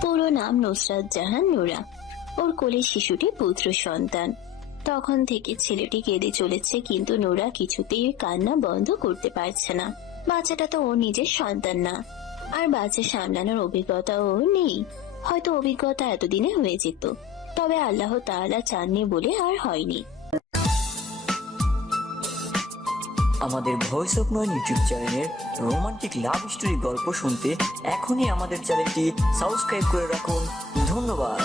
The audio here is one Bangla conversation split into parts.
পুরো নাম নুসরাত জাহান নুরা। ওর কোলে শিশুটি পুত্র সন্তান। তখন থেকে ছেলেটি কেঁদে চলেছে, কিন্তু নুরা কিছুতেই কান্না বন্ধ করতে পারছে না। বাচ্চাটা তো ওর নিজের সন্তান না, আর বাচ্চা সামলানোর অভিজ্ঞতা ওর নেই। হয়তো অভিজ্ঞতা এতদিনে হয়ে যেত, তবে আল্লাহ তাআলা চাননি বলে আর হয়নি। আমাদের ভয়েস অফ নয়ন ইউটিউব চ্যানেলের রোমান্টিক লাভ স্টোরি গল্প শুনতে এখনই আমাদের চ্যানেলটি সাবস্ক্রাইব করে রাখুন। ধন্যবাদ।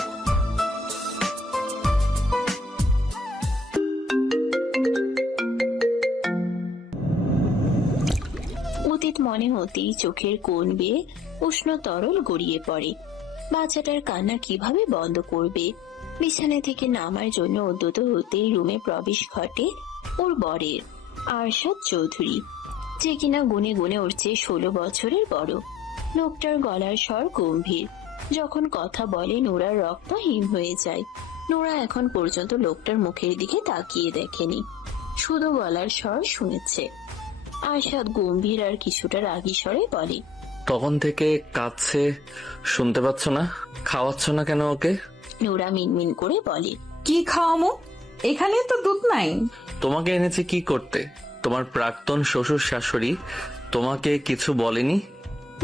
অতীত মনে হতেই চোখের কোণ বেয়ে উষ্ণ তরল গড়িয়ে পড়ে। বাচ্চাটার কান্না কিভাবে বন্ধ করবে? বিছানা থেকে নামার জন্য উদ্যত হতেই রুমে প্রবেশ ঘটে ওর বরের, আরশাদ চৌধুরী, যে কিনা গুনে গুনে উঠছে 16 বছরের বড়। লোকটার গলার স্বর গম্ভীর। যখন কথা বলে নোরার রক্ত হিম হয়ে যায়। নোরা এখন পর্যন্ত লোকটার মুখের দিকে তাকিয়ে দেখেনি, শুধু গলার স্বর শুনেছে। আরশাদ গম্ভীর আর কিছুটা রাগী স্বরে বলে, তখন থেকে কাঁদছে, শুনতে পাচ্ছ না? খাওয়াচ্ছ না কেন ওকে? নোরা মিনমিন করে বলে, কি খাওয়ামো? এখানে তো দুধ নাই। তোমাকে এনেছি কি করতে? তোমার প্রাক্তন শ্বশুর শাশুড়ি তোমাকে কিছু বলেনি?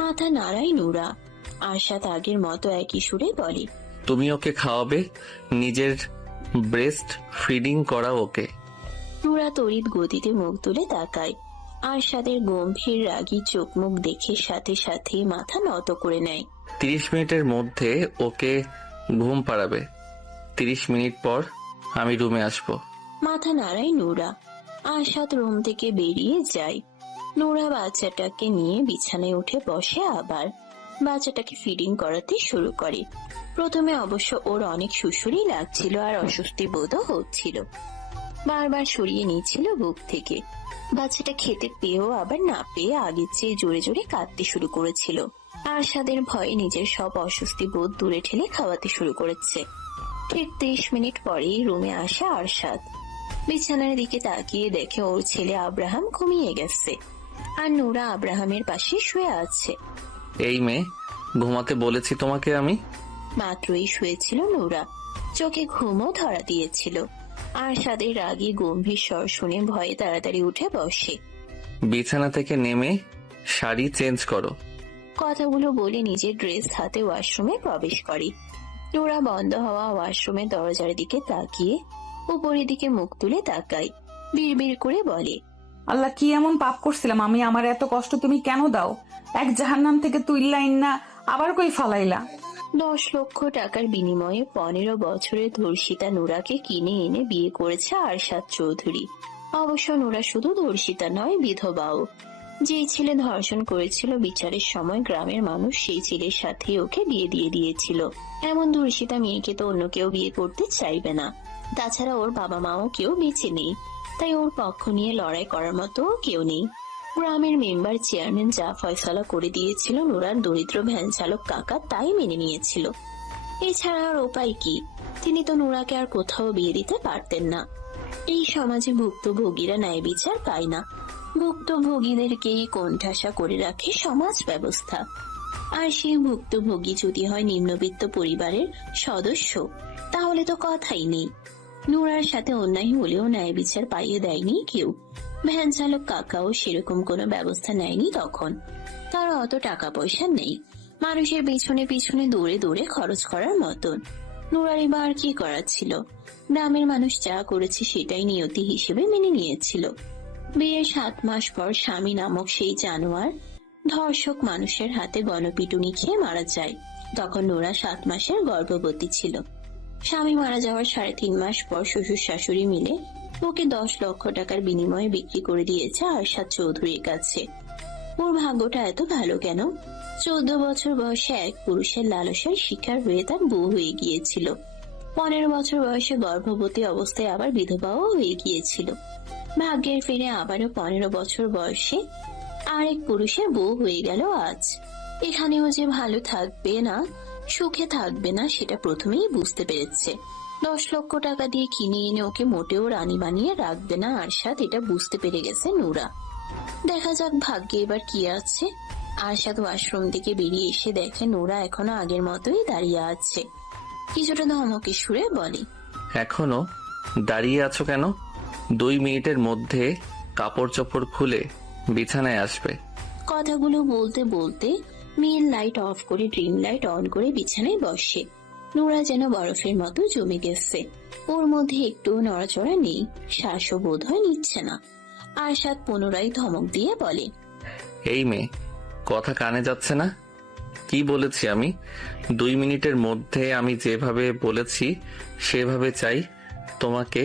মাথা নাড়ায় নোরা। আরশাদ আগের মতো একই সুরে বলে, তুমি ওকে খাওয়াবে, নিজের ব্রেস্ট ফিডিং করা ওকে। নোরা তড়িৎ গতিতে মুখ তুলে তাকায়। আরশাদের গম্ভীর রাগী চোখ মুখ দেখে সাথে সাথে মাথা নত করে নেয়। 30 মিনিটের মধ্যে ওকে ঘুম পাড়াবে। 30 মিনিট পর আমি রুমে আসবো। মাথা নাড়ায় নোরা। আরশাদ রুম থেকে বেরিয়ে যায়। নোরা বাচ্চাটাকে নিয়ে বিছানায় উঠে বসে, আবার বাচ্চাটাকে ফিডিং করাতে শুরু করে। প্রথমে অবশ্য ওর অনেক সুসুরি লাগছিল আর অস্বস্তি বোধও হচ্ছিল। বারবার সরিয়ে নিচ্ছিল বুক থেকে। বাচ্চাটা খেতে পেয়েও আবার না পেয়ে আগের চেয়ে জোরে জোরে কাঁদতে শুরু করেছিল। আরশাদের ভয়ে নিজের সব অস্বস্তি বোধ দূরে ঠেলে খাওয়াতে শুরু করেছে। ঠিক 30 মিনিট পরেই রুমে আসে আরশাদ। বিছানার দিকে তাকিয়ে দেখে ওর ছেলে আব্রাহাম ঘুমিয়ে গেছে, আর নোরা আব্রাহামের পাশে শুয়ে আছে। এই মেয়ে, ঘুমাতে বলেছি তোমাকে আমি। মাত্রই শুয়েছিল নোরা, চোখে ঘুমও ধরা দিয়েছিল। আরশাদের রাগী গম্ভীর স্বর শুনে ভয়ে তাড়াতাড়ি উঠে বসে। বিছানা থেকে নেমে শাড়ি চেঞ্জ করো। কথাগুলো বলে নিজের ড্রেস হাতে ওয়াশরুমে প্রবেশ করে। নোরা বন্ধ হওয়া ওয়াশরুমের দরজার দিকে তাকিয়ে উপরের দিকে মুখ তুলে তাকায়, বিড়বিড় করে বলে, আল্লাহ, কি এমন পাপ করছিলাম আমি? আমার এত কষ্ট তুমি কেন দাও? এক জাহান্নাম থেকে তুইল্লাইন না আবার কই ফালাইলা? 10 লক্ষ টাকার বিনিময়ে 15 বছরের ধর্ষিতা নোরাকে কিনে এনে বিয়ে করেছে আরশাদ চৌধুরী। অবশ্য নোরা শুধু ধর্ষিতা নয়, বিধবাও। যেই ছেলে ধর্ষণ করেছিল, বিচারের সময় গ্রামের মানুষ সেই ছেলের সাথে ওকে বিয়ে দিয়ে দিয়েছিল। এমন ধর্ষিতা মেয়েকে তো অন্য কেউ বিয়ে করতে চাইবে না। তাছাড়া ওর বাবা মাও কেউ বেঁচে নেই, তাই ওর পক্ষ নিয়ে লড়াই করার মতো কেউ নেই। গ্রামের মেম্বার চেয়ারম্যান যা ফয়সালা করে দিয়েছিল, নোরার দরিদ্র ভ্যান চালক কাকা তাই মেনে নিয়েছিল। এছাড়া আর উপায় কি? তিনি তো নোরাকে আর কোথাও বিয়ে দিতে পারতেন না। এই সমাজে ভুক্তভোগীরা ন্যায় বিচার পায় না। ভুক্তভোগীদেরকেই কোণঠাসা করে রাখে সমাজ ব্যবস্থা। আর সেই ভুক্তভোগী যদি হয় নিম্নবিত্ত পরিবারের সদস্য, তাহলে তো কথাই নেই। নোরার সাথে অন্যায় হলেও ন্যায় বিচার পাইয়ে দেয়নি কেউ। ভ্যান চালক কাকাও সেরকম কোনো ব্যবস্থা নেয়নি তখন। তার অত টাকা পয়সা নেই মানুষের পিছনে পিছনে দৌড়ে দৌড়ে খরচ করার মতন। নোরার এবার কি করার ছিল? গ্রামের মানুষ যা করেছে সেটাই নিয়তি হিসেবে মেনে নিয়েছিল। বিয়ের 7 মাস পর স্বামী নামক সেই জানোয়ার ধর্ষক মানুষের হাতে গণপিটুনি খেয়ে মারা যায়। তখন নোরা 7 মাসের গর্ভবতী ছিল। স্বামী মারা যাওয়ার 3.5 মাস পর শ্বশুর শাশুড়ি মিলে ওকে 10 লক্ষ টাকার বিনিময়ে বিক্রি করে দিয়েছে আরশাদ চৌধুরীর কাছে। ওর ভাগ্যটা এত ভালো কেন? 14 বছর বয়সে এক পুরুষের লালসার শিকার হয়ে তার বউ হয়ে গিয়েছিল। 15 বছর বয়সে গর্ভবতী অবস্থায় আবার বিধবাও হয়ে গিয়েছিল। ভাগ্যের ফিরে আবারও 15 বছর বয়সে আরেক পুরুষের বউ হয়ে গেল আজ। এখানেও যে ভালো থাকবে না, সুখে থাকবে না, সেটা প্রথমেই বুঝতে পেরেছে। 10 লক্ষ টাকা দিয়ে কিনে এনে ওকে মোটেও রানী বানিয়ে রাখবে না আরশাদ, এটা বুঝতে পেরে গেছে নোরা। দেখা যাক ভাগ্যে এবার কি আছে। আরশাদ ওয়াশরুম থেকে বেরিয়ে এসে দেখে নোরা এখনো আগের মতোই দাঁড়িয়ে আছে। কিছুটা ধমকে সুরে বলে, এখনো দাঁড়িয়ে আছো কেন? 2 মিনিটের মধ্যে কাপড় চোপড় খুলে বিছানায় আসবে। কথাগুলো বলতে বলতে মেয়ের লাইট অফ করে ড্রিম লাইট অন করে বিছানায় বসে। নোরা যেন বরফের মতো জমে গেছে, ওর মধ্যে একটু নড়াচড়া নেই, শ্বাসও বোধ হয় নিচ্ছে না। আরশাদ পুনরায় ধমক দিয়ে বলে, এই মেয়ে, কথা কানে যাচ্ছে না? কি বলেছি আমি? 2 মিনিটের মধ্যে আমি যেভাবে বলেছি সেভাবে চাই তোমাকে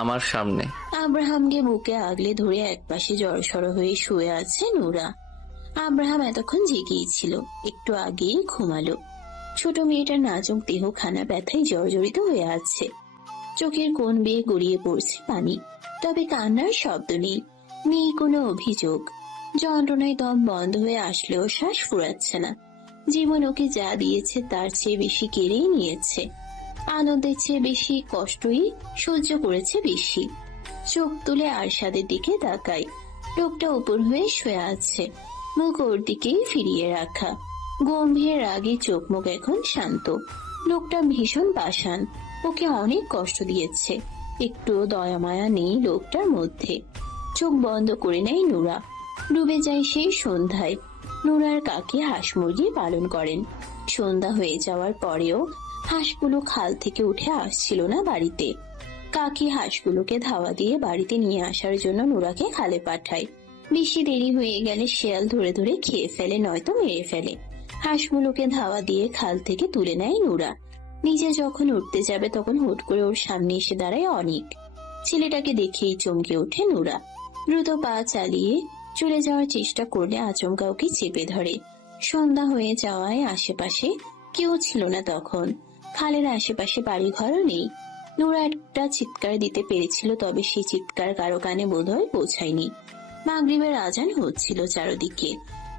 আমার সামনে। আব্রাহামকে বুকে আগলে ধরে একপাশে জড়সড় হয়ে শুয়ে আছে নোরা। আব্রাহাম এতক্ষণ জেগেই ছিল, একটু আগেই ঘুমালো। ছোট মেয়েটার নাজুক দেহ খানা ব্যথায় জর্জরিত হয়ে আছে, চোখের কোণ বেয়ে গড়িয়ে পড়ছে পানি, তবে কান্নার শব্দ নেই, নেই কোনো অভিযোগ। যন্ত্রণায় দম বন্ধ হয়ে আসলেও শ্বাস ফুরাচ্ছে না। জীবন ওকে যা দিয়েছে তার চেয়ে বেশি কেড়েই নিয়েছে, আনন্দের চেয়ে বেশি কষ্টই সহ্য করেছে বেশি। চোখ তুলে আরশাদের দিকে তাকায়, লোকটা উপর হয়ে শুয়ে আছে, মুখ ওর দিকেই ফিরিয়ে রাখা, গম্ভীর রাগে চোখ মুখ এখন শান্ত। লোকটা ভীষণ পাষাণ, ওকে অনেক কষ্ট দিয়েছে, একটুও দয়া মায়া নেই লোকটার মধ্যে। চোখ বন্ধ করে নেয় নোরা। ডুবে যায় সেই সন্ধ্যায়। নোরার কাকি হাঁস মুরগি পালন করেন। সন্ধ্যা হয়ে যাওয়ার পরেও হাঁসগুলো খাল থেকে উঠে আসছিল না বাড়িতে। কাকি হাঁসগুলোকে ধাওয়া দিয়ে বাড়িতে নিয়ে আসার জন্য নোরাকে খালে পাঠায়। বেশি দেরি হয়ে গেলে শেয়াল ধরে ধরে খেয়ে ফেলে, নয়তো মেরে ফেলে। হাঁসগুলোকে ধাওয়া দিয়ে খাল থেকে তুলে নেয় নোরা। নিজে যখন উঠতে যাবে তখন হুট করে ওর সামনে এসে দাঁড়ায় অনিক। ছেলেটাকে দেখেই চমকে ওঠে নোরা। দ্রুত পা চালিয়ে চলে যাওয়ার চেষ্টা করলে আচমকা ওকে চেপে ধরে। সন্ধ্যা হয়ে যাওয়ায় আশেপাশে কেউ ছিল না তখন, খালের আশেপাশে বাড়িঘরও নেই। নোরা একটা চিৎকার দিতে পেরেছিল, তবে সেই চিৎকার কারো কানে বোধহয় পৌঁছায়নি। মাগরিবের আজান হচ্ছিল চারদিকে।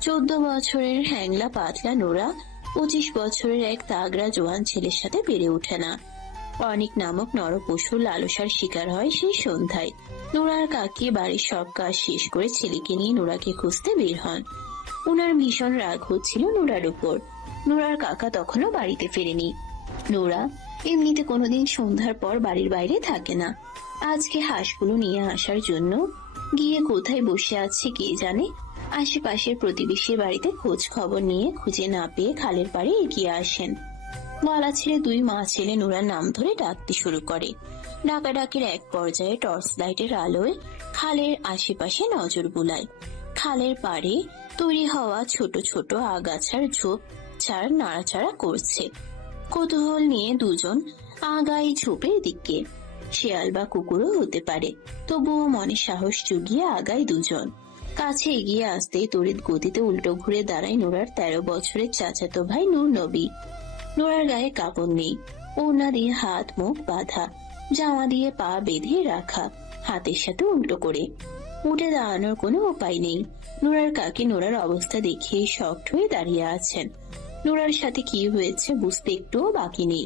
14 বছরের হ্যাংলা পাতলা নোরা 25 বছরের এক তাগড়া জোয়ান ছেলের সাথে পেরে ওঠে না। অনেক নামক নরপশুর লালসার শিকার হয় সেই সন্ধ্যায়। নোরার কাকি বাড়ির সব কাজ শেষ করে ছেলেকে নিয়ে নোরাকে খুঁজতে বের হন। ওনার ভীষণ রাগ হচ্ছিল নোরার উপর। নোরার কাকা তখনও বাড়িতে ফেরেনি। নোরা এমনিতে কোনোদিন সন্ধ্যার পর বাড়ির বাইরে থাকে না। আজকে হাঁসগুলো নিয়ে আসার জন্য গিয়ে কোথায় বসে আছে কে জানে। আশেপাশের প্রতিবেশীর বাড়িতে খোঁজ খবর নিয়ে খুঁজে না পেয়ে খালের পাড়ে এগিয়ে আসেন। গলা ছেড়ে 2 মা ছেলে নোরার নাম ধরে ডাকতে শুরু করে। ডাকাডাকির এক পর্যায়ে টর্চ লাইটের আলোয় খালের আশেপাশে নজর বুলায়। খালের পাড়ে তৈরি হওয়া ছোট ছোট আগাছার ঝোপ ছাড় নাড়াচাড়া করছে। কৌতূহল নিয়ে দুজন আগায় ঝোপের দিকে। শেয়াল বা কুকুরও হতে পারে, তবুও মনে সাহস জুগিয়ে আগায় দুজন। কাছে এগিয়ে আসতেই তড়িৎ গতিতে উল্টো ঘুরে দাঁড়ায় নোরার 13 বছরের চাচাতো ভাই নূর নবী। নোরার গায়ে কাপড় নেই, ওড়না দিয়ে হাত মুখ বাঁধা, জামা দিয়ে পা বেঁধে রাখা, হাতের সাথে উল্টো করে। উঠে দাঁড়ানোর কোনো উপায় নেই। নোরার কাকি নোরার অবস্থা দেখিয়ে শক্ট হয়ে দাঁড়িয়ে আছেন। নোরার সাথে কি হয়েছে বুঝতে একটুও বাকি নেই।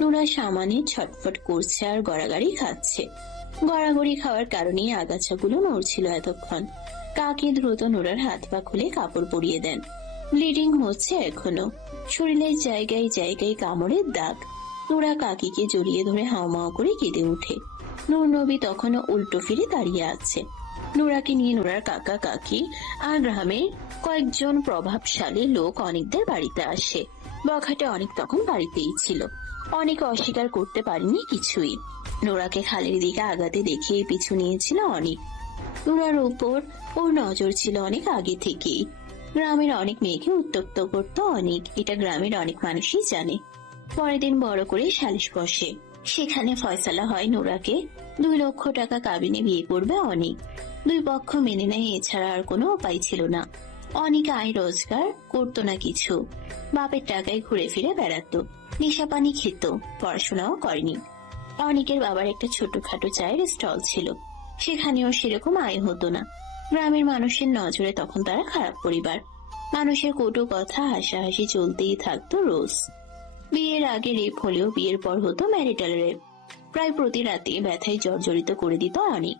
নোরা সামানে ছটফট করছে আর গড়াগড়ি খাচ্ছে। গড়াগড়ি খাওয়ার কারণেই আগাছাগুলো নড়ছিল এতক্ষণ। কাকি দ্রুত নোরার হাত পা খুলে কাপড় পরিয়ে দেন। ব্লিডিং হচ্ছে এখনো, শরীরের জায়গায় জায়গায় কামড়ের দাগ। নোরা কাকিকে জড়িয়ে ধরে হাওমাও করে কেঁদে ওঠে। নূর নবী তখনও উল্টো ফিরে দাঁড়িয়ে আছে। নোরাকে নিয়ে নোরার কাকা কাকি আর গ্রামের কয়েকজন প্রভাবশালী লোক অনেকদের বাড়িতে আসে। বখাটে অনেক তখন বাড়িতেই ছিল। অনেকে অস্বীকার করতে পারেনি কিছুই। নোরাকে খালের দিকে আগাতে দেখিয়ে পিছু নিয়েছিল অনেক। নোরার উপর ওর নজর ছিল অনেক আগে থেকেই। গ্রামের অনেক মেয়েকে উত্তক্ত করতো অনেক, এটা গ্রামের অনেক মানুষই জানে। পরের দিন বড় করে সালিশ বসে। সেখানে ফয়সালা হয় নোরাকে 2 লক্ষ টাকা কাবিনে বিয়ে করবে অনেক। 2 পক্ষ মেনে নেয়, এছাড়া আর কোনো উপায় ছিল না। অনেক আয় রোজগার করতো না কিছু, বাপের টাকায় ঘুরে ফিরে বেড়াতো, নেশা পানি খেত, পড়াশোনাও করেনি। অনেকের বাবার একটা ছোটখাটো চায়ের স্টল ছিল, সেখানেও সেরকম আয় হতো না। গ্রামের মানুষের নজরে তখন তারা খারাপ পরিবার। মানুষের কটু কথা হাসাহাসি চলতেই থাকতো রোজ। বিয়ের আগে রেপ হলেও বিয়ের পর হতো ম্যারিটাল রেপ। প্রায় প্রতি রাতে ব্যথায় জর্জরিত করে দিত অনেক।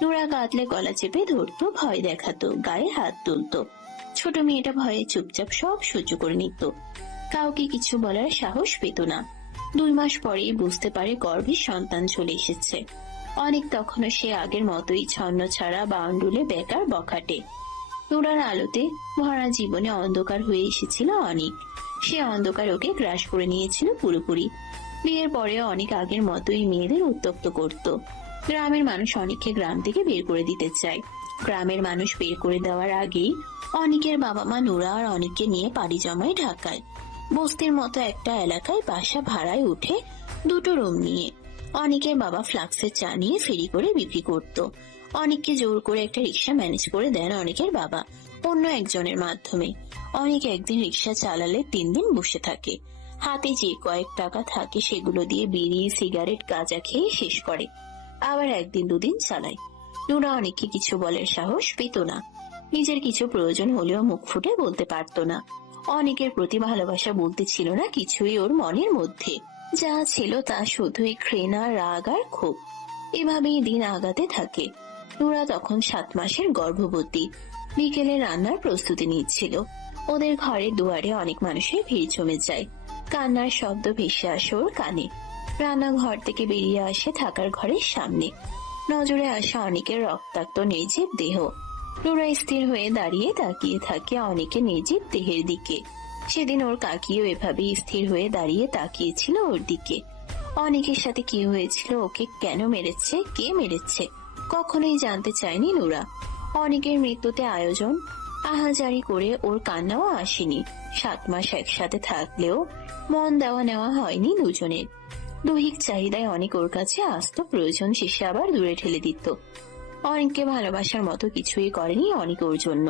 নোরা কাঁদলে গলা চেপে ধরতো, ভয় দেখাতো, গায়ে হাত তুলতো। ছোট মেয়েটা ভয়ে চুপচাপ সব সহ্য করে নিত, কাউকে কিছু বলার সাহস পেত না। 2 মাস পরেই বুঝতে পারে গর্ভে সন্তান চলে এসেছে। অনেক তখনও সে আগের মতোই ছন্ন ছাড়া বাউন্ডুলে বেকার বখাটে। নোরার আলোতে ভরা জীবনে অন্ধকার হয়ে এসেছিল অনেক। সে অন্ধকার ওকে গ্রাস করে নিয়েছিল পুরোপুরি। বিয়ের পরেও অনেক আগের মতোই মেয়েদের উত্তপ্ত করত। গ্রামের মানুষ অনেককে গ্রাম থেকে বের করে দিতে চায়। গ্রামের মানুষ বের করে দেওয়ার আগেই অনেকের বাবা মা নোরা আর অনেককে নিয়ে পাড়ি জমায় ঢাকায়। বস্তির মতো একটা এলাকায় বাসা ভাড়ায় উঠে 2টো রুম নিয়ে। অনেকের বাবা ফ্লাক্সের চা নিয়ে ফেরি করে বিক্রি করত। অনেককে জোর করে একটা রিক্সা ম্যানেজ করে দেন অনেকের বাবা অন্য একজনের মাধ্যমে। অনেক একদিন রিক্সা চালালে 3 দিন বসে থাকে। হাতে যে কয়েক টাকা থাকে সেগুলো দিয়ে বিড়ি, সিগারেট, গাঁজা খেয়ে শেষ করে। আবার 1 দিন 2 দিন চালায়। নোরা অনেককে কিছু বলার সাহস পেত না। নিজের কিছু প্রয়োজন হলেও মুখ ফুটে বলতে পারতো না। অনেকের প্রতি ভালোবাসা বলতে ছিল না কিছুই ওর মনের মধ্যে। যা ছিল তা শুধুই ঘৃণা, রাগ আর ক্ষোভ। এভাবেই দিন আগাতে থাকে। নোরা তখন 7 মাসের গর্ভবতী। বিকেলে রান্নার প্রস্তুতি নিচ্ছিল। ওদের ঘরের দুয়ারে অনেক মানুষের ভিড় জমে যায়। কান্নার শব্দ ভেসে আসে ওর কানে। রান্নাঘর থেকে বেরিয়ে আসে থাকার ঘরের সামনে। নজরে আসে অনেকের রক্তাক্ত নির্জীব দেহ। নোরা স্থির হয়ে দাঁড়িয়ে তাকিয়ে থাকে অনেকে নির্জীব দেহের দিকে। সেদিন ওর কাকিও এভাবেই স্থির হয়ে দাঁড়িয়ে তাকিয়েছিল ওর দিকে। অনেকের সাথে কি হয়েছিল, ওকে কেন মেরেছে, কে মেরেছে, কখনোই জানতে চায়নি নোরা। অনেকের মৃত্যুতে আয়োজন আহাজারি করে ওর কান্নাও আসেনি। 7 মাস একসাথে থাকলেও মন দেওয়া নেওয়া হয়নি দুজনের। দৈহিক চাহিদায় অনেক ওর কাছে আসতো, প্রয়োজন শেষে আবার দূরে ঠেলে দিত। অনেককে ভালোবাসার মতো কিছুই করেনি অনেক ওর জন্য।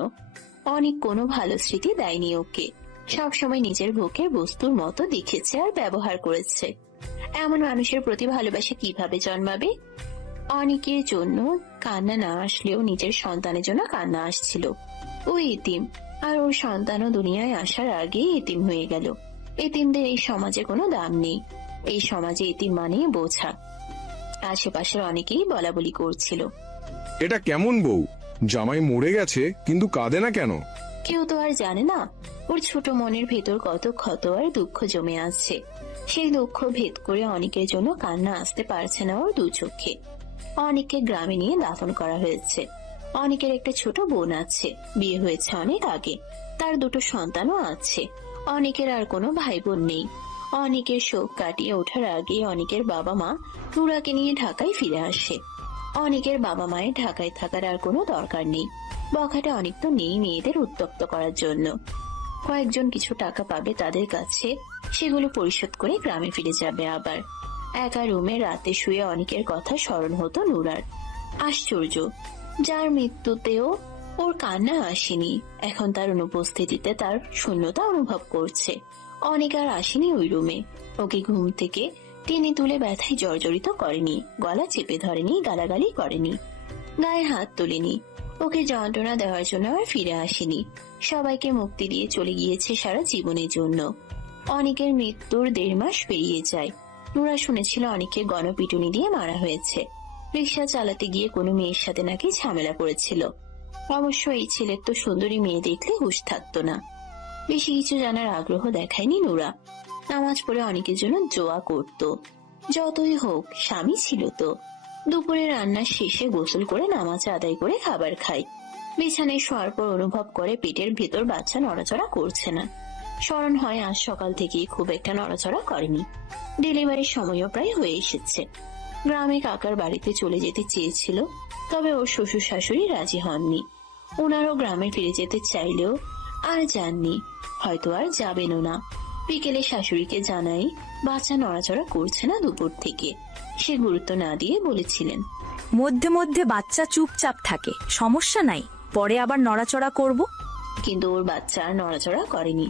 অনেক কোনো ভালো স্মৃতি দেয়নি ওকে। সবসময় নিজের ভোগের বস্তুর মতো দেখেছে আর ব্যবহার করেছে। এমন মানুষের প্রতি ভালোবাসা কিভাবে জন্মাবে? অনেকের জন্য কান্না না আসলেও নিজের সন্তানের জন্য কান্না আসছিল। ও এতিম, আর ওর সন্তানও দুনিয়ায় আসার আগেই এতিম হয়ে গেল। এতিমদের এই সমাজে কোনো দাম নেই। এই সমাজে এতিম মানেই বোঝা। আশেপাশের অনেকেই বলাবলি করছিল, এটা কেমন বউ, জামাই মরে গেছে কিন্তু কাঁদে না কেন? কেউ তো আর জানে না ওর ছোট মনের ভেতর কত ক্ষত আর দুঃখ জমে আছে। সেই দুঃখ ভেদ করে অনেকের জন্য কান্না আসতে পারছে না ওর 2 চোখে। অনেককে গ্রামে নিয়ে দাফন করা হয়েছে। অনেকের একটা ছোট বোন আছে, বিয়ে হয়েছে অনেক আগে, তার 2টো সন্তানও আছে। অনেকের আর কোনো ভাই বোন নেই। অনেকের শোক কাটিয়ে ওঠার আগে অনেকের বাবা মা নোরাকে নিয়ে ঢাকায় ফিরে আসে। অনেকের বাবা মায়ের ঢাকায় থাকার আর কোনো দরকার নেই। বখাটে অনেক তো নেই মেয়েদের উত্তপ্ত করার জন্য। কয়েকজন কিছু টাকা পাবে তাদের কাছে, সেগুলো পরিশোধ করে গ্রামে ফিরে যাবে আবার। একা রুমে রাতে শুয়ে অনেকের কথা স্মরণ হতো নোরার। আশ্চর্য, যার মৃত্যুতেও ওর কান্না আসেনি, এখন তার অনুপস্থিতিতে তার শূন্যতা অনুভব করছে। অনেক আর আসেনি ওই রুমে। ওকে ঘুম থেকে টেনে তুলে ব্যথায় জর্জরিত করেনি, গলা চেপে ধরেনি, গালাগালি করেনি, গায়ে হাত তোলেনি। ওকে যন্ত্রণা দেওয়ার জন্য আর ফিরে আসেনি। সবাইকে মুক্তি দিয়ে চলে গিয়েছে সারা জীবনের জন্য। অনেকের মৃত্যুর 1.5 মাস পেরিয়ে যায়। নোরা শুনেছিল অনেকে গণপিটুনি দিয়ে মারা হয়েছে। রিক্সা চালাতে গিয়ে কোনো মেয়ের সাথে নাকি ঝামেলা করেছিল। অবশ্য এই ছেলের তো সুন্দরী মেয়ে দেখলে হুঁশ থাকতো না। বেশি কিছু জানার আগ্রহ দেখায়নি নোরা। নামাজ পড়ে অনেকের জন্য দোয়া করত। যতই হোক স্বামী ছিল তো। দুপুরে রান্নার শেষে গোসল করে নামাজ আদায় করে খাবার খায়। বিছানায় শোয়ার পর অনুভব করে পেটের ভেতর বাচ্চা নড়াচড়া করছে না। স্মরণ হয় আজ সকাল থেকেই খুব একটা নড়াচড়া করেনি। ডেলিভারির সময়ও প্রায় হয়ে এসেছে। গ্রামে কাকার বাড়িতে চলে যেতে চেয়েছিল, তবে ওর শ্বশুর শাশুড়ি রাজি হননি। ওনারও গ্রামে ফিরে যেতে চাইলেও আর যাননি, হয়তো আর যাবেনও না। বিকেলে শাশুড়িকে জানাই বাচ্চা নড়াচড়া করছে না দুপুর থেকে। সে গুরুত্ব না দিয়ে বলেছিলেন, মধ্যে মধ্যে বাচ্চা চুপচাপ থাকে, সমস্যা নাই, পরে আবার নড়াচড়া করব। কিন্তু ওর বাচ্চা আর নড়াচড়া করেনি।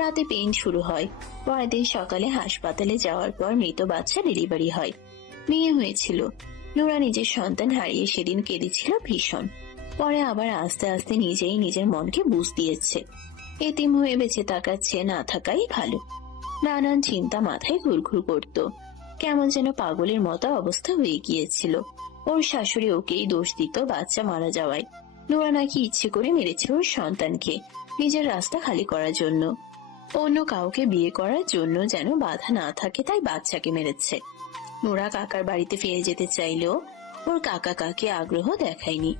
রাতে পেইন শুরু হয়। পরের দিন সকালে হাসপাতালে যাওয়ার পর মৃত বাচ্চা ডেলিভারি হয়। মেয়ে হয়েছিল। নোরা নিজের সন্তান হারিয়ে সেদিন কেঁদেছিল ভীষণ। পরে আবার আস্তে আস্তে নিজেই নিজের মনকে বুঝ দিয়েছে, এতিম হয়ে বেঁচে থাকার চেয়ে না থাকাই ভালো। নানান চিন্তা মাথায় ঘুরঘুর করত। কেমন যেন পাগলের মতো অবস্থা হয়ে গিয়েছিল। ওর শাশুড়ি ওকেই দোষ দিত বাচ্চা মারা যাওয়ায়। নোরা নাকি ইচ্ছে করে মেরেছে ওর সন্তানকে। নিজের রাস্তা খালি করার জন্য, অন্য কাউকে বিয়ে করার জন্য যেন বাধা না থাকে, তাই বাচ্চাকে মেরেছে। নোরা কাকার বাড়িতে ফিরে যেতে চাইলেও ওর কাকা কাকি আগ্রহ দেখায়নি।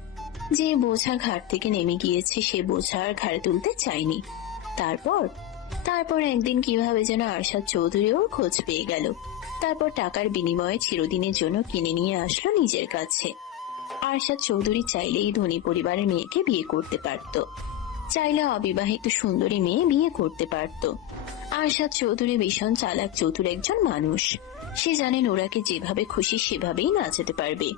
যে বোঝা ঘাট থেকে নেমে গিয়েছে সে বোঝা আর ঘাড়ে তুলতে চায়নি। তারপর একদিন কিভাবে যেন আরশাদ চৌধুরী ওর খোঁজ পেয়ে গেল। তারপর টাকার বিনিময়ে চিরদিনের জন্য কিনে নিয়ে আসলো নিজের কাছে। আরশাদ চৌধুরী চাইলেই ধনী পরিবারের মেয়েকে বিয়ে করতে পারত, চাইলে অবিবাহিত সুন্দরী মেয়ে বিয়ে করতে পারত। আরশাদ চৌধুরী ভীষণ চালাক চতুর একজন মানুষ। সে জানে নোরাকে যেভাবে খুশি সেভাবেই নাচাতে পারবে।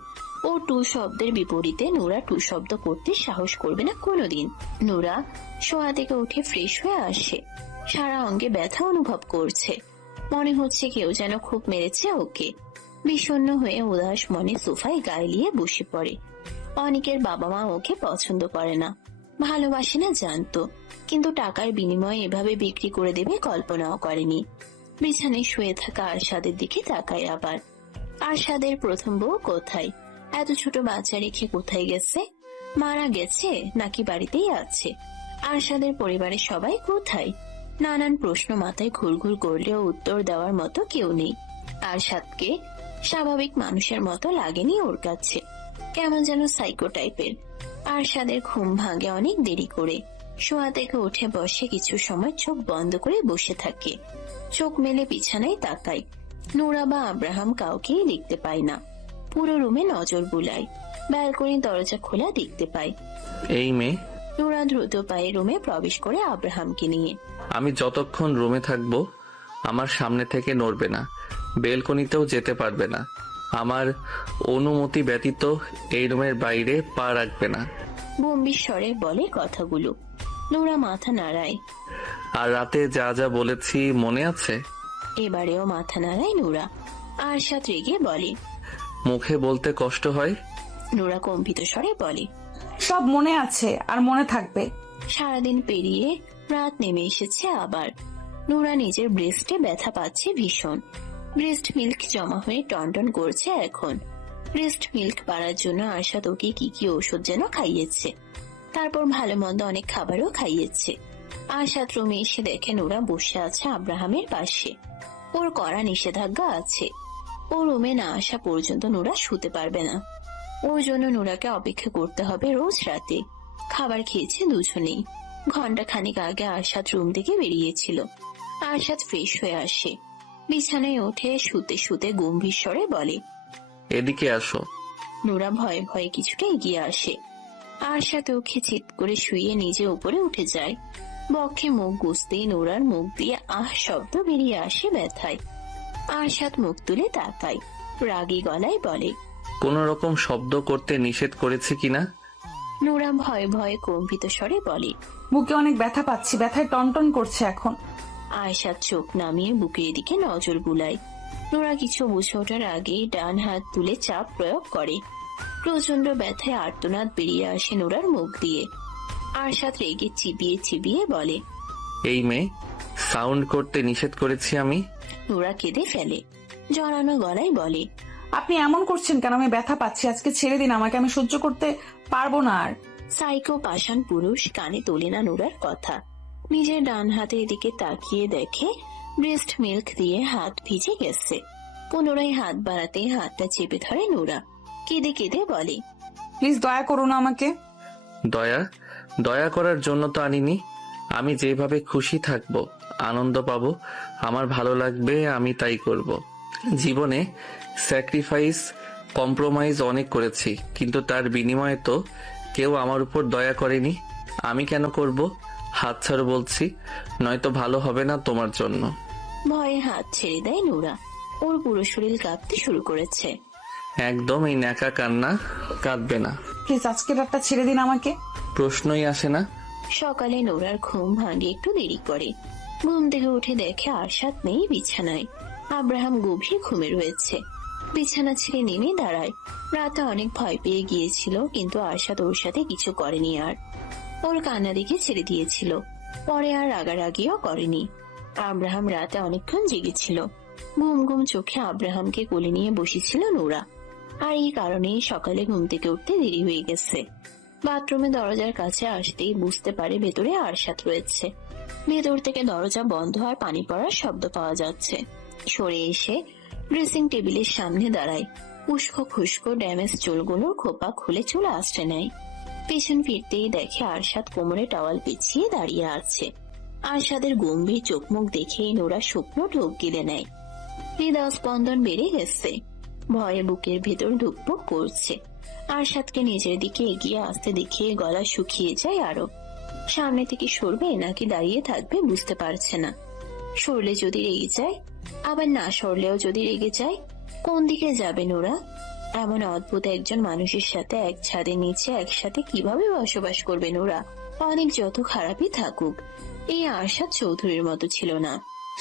ও টু শব্দের বিপরীতে নোরা টু শব্দ করতে সাহস করবে না কোনোদিন। নোরা শোয়া থেকে উঠে ফ্রেশ হয়ে আসে, সারা অঙ্গে ব্যথা অনুভব করছে। মনে হচ্ছে কেউ যেন খুব মেরেছে ওকে। বিষণ্ণ হয়ে উদাস মনে সোফায় গায়ে নিয়ে বসে পড়ে। অনেকের বাবা মা ওকে পছন্দ করে না, ভালোবাসে না জানতো, কিন্তু টাকার বিনিময়ে এভাবে বিক্রি করে দেবে কল্পনাও করেনি। বিছানায় শুয়ে থাকা আরশাদের দিকে তাকায় আবার। আরশাদের প্রথম বউ কোথায়? এত ছোট বাচ্চা রেখে কোথায় গেছে? মারা গেছে নাকি বাড়িতেই আছে? আরশাদের পরিবারের সবাই কোথায়? নানান প্রশ্ন মাথায় ঘুরঘুর করলেও উত্তর দেওয়ার মতো কেউ নেই। আরশাদকে স্বাভাবিক মানুষের মতো লাগেনি ওর কাছে, কেমন যেন সাইকো টাইপের। আরশাদের ঘুম ভাঙে অনেক দেরি করে। শোয়া থেকে উঠে বসে কিছু সময় চোখ বন্ধ করে বসে থাকে। চোখ মেলে বিছানায় তাকায়। নোরা বা আব্রাহাম কাউকেই দেখতে পায় না। পুরো রুমে নজর বুলায়। ব্যালকনির দরজা খোলা দেখতে পায়। এই মেয়ে, নোরা দ্রুত পায়ে রুমে প্রবেশ করে আব্রাহামকে নিয়ে। আমি যতক্ষণ রুমে থাকবো আমার সামনে থেকে নড়বে না, বেলকনিতেও যেতে পারবে না। আমার অনুমতি ব্যতীত এই রুমের বাইরে পা রাখবে না। গম্ভীর স্বরে বলে কথাগুলো। নোরা মাথা নাড়ায়। আর রাতে যা যা বলেছি মনে আছে? এবারেও মাথা নাড়ায় নোরা। আরশাদ রেগে বলে। মুখে বলতে কষ্ট হয়? নোরা কম্পিত স্বরে বলে। সব মনে আছে আর মনে থাকবে। সারাদিন পেরিয়ে রাত নেমে এসেছে আবার। নোরা নিজের ব্রেস্টে ব্যথা পাচ্ছে ভীষণ। ব্রেস্ট মিল্ক জমা হয়ে টনটন করছে এখন। ব্রেস্ট মিল্ক বাড়ার জন্য আরশাদ ওকে কি কি ওষুধ যেন খাইয়েছে। তারপর ভালো মন্দ অনেক খাবারও খাইয়েছে। আরশাদ রুমে এসে দেখে নোরা বসে আছে আব্রাহামের পাশে। ওর কড়া নিষেধাজ্ঞা আছে, ও রুমে না আসা পর্যন্ত নোরা শুতে পারবে না। ওর জন্য নোরাকে অপেক্ষা করতে হবে রোজ রাতে। খাবার খেয়েছে দুজনেই। ঘন্টা খানিক আগে আরশাদ রুম থেকে বেরিয়েছিল। আরশাদ ফ্রেশ হয়ে আসে, বিছানায় উঠে শুতে শুতে গম্ভীর স্বরে বলে, এদিকে আসো। নোরা ভয়ে ভয়ে কিছুটা এগিয়ে আসে। আরশাদ ওকে চিৎ করে শুইয়ে নিজে উপরে উঠে যায়। বক্ষে মুখ গুজতেই নোরার মুখ দিয়ে আহ শব্দ বেরিয়ে আসে ব্যথায়। আরশাদ মুখ তুলে তাকায়, রাগী গলায় বলে, কোন রকম শব্দ করতে নিষেধ করেছে কিনা? নোরা ভয়ে ভয়ে কম্পিত স্বরে বলে, বুকে অনেক ব্যথা পাচ্ছি, ব্যথায় টনটন করছে এখন। আয়শাদ চোখ নামিয়ে বুকের দিকে নজর বুলায়। নোরা কিছু বুঝে ওঠার আগেই ডান হাত তুলে চাপ প্রয়োগ করে। প্রচন্ড ব্যথায় আর্তনাদ বেরিয়ে আসে নোরার মুখ দিয়ে। আরশাদ রেগে চিবিয়ে চিবিয়ে বলে, এই মেয়ে, সাউন্ড করতে নিষেধ করেছি আমি? নোরা কেঁদে ফেলে, জড়ানো গলায় বলে, আপনি এমন করছেন কেন? আমি ব্যথা পাচ্ছি, আজকে ছেড়ে দিন আমাকে, আমি সহ্য করতে পারবো না আর। সাইকো পাষাণ পুরুষ কানে তোলে না নোরার কথা। নিজের ডান হাতের দিকে তাকিয়ে দেখে ব্রেস্ট মিল্ক দিয়ে হাত ভিজে গেছে। পুনরায় হাত বাড়াতে হাতটা চেপে ধরে নোরা। কেঁদে কেঁদে বলে, প্লিজ দয়া করুন আমাকে। দয়া করার জন্য তো আনিনি। আমি যেভাবে খুশি থাকবো, আনন্দ পাবো, আমার ভালো লাগবে, আমি তাই করব। জীবনে স্যাক্রিফাইস, কম্প্রোমাইজ অনেক করেছি, কিন্তু তার বিনিময়ে তো কেউ আমার উপর দয়া করেনি। আমি কেন করব? হাত ছাড়ো বলছি, নয়তো ভালো হবে না তোমার জন্য। ভয়ে হাত ছেড়ে দেয় নোরা। ওর পুরো শরীর কাঁপতে শুরু করেছে। একদম এই ন্যাকা কান্না কাঁদবে না। প্লিজ আজকে রাতটা ছেড়ে দিন আমাকে। প্রশ্নই আসে না। সকালে নোরার ঘুম ভাঙে একটু দেরি করে। ঘুম থেকে উঠে দেখে আরশাদ নেই বিছানায়। আব্রাহাম গভীর ঘুমে রয়েছে। বিছানা ছেড়ে নেমে দাঁড়ায়। রাতে অনেক ভয় পেয়ে গিয়েছিল, কিন্তু আরশাদ ওর সাথে কিছু করেনি আর। ওর কান্না দিকে ছেড়ে দিয়েছিল, পরে আর রাগারাগিও করেনি। আব্রাহাম রাতে অনেকক্ষণ জেগেছিল। ঘুম ঘুম চোখে আব্রাহামকে কোলে নিয়ে বসেছিল নোরা। আর এই কারণেই সকালে ঘুম থেকে উঠতে দেরি হয়ে গেছে। বাথরুমে দরজার কাছে আসতেই বুঝতে পারে ভেতরে আরশাদ রয়েছে। ভেতর থেকে দরজা বন্ধ আর পানি পড়ার শব্দ পাওয়া যাচ্ছে। সরে এসে ড্রেসিং টেবিলের সামনে দাঁড়ায়। উস্কো খুস্কো ড্যামেজ চুলগুলোর খোপা খুলে চুল আঁচড়ে নেয়। পেছন ফিরতেই দেখে আরশাদ কোমরে টাওয়াল পিছিয়ে দাঁড়িয়ে আছে। আরশাদের গম্ভীর চোখ মুখ দেখেই নোরা শুকনো ঢোক গিলে নেয়। হৃদয় স্পন্দন বেড়ে গেছে, ভয়ে বুকের ভেতর ধুকপুক করছে। আরশাদকে নিজের দিকে এগিয়ে আসতে দেখিয়ে গলা শুকিয়ে যায় আরো। সামনে থেকে সরবে নাকি দাঁড়িয়ে থাকবে বুঝতে পারছে না। সরলে যদি রেগে যায়, আবার না সরলেও যদি রেগে যায়, কোন দিকে যাবে নোরা? এমন অদ্ভুত একজন মানুষের সাথে এক ছাদের নিচে একসাথে কিভাবে বসবাস করবে নোরা? অনেক যত খারাপই থাকুক, এই আরশাদ চৌধুরীর মতো ছিল না।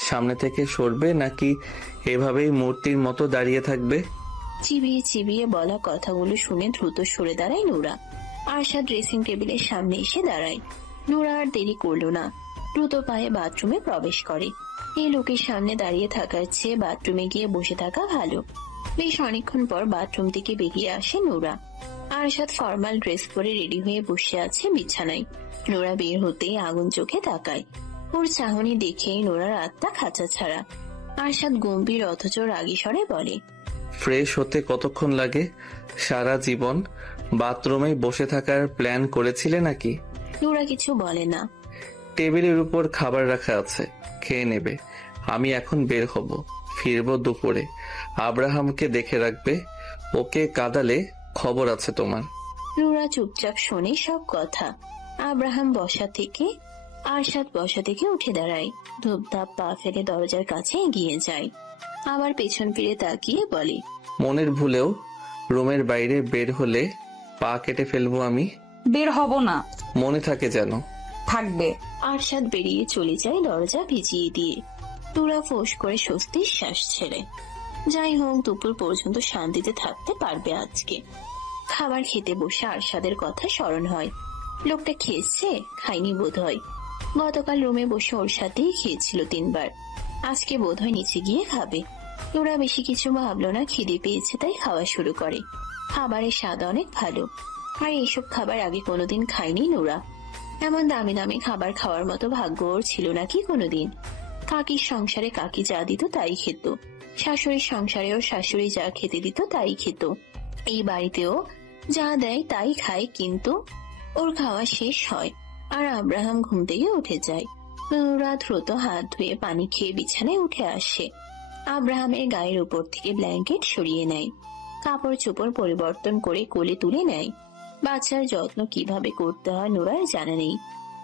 সামনে থেকে সরবে নাকি এভাবেই মূর্তির মতো দাঁড়িয়ে থাকবে? চিবিয়ে চিবিয়ে বলা কথাগুলো শুনে দ্রুত সরে দাঁড়ায় নোরা। আরশাদ ড্রেসিং টেবিলের সামনে এসে দাঁড়ায়। নোরা আর দেরি করলো না, দ্রুত পায়ে বাথরুমে প্রবেশ করে। এই লোকের সামনে দাঁড়িয়ে থাকার চেয়ে বাথরুমে গিয়ে বসে থাকা ভালো। বেশ অনেকক্ষণ পর বাথরুম থেকে বেরিয়ে আসে নোরা। আরশাদ ফর্মাল ড্রেস পরে রেডি হয়ে বসে আছে বিছানায়। নোরা বের হতেই আগুন চোখে তাকায়। ওর চাহনি দেখেই নোরার আত্মা খাঁচা ছাড়া। আরশাদ গম্ভীর অথচ রাগী স্বরে বলে, ফ্রেশ হতে কতক্ষণ লাগে? সারা জীবন বাথরুমে বসে থাকার প্ল্যান করেছিলে নাকি? নোরা কিছু বলে না। টেবিলের উপর খাবার রাখা আছে, খেয়ে নেবে। আমি এখন বের হব, ফিরবো দুপুরে। আব্রাহামকে দেখে রাখবে, ওকে কাঁদালে খবর আছে তোমার। নোরা চুপচাপ শোনে সব কথা। আব্রাহাম আরশাদ বসা থেকে উঠে দাঁড়ায়। ধূপধাপ পা ফেলে দরজার কাছে এগিয়ে যায়। আবার পেছন ফিরে তাকিয়ে বলে, মনের ভুলেও রুমের বাইরে বের হলে পা কেটে ফেলবো আমি। বের হব না। মনে থাকে যেন। থাকবে। আরশাদ বেরিয়ে চলে যায় দরজা ভিজিয়ে দিয়ে। নোরা ফোঁস করে স্বস্তির শ্বাস ছেড়ে। যাই হোক, দুপুর পর্যন্ত শান্তিতে থাকতে পারবে আজকে। খাবার খেতে বসে আরশাদের কথা স্মরণ হয়। লোকটা খেয়েছে, খায়নি বোধ হয়। গতকাল রুমে বসে ওর সাথেই খেয়েছিল 3 বার। আজকে বোধ হয় নিচে গিয়ে খাবে। নোরা বেশি কিছু ভাবলো না, খিদে পেয়েছে তাই খাওয়া শুরু করে। খাবারের স্বাদ অনেক ভালো, আর এইসব খাবার আগে কোনোদিন খায়নি নোরা। এমন দামি দামি খাবার খাওয়ার মতো ভাগ্য ওর ছিল নাকি কোনোদিন। কাকির সংসারে কাকি যা দিত তাই খেত, শাশুড়ির সংসারেও শাশুড়ি যা খেতে দিত তাই খেত। এই বাড়িতেও যা দেয় তাই খায়, কিন্তু ওর খাওয়া শেষ হয় আর আব্রাহাম ঘুম থেকে উঠে যায়। নোরা দ্রুত হাত ধুয়ে পানি খেয়ে বিছানায় উঠে আসে। আব্রাহামের গায়ের উপর থেকে ব্ল্যাঙ্কেট সরিয়ে নেয়, কাপড় চোপড় পরিবর্তন করে কোলে তুলে নেয়। বাচ্চার যত্ন কিভাবে করতে হয় নোরার জানা নেই।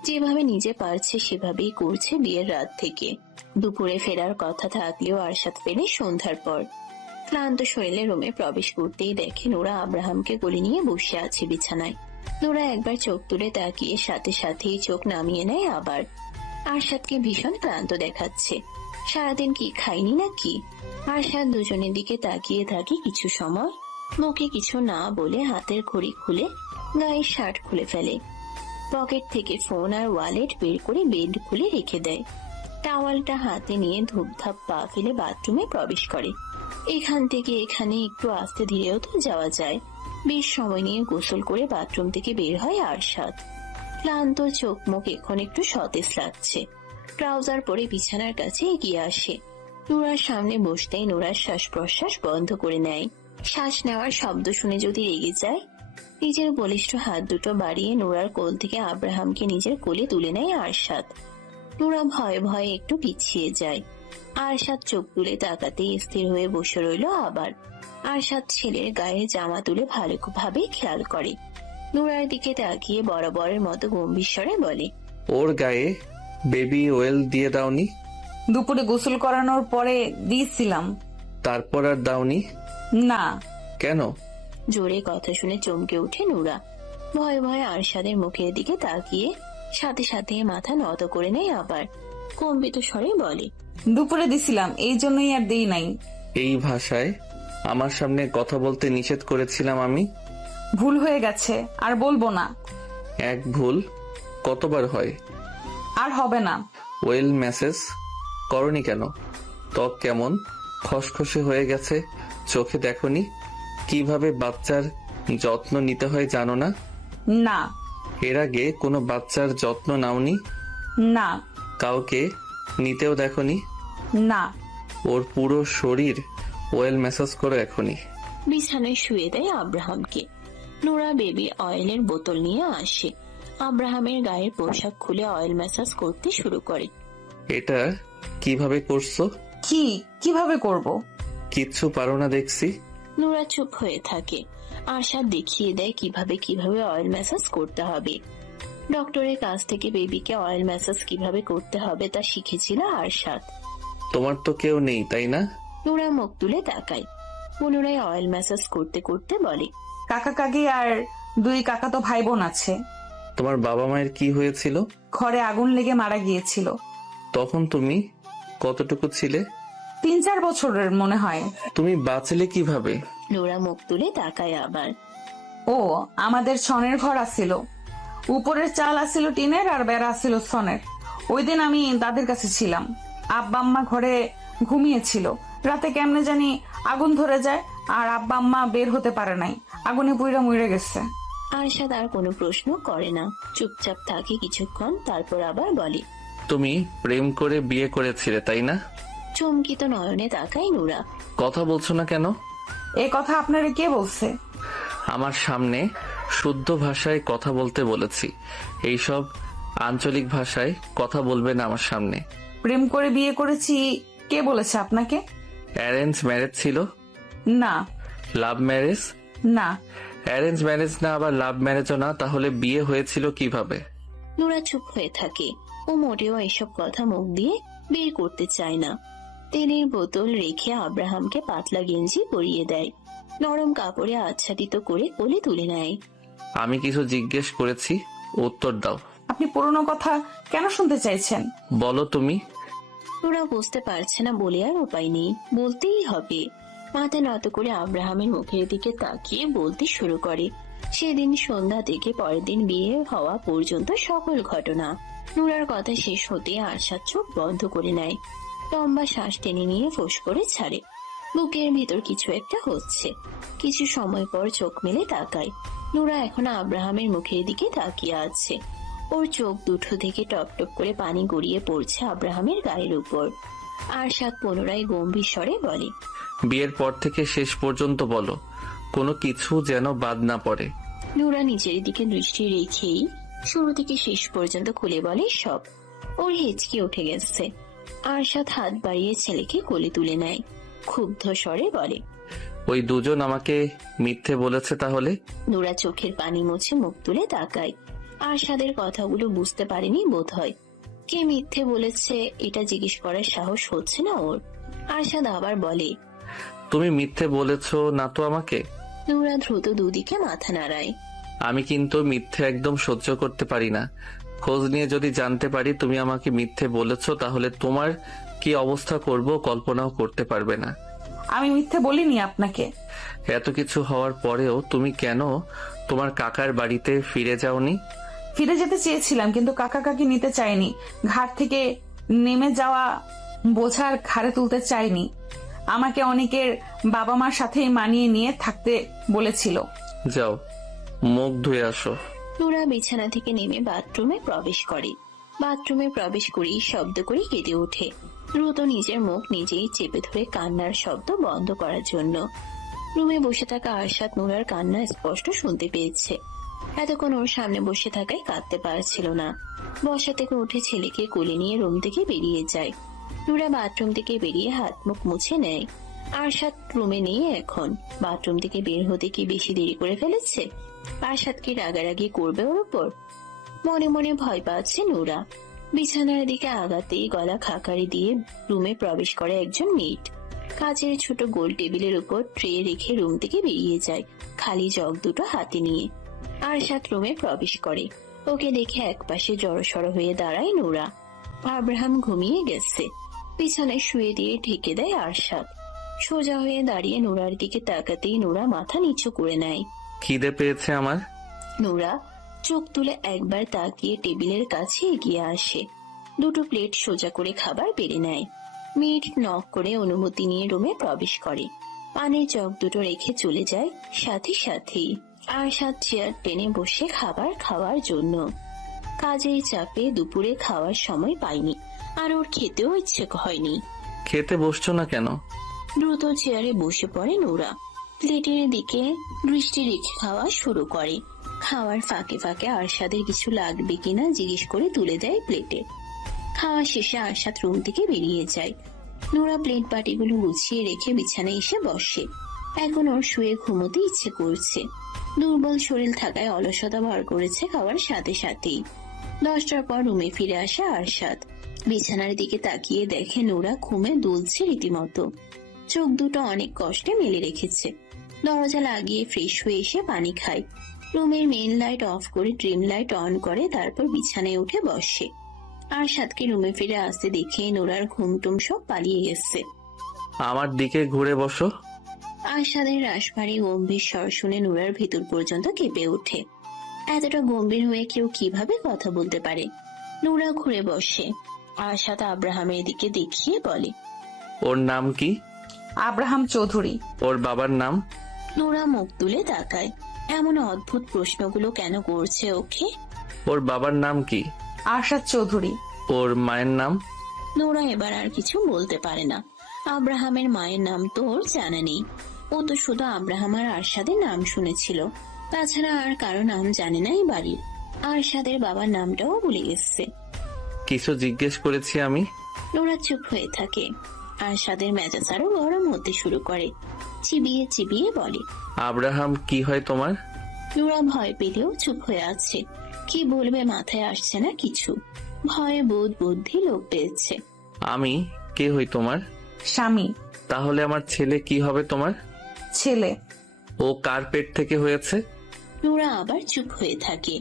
যেভাবে নিজে পারছে সেভাবেই করছে বিয়ের রাত থেকে। দুপুরে ফেরার কথা থাকলেও আরশাদ ফেরে সন্ধ্যার পর। ক্লান্ত শরীরে রুমে প্রবেশ করতেই দেখে নোরা আব্রাহামকে কোলে নিয়ে বসে আছে বিছানায়। নোরা একবার চোখ তুলে তাকিয়ে সাথে সাথেই চোখ নামিয়ে নেয় আবার। আরশাদকে ভীষণ ক্লান্ত দেখাচ্ছে। সারাদিন কি খায়নি নাকি? আরশাদ দুজনের দিকে তাকিয়ে থাকে কিছু সময়। মুখে কিছু না বলে হাতের ঘড়ি খুলে গায়ের শার্ট খুলে ফেলে। পকেট থেকে ফোন আর ওয়ালেট বের করে বেড খুলে রেখে দেয়। টাওয়ালটা হাতে নিয়ে ধূপধাপ পা ফেলে বাথরুমে প্রবেশ করে। এখান থেকে এখানে একটু আস্তে ধীরেও তো যাওয়া যায়। বেশ সময় নিয়ে গোসল করে বাথরুম থেকে বের হয় আরশাদ। ক্লান্ত চোখ মুখ এখন একটু সতেজ লাগছে। ট্রাউজার পরে বিছানার কাছে এগিয়ে আসে। নোরার সামনে বসতেই নোরার শ্বাস প্রশ্বাস বন্ধ করে নেয়। শ্বাস নেওয়ার শব্দ শুনে যদি রেগে যায়, নিজের বলিষ্ঠ হাত দুটো বাড়িয়ে নোরার কোল থেকে আব্রাহামকে নিজের কোলে তুলে নেয় আরশাদ। নোরা ভয়ে ভয়ে একটু পিছিয়ে যায়। আরশাদ চোখ তুলে তাকাতেই স্থির হয়ে বসে রইল আবার। আরশাদ ছেলের গায়ে জামা তুলে ভালোভাবে খেয়াল করে। নোরার দিকে তাকিয়ে বরাবরের মতো গম্ভীর স্বরে বলে, ওর গায়ে বেবি ওয়েল দিয়ে দাওনি? দুপুরে গোসল করানোর পরে দিয়েছিলাম। তারপর আর দাওনি? না। কেন? জোরে কথা শুনে চমকে ওঠে নোরা। ভয়ে ভয়ে আরশাদের মুখের দিকে তাকিয়ে সাথে সাথে মাথা নত করে নেয় আবার। কম্পিত স্বরে বলে, দুপুরে দিছিলাম, এই জন্যই আর দেই নাই। এই ভাষায় আমার সামনে কথা বলতে নিষেধ করেছিলাম আমি। ভুল হয়ে গেছে, আর বলবো না। এক ভুল কতবার হয়? আর হবে না। ওয়েল মেসেজ করনি কেন? ত্বক কেমন খসখসে হয়ে গেছে, চোখে দেখনি? কিভাবে বাচ্চার যত্ন নিতে হয় জানো না? না। এর আগে কোনো বাচ্চার যত্ন নাওনি? না। কাউকে নিতেও দেখনি? না। ওর পুরো শরীর অয়েল ম্যাসাজ করো এখনই। বিছানায় শুয়ে দেয় আব্রাহামকে। নোরা বেবি অয়েলের বোতল নিয়ে আসে। আব্রাহামের গায়ের পোশাক খুলে অয়েল ম্যাসাজ করতে শুরু করে। এটা কিভাবে করছো? কিভাবে করব? কিচ্ছু পারো না দেখছি। নোরা চুপ হয়ে থাকে। আরশাদ দেখিয়ে দেয় কিভাবে কিভাবে অয়েল ম্যাসাজ করতে হবে। ডক্টরের কাছ থেকে বেবিকে অয়েল ম্যাসাজ কিভাবে করতে হবে তা শিখেছিল আরশাদ। তোমার তো কেউ নেই তাই না? নোরা মুখ তুলে তাকায়। পুনরায় অয়েল ম্যাসাজ করতে করতে বলে, কাকা কাকি আর 2 কাকাতো ভাই বোন আছে। তোমার বাবা মায়ের কি হয়েছিল? ঘরে আগুন লেগে মারা গিয়েছিল। তখন তুমি কতটুকু ছিলে? 3-4 বছরের মনে হয়। তুমি বাঁচলে কিভাবে? নোরা মুখ তুলে তাকায় আবার। ও, আমাদের ছনের ঘর আছিল। উপরের চাল আছিল টিনের আর বেড়া আছিল ছনের। ওই দিন আমি দাদের কাছে ছিলাম। আব্বা আম্মা ঘরে ঘুমিয়েছিল। রাতে কেমনে জানি আগুন ধরে যায় আর আব্বা আম্মা বের হতে পারে নাই। আগুনে পুইরা মুইরে গেছে। আরশাদ আর কোনো প্রশ্ন করে না, চুপচাপ থাকে কিছুক্ষণ, তারপর আবার বলে, তুমি প্রেম করে বিয়ে করেছিলে তাই না? চমকিত নয়নে তাকায় নোরা। কথা বলছো না কেন? এ কথা আপনারে কে বলছে? আমার সামনে শুদ্ধ ভাষায় কথা বলতে বলেছি। এইসব আঞ্চলিক ভাষায় কথা বলবে না আমার সামনে। প্রেম করে বিয়ে করেছি কে বলেছে আপনাকে? অ্যারেঞ্জ ম্যারেজ ছিল? না। Love marriage? না। অ্যারেঞ্জ ম্যারেজ না আবার লাভ ম্যারেজও না, তাহলে বিয়ে হয়েছিল কিভাবে? নোরা চুপ হয়ে থাকে। ও মোটেও এসব কথা মুখ দিয়ে বের করতে চায় না। তেলের বোতল রেখে আব্রাহামকে পাতলা গেঞ্জি পরিয়ে দেয়। নরম কাপড়ে আচ্ছাদিত করে কোলে তুলে নেয়। আমি কিছু জিজ্ঞেস করেছি, উত্তর দাও। আপনি পুরনো কথা কেন শুনতে চাইছেন? বলো তুমি। নোরা বুঝতে পারছে না বলে আর উপায় নেই, বলতেই হবে। মাথা নত করে আব্রাহামের মুখের দিকে তাকিয়ে বলতে শুরু করে। সেদিন সন্ধ্যা থেকে পরের দিন বিয়ে হওয়া পর্যন্ত সকল ঘটনা। নোরার কথা শেষ হতে আরশাদ চোখ বন্ধ করে নেয়। লম্বা শ্বাস টেনে নিয়ে ফোঁস করে ছাড়ে। বুকের ভিতর কিছু একটা হচ্ছে। কিছু সময় পর চোখ মেলে তাকায়। নোরা এখন আব্রাহামের মুখের দিকে তাকিয়ে আছে। ওর চোখ দুটো থেকে টপ টপ করে পানি গড়িয়ে পড়ছে আব্রাহামের গায়ের উপর। আরশাদ পুনরায় গম্ভীর স্বরে বলে, বিয়ের পর থেকে শেষ পর্যন্ত বলো, কোনো কিছু যেন বাদ না পড়ে। নোরা নিজের দিকে দৃষ্টি রেখেই শুরু থেকে শেষ পর্যন্ত খুলে বলে সব। ওর হেঁচকি উঠে গেছে। আরশাদ হাত বাড়িয়ে ছেলেকে কোলে তুলে নেয়। ক্ষুব্ধ স্বরে বলে, ওই দুজন আমাকে মিথ্যে বলেছে তাহলে? নোরা চোখের পানি মুছে মুখ তুলে তাকায়। আরশাদের কথাগুলো বুঝতে পারেনি বোধ হয়। কে মিথ্যে বলেছে এটা জিজ্ঞেস করার সাহস হচ্ছে না ওর। আরশাদ আবার বলে, তুমি মিথ্যে বলেছো না তো আমাকে? নোরা দ্রুত দুদিকে মাথা নাড়ায়। আমি কিন্তু মিথ্যে একদম সহ্য করতে পারি না। খোঁজ নিয়ে যদি জানতে পারি তুমি আমাকে মিথ্যে বলেছো, তাহলে তোমার কি অবস্থা করব কল্পনাও করতে পারবে না। আমি মিথ্যে বলিনি আপনাকে। এত কিছু হওয়ার পরেও তুমি কেন তোমার কাকার বাড়িতে ফিরে যাওনি? ফিরে যেতে চেয়েছিলাম কিন্তু কাকা কাকি নিতে চাইনি। ঘাট থেকে নেমে যাওয়া বোঝার ঘাড়ে তুলতে চাইনি। আমাকে অনেকের বাবা মার সাথেই মানিয়ে নিয়ে থাকতে বলেছিল। যাও, মুখ ধুয়ে আসো। নোরা বিছানা থেকে নেমে বাথরুমে প্রবেশ করে। বাথরুমে প্রবেশ করেই শব্দ করে কেঁদে ওঠে। দ্রুত নিজের মুখ নিজেই চেপে ধরে কান্নার শব্দ বন্ধ করার জন্য। রুমে বসে থাকা আরশাদ নোরার কান্না স্পষ্ট শুনতে পেয়েছে। এতক্ষণ ওর সামনে বসে থাকায় কাঁদতে পারছিল না। বসা থেকে উঠে ছেলেকে কোলে নিয়ে রুম থেকে বেরিয়ে যায়। নোরা বাথরুম থেকে বেরিয়ে হাত মুখ মুছে নেয়। আরশাদ রুমে নেই এখন। বাথরুম থেকে বের হতে কি বেশি দেরি করে ফেলেছে? আরশাদ কি রাগারাগি করবে ওর উপর? মনে মনে ভয় পাচ্ছে নোরা। বিছানার দিকে আগাতেই গলা খাকারি দিয়ে রুমে প্রবেশ করে একজন মেয়েট। কাচের ছোট গোল টেবিলের উপর ট্রে রেখে রুম থেকে বেরিয়ে যায়, খালি জগ দুটো হাতে নিয়ে। আরশাদ রুমে প্রবেশ করে। ওকে দেখে একপাশে জড়সড় হয়ে দাঁড়ায় নোরা। আব্রাহাম ঘুমিয়ে গেছে। বিছানায় শুয়ে দিয়ে ঢেকে দেয় আরশাদ। সোজা হয়ে দাঁড়িয়ে নোরার দিকে তাকাতেই নোরা মাথা নিচু করে নেয়। খিদে পেয়েছে আমার। নোরা চোখ তুলে একবার তাকিয়ে টেবিলের কাছে এগিয়ে আসে। দুটো প্লেট সোজা করে খাবার বেড়ে নেয়। মেয়েট নক করে অনুমতি নিয়ে রুমে প্রবেশ করে। পানির জগ দুটো রেখে চলে যায় সাথে সাথেই। আরশাদ চেয়ার টেনে বসে খাবার খাওয়ার জন্য। কাজের চাপে দুপুরে খাওয়ার সময় পায়নি, আর ওর খেতেও ইচ্ছে হয়নি। খেতে বসছো না কেন? দ্রুত চেয়ারে বসে পড়ে নোরা। প্লেটের দিকে দৃষ্টি রেখে খাওয়া শুরু করে। খাওয়ার ফাঁকে ফাঁকে আরশাদের কিছু লাগবে কিনা জিজ্ঞেস করে তুলে দেয় প্লেটে। খাওয়া শেষে আরশাদ রুম থেকে বেরিয়ে যায়। নোরা প্লেট বাটিগুলো গুছিয়ে রেখে বিছানায় এসে বসে। এখন ওর শুয়ে ঘুমোতে ইচ্ছে করছে। দুর্বল শরীর থাকায় অলসতা ভর করেছে খাওয়ার সাথে সাথেই। 10টার পর রুমে ফিরে আসে আরশাদ। বিছানার দিকে তাকিয়ে দেখে নোরা ঘুমে দুলছে রীতিমতো। চোখ দুটো অনেক কষ্টে মেলে রেখেছে। দরজা লাগিয়ে ফ্রেশ হয়ে এসে পানি খায়। রুমের মেইন লাইট অফ করে ড্রিম লাইট অন করে, তারপর বিছানায় উঠে বসে। আরশাদকে রুমে ফিরে আসতে দেখে নোরার ঘুমটুম সব পালিয়ে গেছে। আমার দিকে ঘুরে বসো। আরশাদের রাশভারী গম্ভীর স্বর শুনে নোরার ভেতর পর্যন্ত কেঁপে ওঠে। এতটা গম্ভীর হয়ে কেউ কিভাবে কথা বলতে পারে? নোরা ঘুরে বসে। আরশাদ আব্রাহামের দিকে দেখিয়ে বলে, ওর নাম কি? আব্রাহাম চৌধুরী। ওর বাবার নাম? নোরা মুখ তুলে তাকায়। এমন অদ্ভুত প্রশ্নগুলো কেন করছে ওকে? ওর বাবার নাম কি? আরশাদ চৌধুরী। ওর মায়ের নাম? নোরা এবার আর কিছু বলতে পারে না। আব্রাহামের মায়ের নাম তো ওর জানা নেই। ও তো শুধু আব্রাহাম আর আরশাদের নাম শুনেছিল, তাছাড়া আর কারো নাম জানে না এই বাড়ির। আরশাদের বাবার নামটাও ভুলে গেছে। কিছু জিজ্ঞেস করেছি আমি? নোরা চুপ হয়ে থাকে। আরশাদের মেজাজ আরো গরম হতে শুরু করে। চিবিয়ে চিবিয়ে বলে, আব্রাহাম কি হয় তোমার? নোরা ভয় পেলেও চুপ হয়ে আছে। কি বলবে মাথায় আসছে না কিছু। ভয়ে বোধ বুদ্ধি লোপ পেয়েছে। আমি কে হই তোমার? স্বামী। তাহলে আমার ছেলে কি হবে তোমার? ছেলে। ও কার পেট থেকে হয়েছে? নোরা আবার চুপ হয়ে থাকে।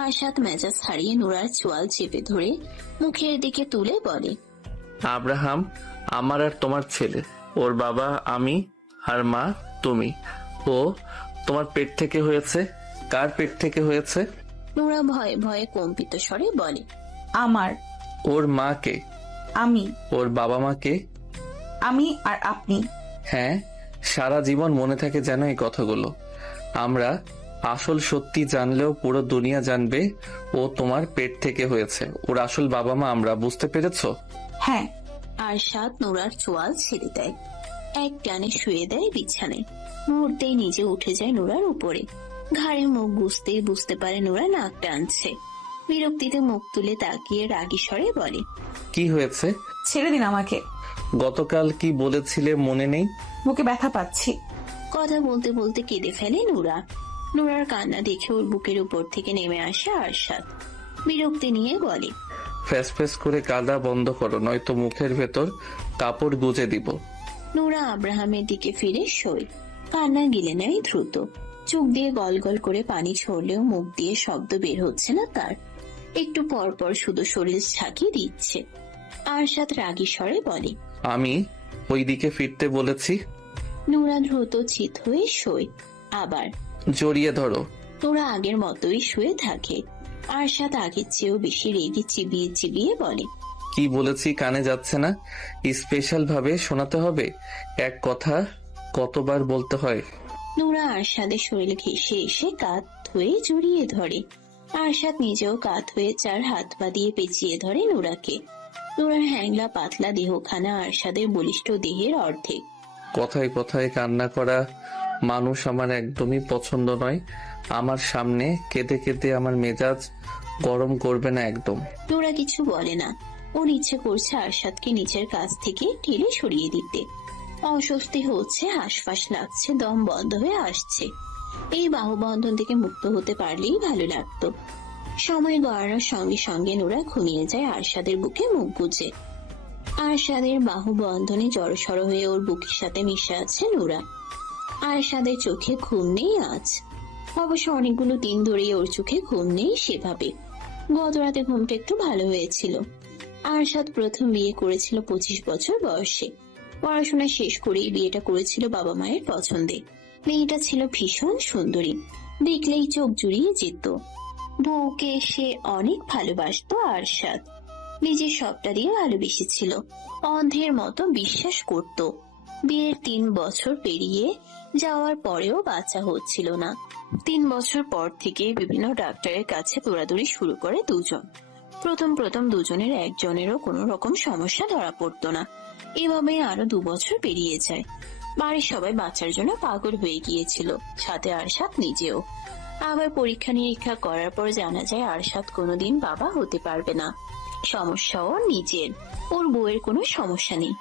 আরশাদ মেজাজ হারিয়ে নোরার চোয়াল চেপে ধরে মুখের দিকে তুলে বলে, আব্রাহাম আমার আর তোমার ছেলে। ওর বাবা আমি, আর মা তুমি। ও তোমার পেট থেকে হয়েছে। কার পেট থেকে হয়েছে? নোরা ভয়ে ভয়ে কম্পিত স্বরে বলে, আমার। ওর মা কে? আমি। ওর বাবা মা কে? আমি আর আপনি। হ্যাঁ, সারা জীবন মনে থাকে যেন এই কথাগুলো। আমরা আসল সত্যি জানলেও পুরো দুনিয়া জানবে ও তোমার পেট থেকে হয়েছে। ওর আসল বাবা মা আমরা, বুঝতে পেরেছো? হ্যাঁ। আরশাদ নোরার চোয়াল ছেড়ে দেয়। এক টানে শুয়ে দেয় বিছানায়। মুহূর্তেই নিজে উঠে যায় নোরার উপরে। ঘাড়ে মুখ গুজতেই বুঝতে পারে নোরা নাক টানছে। বিরক্তিতে মুখ তুলে তাকিয়ে রাগী স্বরে বলে, কি হয়েছে? ছেড়ে দিন আমাকে। গতকাল কি বলেছিলে মনে নেই? বুকে ব্যথা পাচ্ছি। কথা বলতে বলতে কেঁদে ফেলে নোরা। নোরার কান্না দেখে ওর বুকের উপর থেকে নেমে আসে আরশাদ। বিরক্তি নিয়ে বলে, ফ্যাস ফ্যাস করে কাঁদা বন্ধ করো, নয়তো মুখের ভেতর কাপড় গুজে দিব। নোরা আব্রাহামের দিকে ফিরে শোয়। কান্না গিলে নেয় দ্রুত। চোখ দিয়ে গল গল করে পানি ছড়লেও মুখ দিয়ে শব্দ বের হচ্ছে না তার। একটু পর পর শুধু শরীর ঝাঁকিয়ে দিচ্ছে। আরশাদ রাগী স্বরে বলে, আমি ওই দিকে ফিরতে বলেছি। নোরা দ্রুত চিত হয়ে শোয়। আবার জড়িয়ে ধরো। নোরা আগের মতোই শুয়ে থাকে। আরশাদ আগের চেয়েও বেশি রেগে চিবিয়ে চিবিয়ে বলে, কি বলেছি কানে যাচ্ছে না? স্পেশাল ভাবে শোনাতে হবে? এক কথা কতবার বলতে হয়? নোরা আরশাদের শরীর ঘেঁষে এসে কাঁধ ধুয়ে জড়িয়ে ধরে। আরশাদ নিজেও কাঁধ হয়ে চার হাত পা দিয়ে পেঁচিয়ে ধরে নোরাকে। নোরার হ্যাংলা পাতলা দেহখানা আরশাদের বলিষ্ঠ দেহের অর্ধেক। কথায় কথায় কান্না করা মানুষ আমার একদমই পছন্দ নয়। আমার সামনে কেঁদে কেঁদে আমার মেজাজ গরম করবে না একদম। নোরা কিছু বলে না। ওর ইচ্ছে করছে আরশাদকে নিজের কাছ থেকে ঠেলে সরিয়ে দিতে। অস্বস্তি হচ্ছে, হাঁসফাঁস লাগছে, দম বন্ধ হয়ে আসছে। এই বাহুবন্ধন থেকে মুক্ত হতে পারলেই ভালো লাগতো। সময় গড়ানোর সঙ্গে সঙ্গে নোরা ঘুমিয়ে যায় আরশাদের বুকে মুখ গুজে। আরশাদের বাহুবন্ধনে জড়সড় হয়ে ওর বুকের সাথে মিশে আছে নোরা। আরশাদের চোখে ঘুম নেই আজ। অবশ্য অনেকগুলো দিন ধরেই ওর চোখে ঘুম নেই সেভাবে। গত রাতে ঘুমটা একটু ভালো হয়েছিল। আরশাদ প্রথম বিয়ে করেছিল 25 বছর বয়সে। পড়াশোনা শেষ করেই বিয়েটা করেছিল বাবা মায়ের পছন্দে। মেয়েটা ছিল ভীষণ সুন্দরী, দেখলেই চোখ জুড়িয়ে যেত। বউকে সে অনেক ভালোবাসতো আরশাদ। নিজের সবটা দিয়ে ভালোবেসেছিল, অন্ধের মতো বিশ্বাস করত। বিয়ের 3 বছর পেরিয়ে যাওয়ার পরেও বাচ্চা হচ্ছিল না। 3 বছর পর থেকে বিভিন্ন ডাক্তারের কাছে দৌড়াদৌড়ি শুরু করে দুজন। প্রথম দুজনের একজনেরও কোনো রকম সমস্যা ধরা পড়তো না। এভাবে আরো 2 বছর পেরিয়ে যায়। বাড়ির সবাই বাচ্চার জন্য পাগল হয়ে গিয়েছিল, সাথে আরশাদ নিজেও। আবার পরীক্ষা নিরীক্ষা করার পর জানা যায় আরশাদ কোনোদিন বাবা হতে পারবে না। সমস্যাও নিজের, ওর বউয়ের কোনো সমস্যা নেই।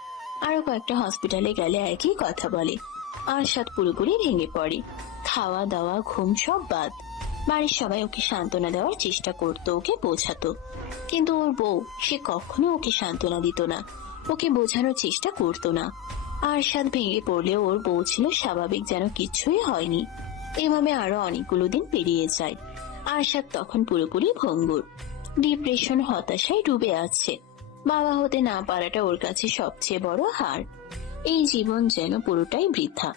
আরো কয়েকটা হসপিটালে গেলে একই কথা বলে। আরশাদ পুরোপুরি ভেঙে পড়ে। খাওয়া দাওয়া ঘুম সব বাদ। বাড়ির সবাই ওকে সান্ত্বনা দেওয়ার চেষ্টা করতো, ওকে বোঝাতো, কিন্তু ওর বউ সে কখনো ওকে সান্ত্বনা দিত না, ওকে বোঝানোর চেষ্টা করতো না। আরশাদ ভেঙে পড়লেও ওর বউ ছিল স্বাভাবিক, যেন কিছুই হয়নি। এভাবে আরো অনেকগুলো দিন পেরিয়ে যায়। আরশাদ তখন পুরোপুরি ভঙ্গুর, ডিপ্রেশন হতাশায় ডুবে আছে। বাবা হতে না পারাটা ওর কাছে সবচেয়ে বড় হার। এই জীবন যেন পুরোটাই বৃথা।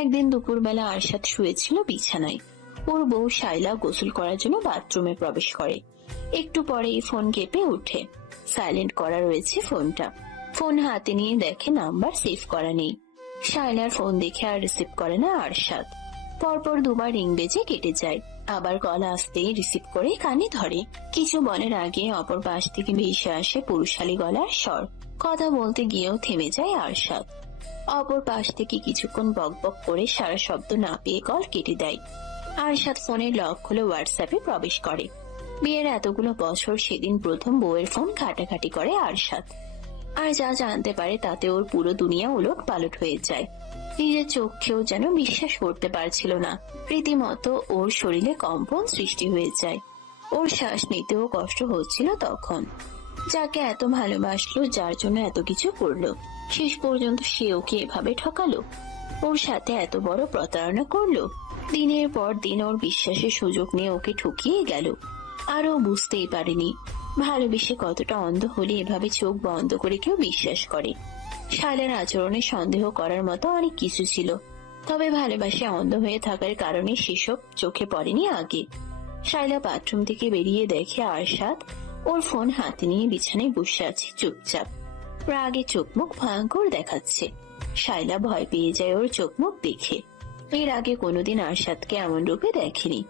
একদিন দুপুরবেলা আরশাদ শুয়েছিল বিছানায়। ওর বউ শাইলা গোসল করার জন্য বাথরুমে প্রবেশ করে। একটু পরেই ফোন কেঁপে ওঠে। সাইলেন্ট করা রয়েছে ফোনটা। ফোন হাতে নিয়ে দেখে নাম্বার সেভ করা নেই। শাইলার ফোন দেখে আর রিসিভ করে না আরশাদ। পরপর 2 বার রিং বেজে কেটে যায়। আবার গলা আসতেই রিসিভ করে কানে ধরে। কিছু বলার আগে অপর পাশ থেকে ভেসে আসে পুরুষালী গলার স্বর। কথা বলতে গিয়েও থেমে যায় আরশাদ। অপর পাশ থেকে কিছুক্ষণ বকবক করে সারা শব্দ না পেয়ে কল কেটে দেয়। আরশাদ ফোনের লক খুলে হোয়াটসঅ্যাপে প্রবেশ করে। বিয়ের এতগুলো বছর সেদিন প্রথম বউয়ের ফোন ঘাটাঘাটি করে আরশাদ। আর যা জানতে পারে তাতে ওর পুরো দুনিয়া উলট পালট হয়ে যায়। নিজের চোখেও যেন বিশ্বাস করতে পারছিল না। রীতিমতো ওর শরীরে কম্পন সৃষ্টি হয়ে যায়। ওর শ্বাস নিতেও কষ্ট হচ্ছিল তখন। যাকে এত ভালোবাসলো, যার জন্য এত কিছু করলো, শেষ পর্যন্ত সে ওকে এভাবে ঠকালো, ওর সাথে এত বড় প্রতারণা করলো। দিনের পর দিন ওর বিশ্বাসের সুযোগ নিয়ে ওকে ঠকিয়ে গেল। আর ও বুঝতেই পারেনি ভালোবেসে কতটা অন্ধ হলে এভাবে চোখ বন্ধ করে কেউ বিশ্বাস করে। শাইলার আচরণে সন্দেহ করার মতো অনেক কিছু ছিল, তবে ভালোবাসে অন্ধ হয়ে থাকার কারণে সেসব চোখে পড়েনি আগে। শাইলা বাথরুম থেকে বেরিয়ে দেখে আরশাদ ওর ফোন হাতে নিয়ে বিছানায় বসে আছে চুপচাপ। রাগে চোখ মুখ ভয়ঙ্কর দেখাচ্ছে। শাইলা ভয় পেয়ে যায় ওর চোখ মুখ দেখে। এর আগে কোনোদিন আরশাদকে এমন রূপে দেখেনি।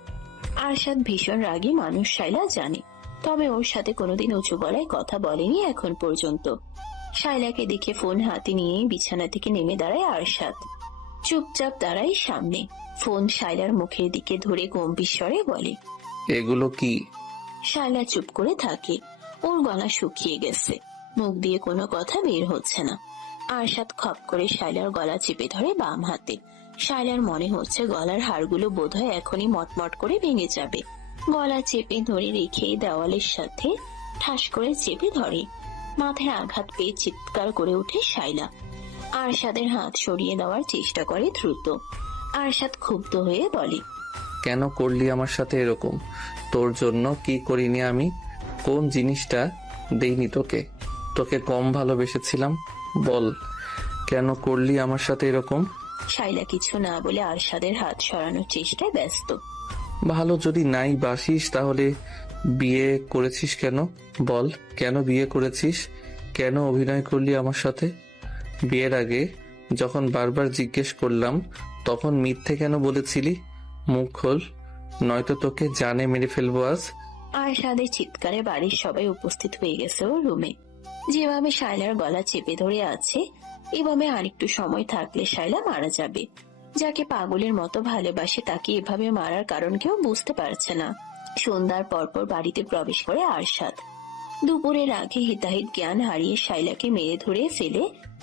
আরশাদ ভীষণ রাগী মানুষ, শাইলা জানে, তবে ওর সাথে কোনোদিন উঁচু গলায় কথা বলেনি এখন পর্যন্ত। শাইলাকে দেখে ফোন হাতে নিয়ে বিছানা থেকে নেমে দাঁড়ায় আরশাদ। চুপচাপ দাঁড়ায় সামনে। ফোন শাইলার মুখের দিকে ধরে গম্ভীর স্বরে বলে, এগুলো কি? শাইলা চুপ করে থাকে। ওর গলা শুকিয়ে গেছে, মুখ দিয়ে কোনো কথা বের হচ্ছে না। আরশাদ খপ করে শাইলার গলা চেপে ধরে বাম হাতে। শাইলার মনে হচ্ছে গলার হাড়গুলো বোধহয় এখনই মটমট করে ভেঙে যাবে। গলা চেপে ধরে রেখে দেওয়ালের সাথে ঠাস করে চেপে ধরে। মাথায় আঘাত পেয়ে চিৎকার করে ওঠে শাইলা। আরশাদের হাত সরিয়ে দেওয়ার চেষ্টা করে দ্রুত। আরশাদ ক্ষুব্ধ হয়ে বলে, কেন করলি আমার সাথে এরকম? তোর জন্য কি করিনি আমি? কোন জিনিসটা দেইনি তোকে? তোকে কম ভালোবেসেছিলাম? বল, কেন করলি আমার সাথে এরকম? শাইলা কিছু না বলে আরশাদের হাত সরানোর চেষ্টায় ব্যস্ত। ভালো যদি নাই বাসিস তাহলে বিয়ে করেছিস কেন? বল, কেন বিয়ে করেছিস? কেন অভিনয় করলি আমার সাথে? বিয়ের আগে যখন বারবার জিজ্ঞেস করলাম তখন মিথ্যে কেন বলেছিলি? মুখ খোল, নয়তো তোকে জানে মেরে ফেলবো আজ। আরশাদের চিৎকারে বাড়ির সবাই উপস্থিত হয়ে গেছে ওর রুমে। যেভাবে শাইলার গলা চেপে ধরে আছে, এভাবে আরেকটু সময় থাকলে শাইলা মারা যাবে। যাকে পাগলের মতো ভালোবাসে তাকে এভাবে মারার কারণ কেউ বুঝতে পারছে না। সন্ধ্যার পরপর বাড়িতে প্রবেশ করে আরশাদ। দুপুরের আগে হিতাহিত জ্ঞান হারিয়ে শাইলাকে মেরে ধরে ফেলে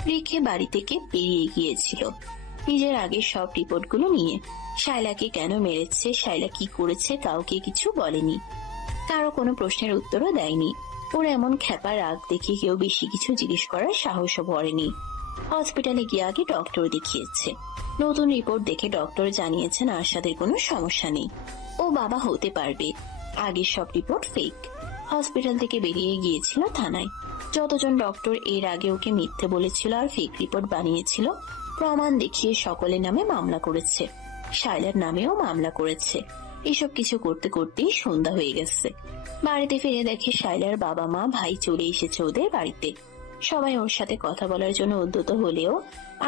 রেখে বাড়ি থেকে বেরিয়ে গিয়েছিল নিজের আগের সব রিপোর্টগুলো নিয়ে। শাইলাকে কেন মেরেছে, শাইলা কি করেছে কাউকে কিছু বলেনি, কারো কোনো প্রশ্নের উত্তরও দেয়নি। ওর এমন খ্যাপা রাগ দেখে কেউ বেশি কিছু জিজ্ঞেস করার সাহসও করেনি। হসপিটালে গিয়ে আগে ডক্টর দেখিয়েছে। নতুন রিপোর্ট দেখে ডক্টর জানিয়েছেন আরশাদের কোনো সমস্যা নেই, ও বাবা হতে পারবে। আগের সব রিপোর্ট ফেক। হসপিটাল থেকে বেরিয়ে গিয়েছিল থানায়। যতজন ডক্টর এর আগে ওকে মিথ্যে বলেছিল আর ফেক রিপোর্ট বানিয়েছিল, প্রমাণ দেখিয়ে সকলের নামে মামলা করেছে। শাইলার নামেও মামলা করেছে। এসব কিছু করতে করতেই সন্ধ্যা হয়ে গেছে। বাড়িতে ফিরে দেখে শাইলার বাবা মা ভাই চলে এসেছে ওদের বাড়িতে। সবাই ওর সাথে কথা বলার জন্য উদ্যত হলেও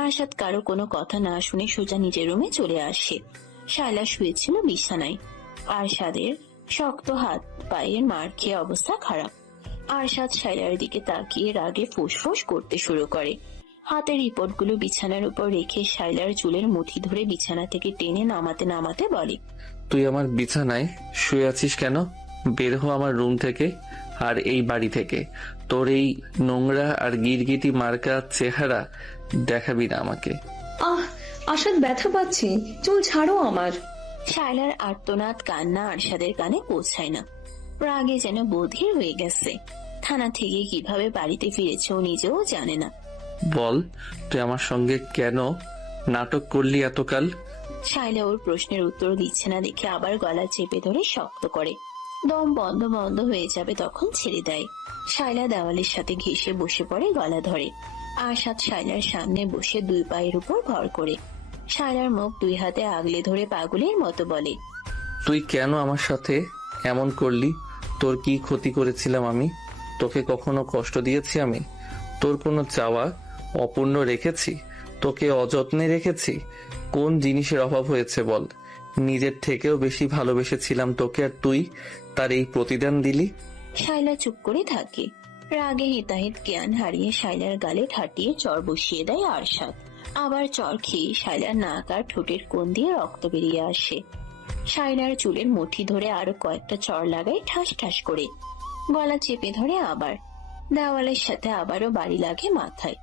আরশাদ কারো কোনো কথা না শুনে সোজা নিজের রুমে চলে আসে। শায়লা শুয়েছিল বিছানায়। আরশাদের শক্ত হাত পায়ের মার খেয়ে অবস্থা খারাপ। আরশাদ শায়লার দিকে তাকিয়ে রাগে ফুসফুস করতে শুরু করে। হাতের রিপোর্টগুলো বিছানার উপর রেখে শায়লার চুলের মুঠি ধরে বিছানা থেকে টেনে নামাতে নামাতে বলে, তুই আমার বিছানায় শুয়ে আছিস কেন? বের হ আমার রুম থেকে আর এই বাড়ি থেকে। তোর এই নোংরা আর গিরগিটি মার্কা চেহারা দেখাবি না আমাকে। আশাদ ব্যথা পাচ্ছি, চুল ছাড়ো আমার। শায়লার আর্তনাদ কান্না আরশাদের কানে পৌঁছায় না। রাগে যেন বধির হয়ে গেছে। থানা থেকে কিভাবে বাড়িতে ফিরেছে ও নিজেও জানে না। বল, তুই আমার সঙ্গে কেন নাটক করলি এতকাল? শায়লা ওর প্রশ্নের উত্তর দিচ্ছে না দেখে আবার গলা চেপে ধরে শক্ত করে। দম বন্ধ বন্ধ হয়ে যাবে তখন ছেড়ে দেয়। শায়লা দেওয়ালের সাথে ঘেঁষে বসে পড়ে, গলা ধরে। আরশাদ শায়লার সামনে বসে দুই পায়ের উপর ভর করে। শায়লার মুখ দুই হাতে আগলে ধরে পাগলের মতো বলে, তুই কেন আমার সাথে এমন করলি? তোর কি ক্ষতি করেছিলাম আমি? তোকে কখনো কষ্ট দিয়েছি আমি? তোর কোনো চাওয়া অপূর্ণ রেখেছি? তোকে অযত্নে রেখেছি? কোন জিনিসের অভাব হয়েছে বল? নিজের থেকেও বেশি ভালোবেসেছিলাম তোকে, আর তুই তার এই প্রতিদান দিলি। শায়লা চুপ করে থাকে। রাগে হিতাহিত জ্ঞান হারিয়ে শায়লার গালে ঠাটিয়ে চর বসিয়ে দেয় আরশাদ। আবার চর খেয়ে শায়লার নাক আর ঠোঁটের কোণ দিয়ে রক্ত বেরিয়ে আসে। শায়লার চুলের মুঠি ধরে আরো কয়েকটা চর লাগায় ঠাস ঠাস করে। গলা চেপে ধরে আবার। দেওয়ালের সাথে আবারও বাড়ি লাগে মাথায়।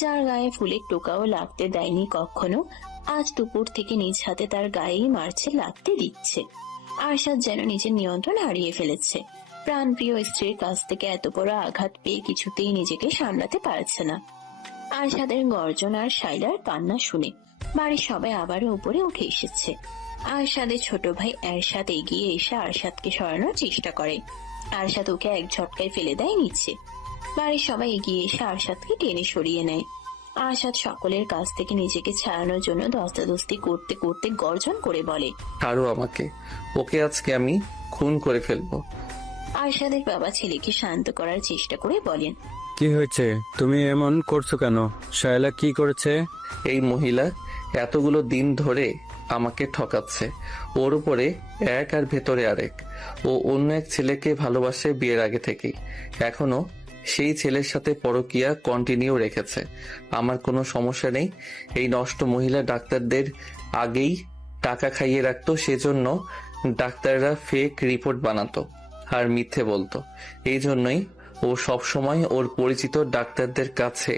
যার গায়ে ফুলের টোকাও লাগতে দেয়নি কখনো, আজ দুপুর থেকে নিজ হাতে তার গায়েই মারছে, লাগতে দিচ্ছে। আরশাদ যেন নিজের নিয়ন্ত্রণ হারিয়ে ফেলেছে। প্রাণপ্রিয় স্ত্রীর কাছ থেকে এত বড় আঘাত পেয়ে কিছুতেই নিজেকে সামলাতে পারছে না। আরশাদের গর্জন আর শায়লার কান্না শুনে বাড়ির সবাই আবারও উপরে উঠে এসেছে। আরশাদের ছোট ভাই এরশাদ এগিয়ে এসে আরশাদকে সরানোর চেষ্টা করে। আরশাদ ওকে এক ঝটকায় ফেলে দেয় নিচে। বাড়ির সবাই এগিয়ে এসে আরশাদকে টেনে সরিয়ে নেয়। আরশাদ সকলের কাছ থেকে নিজেকে ছাড়ানোর জন্য দস্তাদস্তি করতে করতে গর্জন করে বলে, ছাড়ো আমাকে, ওকে আজকে আমি খুন করে ফেলবো। আরশাদের বাবা ছেলেকে শান্ত করার চেষ্টা করে বলেন, কি হয়েছে? তুমি এমন করছো কেন? শায়লা কি করেছে? এই মহিলা এতগুলো দিন ধরে আমাকে ঠকাচ্ছে। ওর উপরে এক আর ভেতরে আরেক। ও অন্য এক ছেলেকে ভালোবাসে বিয়ের আগে থেকেই। এখনো সেই ছেলের সাথে পরকীয়া কন্টিনিউ রেখেছে। আমার কোনো সমস্যা নেই। এই নষ্ট মহিলা ডাক্তারদের আগেই টাকা খাইয়ে রাখতো, সেজন্য ডাক্তাররা ফেক রিপোর্ট বানাতো আর মিথ্যে বলতো। এই জন্যই ও সবসময় ওর পরিচিত ডাক্তারদের কাছে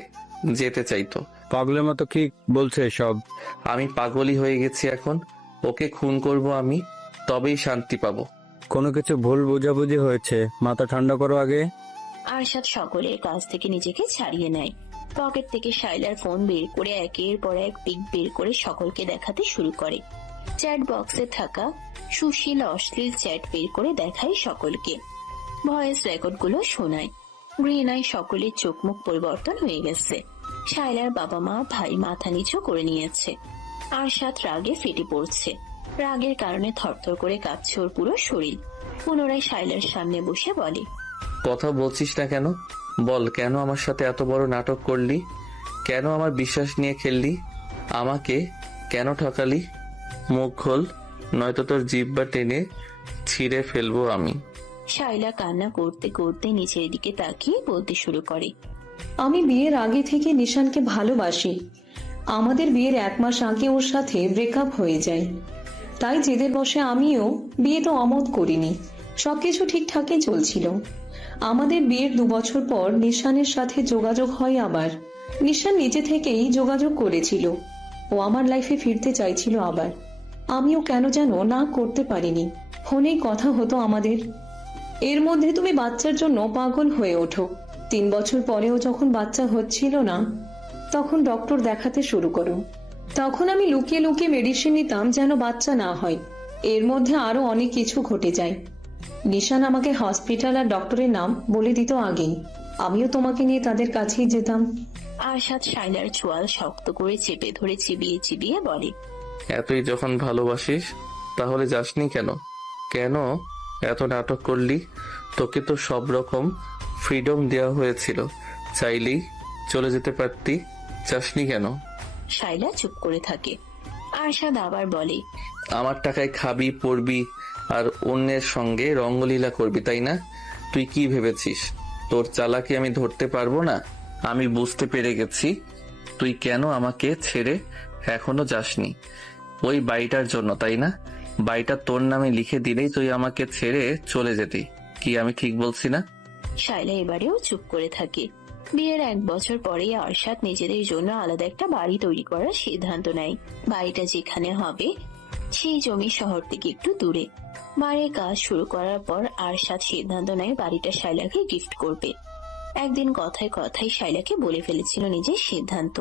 যেতে চাইতো। পাগলের মতো কি বলছে সব? আমি পাগলই হয়ে গেছি এখন। ওকে খুন করব আমি, তবেই শান্তি পাবো। কোনো কিছু ভুল বোঝাবুঝি হয়েছে, মাথা ঠান্ডা করো আগে। আরশাদ সকলের কাছ থেকে নিজেকে ছাড়িয়ে নেয়। পকেট থেকে শায়লার ফোন বের করে একের পর এক পিক বের করে সকলকে দেখাতে শুরু করে। চ্যাট বক্সে থাকা সুশীল অশ্লীল চ্যাট বের করে দেখায় সকলকে। ভয়েস রেকর্ডগুলো শোনায়। ঘৃণায় সকলের চোখ মুখ পরিবর্তন হয়ে গেছে। শায়লার বাবা মা ভাই মাথা নিচু করে নিয়েছে। আরশাদ রাগে ফেটে পড়ছে। রাগের কারণে থরথর করে কাঁপছে ওর পুরো শরীর। পুনরায় শায়লার সামনে বসে বলে, কথা বলছিস না কেন? বল, কেন আমার সাথে এত বড় নাটক করলি? কেন আমার বিশ্বাস নিয়ে খেললি? আমাকে কেন ঠকালি? মুখ খোল, নয়তো তোর জিহ্বা টেনে ছিঁড়ে ফেলবো আমি। শায়লা কান্না করতে করতে নিচের দিকে তাকিয়ে বলতে শুরু করে, আমি বিয়ের আগে থেকে নিশানকে ভালোবাসি। আমাদের বিয়ের 1 মাস আগে ওর সাথে ব্রেকআপ হয়ে যায়। তাই জেদের বসে আমিও বিয়েটা অমত করিনি। সবকিছু ঠিকঠাকই চলছিল। আমাদের বিয়ের 2 বছর পর নিশানের সাথে যোগাযোগ হয় আবার। নিশান নিজে থেকেই যোগাযোগ করেছিল। ও আমার লাইফে ফিরতে চাইছিল আবার। আমিও কেন যেন না করতে পারিনি। ফোনেই কথা হতো আমাদের। এর মধ্যে তুমি বাচ্চার জন্য পাগল হয়ে ওঠো। 3 বছর পরেও যখন বাচ্চা হচ্ছিল না, তখন ডক্টর দেখাতে শুরু করো। তখন আমি লুকিয়ে লুকিয়ে মেডিসিন নিতাম যেন বাচ্চা না হয়। এর মধ্যে আরো অনেক কিছু ঘটে যায়। নিশান আমাকে হসপিটাল আর ডক্টরের নাম বলে দিত আগেই। আমিও তোমাকে নিয়ে তাদের কাছেই যেতাম। আরশাদ শায়লার চোয়াল শক্ত করে চেপে ধরে চিবিয়ে চিবিয়ে বলে, এতই যখন ভালোবাসিস তাহলে যাসনি কেন? কেন এত নাটক করলি? তোকে তো সব রকম ফ্রিডম দেওয়া হয়েছিল, চাইলেই চলে যেতে পারতি, চাসনি কেন? শাইলা চুপ করে থাকে। আরশাদ আবার বলে, আমার টাকায় খাবি, পরবি আর অন্যের সঙ্গে রঙ্গলীলা করবি, তাই না? তুই কি ভেবেছিস তোর চালাকি আমি ধরতে পারবো না? আমি বুঝতে পেরে গেছি তুই কেন আমাকে ছেড়ে এখনো যাসনি। ওই বাড়িটার জন্য, তাই না? বাড়িটা তোর নামে লিখে দিলেই তুই আমাকে ছেড়ে চলে যেতি। কি আমি ঠিক বলছি না? শাইলা এবারেও চুপ করে থাকে। বিয়ের 1 বছর পরেই আরশাদ নিজেদের জন্য আলাদা একটা বাড়ি তৈরি করার সিদ্ধান্ত নেয়। বাড়িটা যেখানে হবে সেই জমি শহর থেকে একটু দূরে। বাড়ির কাজ শুরু করার পর আরশাদ সিদ্ধান্ত নেয় বাড়িটা শাইলাকে গিফট করবে। একদিন কথায় কথায় শাইলাকে বলে ফেলেছিল নিজের সিদ্ধান্ত।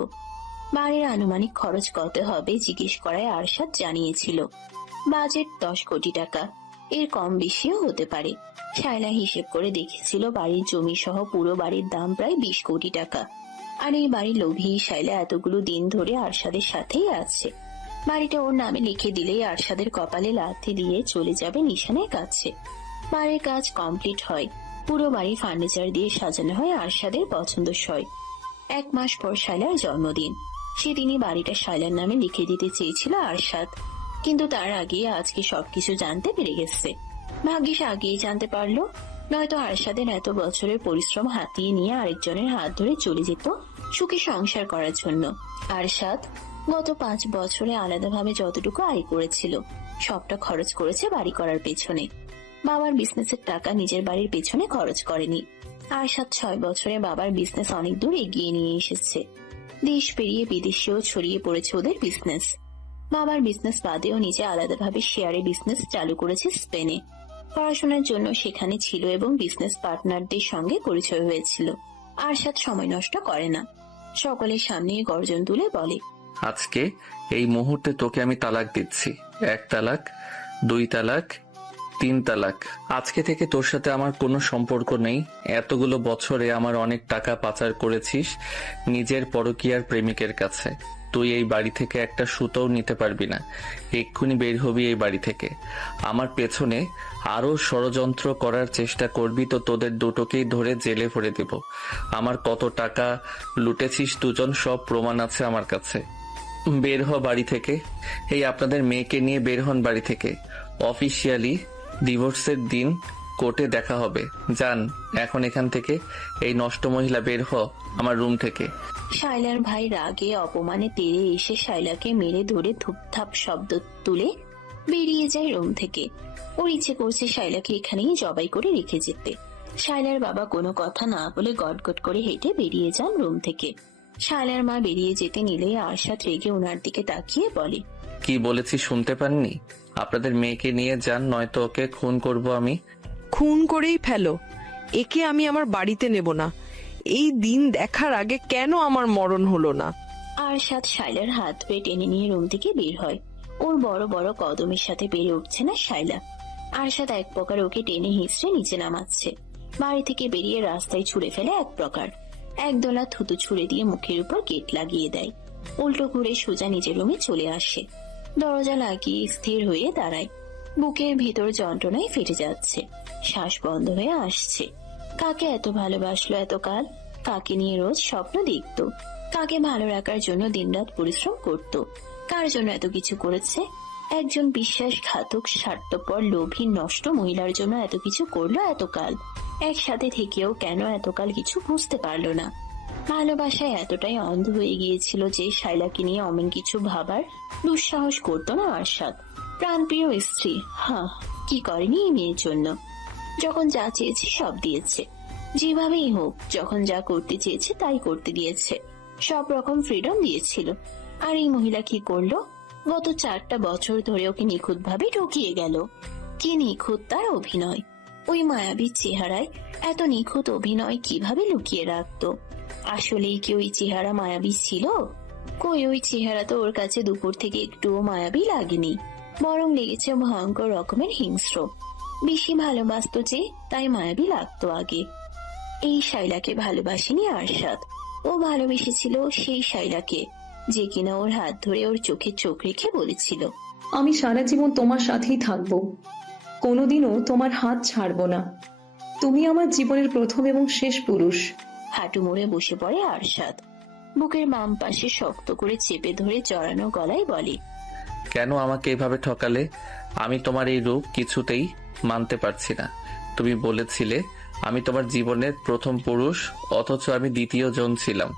বাড়ির আনুমানিক খরচ কত হবে জিজ্ঞেস করায় আরশাদ জানিয়েছিল বাজেট 10 কোটি টাকা, এর কম বেশিও হতে পারে। শায়লা হিসেব করে দেখেছিল বাড়ির জমি সহ পুরো বাড়ির দাম প্রায় 20 কোটি টাকা। আর এই বাড়ির লোভী শায়লা এতগুলো দিন ধরে আরশাদের সাথেই আছে। বাড়িটা ওর নামে লিখে দিলেই আরশাদের কপালে লাথি দিয়ে চলে যাবে নিশানের কাছে। বাড়ির কাজ কমপ্লিট হয়, পুরো বাড়ি ফার্নিচার দিয়ে সাজানো হয় আরশাদের পছন্দসই। 1 মাস পর শায়লার জন্মদিন। সেদিনই বাড়িটা শায়লার নামে লিখে দিতে চেয়েছিল আরশাদ, কিন্তু তার আগে আজকে সবকিছু জানতে পেরে গেছে। ভাগ্যিস আগেই জানতে পারলো, নয়তো আরশাদের এত বছরের পরিশ্রম হাতিয়ে নিয়ে আরেকজনের হাত ধরে চলে যেত সুখী সংসার করার জন্য। আরশাদ গত 5 বছরে আলাদাভাবে যতটুকু আয় করেছিল সবটা খরচ করেছে বাড়ি করার পেছনে। বাবার বিজনেসের টাকা নিজের বাড়ির পেছনে খরচ করেনি। আরশাদ 6 বছরে বাবার বিজনেস অনেক দূর এগিয়ে নিয়ে এসেছে। দেশ পেরিয়ে বিদেশেও ছড়িয়ে পড়েছে ওদের বিজনেস। বাবার বিজনেস বাদেও নিজে আলাদাভাবে শেয়ারে বিজনেস চালু করেছে স্পেনে। পড়াশোনার জন্য সেখানে ছিল এবং বিজনেস পার্টনারদের সঙ্গে পরিচয় হয়েছিল। আরশাদ সময় নষ্ট করে না, সকলের সামনে গর্জন তুলে বলে, আজকে এই মুহূর্তে তোকে আমি তালাক দিচ্ছি। 1 তালাক, 2 তালাক, 3 তালাক। আজকে থেকে তোর সাথে আমার কোনো সম্পর্ক নেই। এতগুলো বছরে আমার অনেক টাকা পাচার করেছিস নিজের পরকীয়ার প্রেমিকের কাছে। তুই এই বাড়ি থেকে একটা সুতোও নিতে পারবি না। এক্ষুনি বের হবি এই বাড়ি থেকে। আমার পেছনে আরো ষড়যন্ত্র করার চেষ্টা করবি তো তোদের দুটোকেই ধরে জেলে ভরে দেব। আমার কত টাকা লুটেছিস দুজন, সব প্রমাণ আছে আমার কাছে। বের হ বাড়ি থেকে। এই আপনাদের মেয়েকে নিয়ে বের হন বাড়ি থেকে। অফিসিয়ালি ডিভোর্সের দিন কোর্টে দেখা হবে। যান এখন এখান থেকে। এই নষ্ট মহিলা, বের হ আমার রুম থেকে। শায়লার ভাই রাগে অপমানে তেড়ে এসে শায়লাকে মেরে ধরে ধূপধাপ শব্দ তুলে বেরিয়ে যায় রুম থেকে। ওর ইচ্ছে করছে শায়লাকে এখানেই জবাই করে রেখে যেতে। শায়লার বাবা কোনো কথা না বলে গটগট করে হেঁটে বেরিয়ে যান রুম থেকে। শায়লার মা বেরিয়ে যেতে নিলে আরশাদ রেগে ওনার দিকে তাকিয়ে বলে, কি বলেছি শুনতে পাননি? আপনাদের মেয়েকে নিয়ে যান, নয়তো ওকে খুন করব আমি। খুন করেই ফেলো, একে আমি আমার বাড়িতে নেব না। এই দিন দেখার আগে কেন আমার মরণ হলো না? আরশাদ শায়লার হাত ধরে টেনে নিয়ে রুম থেকে বের হয়। ওর বড় বড় কদমের সাথে পেরে উঠছে না শায়লা। আরশাদ এক প্রকার ওকে টেনে হিঁচড়ে নিচে নামাচ্ছে। বাড়ি থেকে বেরিয়ে রাস্তায় ছুঁড়ে ফেলে এক প্রকার। একদলা থুতু ছুঁড়ে দিয়ে মুখের উপর গেট লাগিয়ে দেয়। উল্টো ঘুরে সোজা নিজের রুমে চলে আসে। দরজা লাগিয়ে স্থির হয়ে দাঁড়ায়। বুকের ভেতর যন্ত্রণায় ফেটে যাচ্ছে, শ্বাস বন্ধ হয়ে আসছে। কাকে এত ভালোবাসলো এতকাল, কাকে নিয়ে রোজ স্বপ্ন দেখতো, কাকে ভালো রাখার জন্য দিনরাত পরিশ্রম করত, কার জন্য এত কিছু করেছে। একজন বিশ্বাসঘাতক স্বার্থপর লোভী নষ্ট মহিলার জন্য এত কিছু করলো এতকাল। একসাথে থেকেও কেন এতকাল কিছু বুঝতে পারলো না। ভালোবাসায় এতটাই অন্ধ হয়ে গিয়েছিল যে শায়লাকে নিয়ে অমন কিছু ভাবার দুঃসাহস করতো না আরশাদ। প্রাণপ্রিয় স্ত্রী, কি করেনি এই মেয়ের জন্য? যখন যা চেয়েছে সব দিয়েছে, যেভাবেই হোক যখন যা করতে চেয়েছে তাই করতে দিয়েছে, সব রকম ফ্রিডম দিয়েছিল। আর এই মহিলা কি করলো? গত 4টা বছর ধরে ওকে নিখুঁত ভাবে ঠকিয়ে গেল। কি নিখুঁত তার অভিনয়! ওই মায়াবীর চেহারায় এত নিখুঁত অভিনয় কিভাবে লুকিয়ে রাখতো? আসলেই কি ওই চেহারা মায়াবী ছিল? কই, ওই চেহারা তো ওর কাছে দুপুর থেকে একটুও মায়াবী লাগেনি, বরং লেগেছে ভয়ঙ্কর রকমের হিংস্র। বেশি ভালোবাসতো যে, তাই মায়াবী লাগতো আগে। এই শায়লাকে ভালোবাসেনি আরশাদ, ও ভালোবেসেছিল সেই শায়লাকে যে কিনা ওর হাত ধরে ওর চোখে চোখ রেখে বলেছিল, আমি সারা জীবন তোমার সাথেই থাকবো, কোনোদিনও তোমার হাত ছাড়বো না। তুমি আমার জীবনের প্রথম এবং শেষ পুরুষ। হাঁটু মুড়ে বসে পড়ে আরশাদ। বুকের বাম পাশে শক্ত করে চেপে ধরে জড়ানো গলায় বলে, কেন আমাকে এভাবে ঠকালে? আমি তোমার এই রূপ কিছুতেই মানতে পারছি না। তুমি বলেছিলে আমি তোমার জীবনের প্রথম পুরুষ, অথচ আমি দ্বিতীয় জন ছিলাম।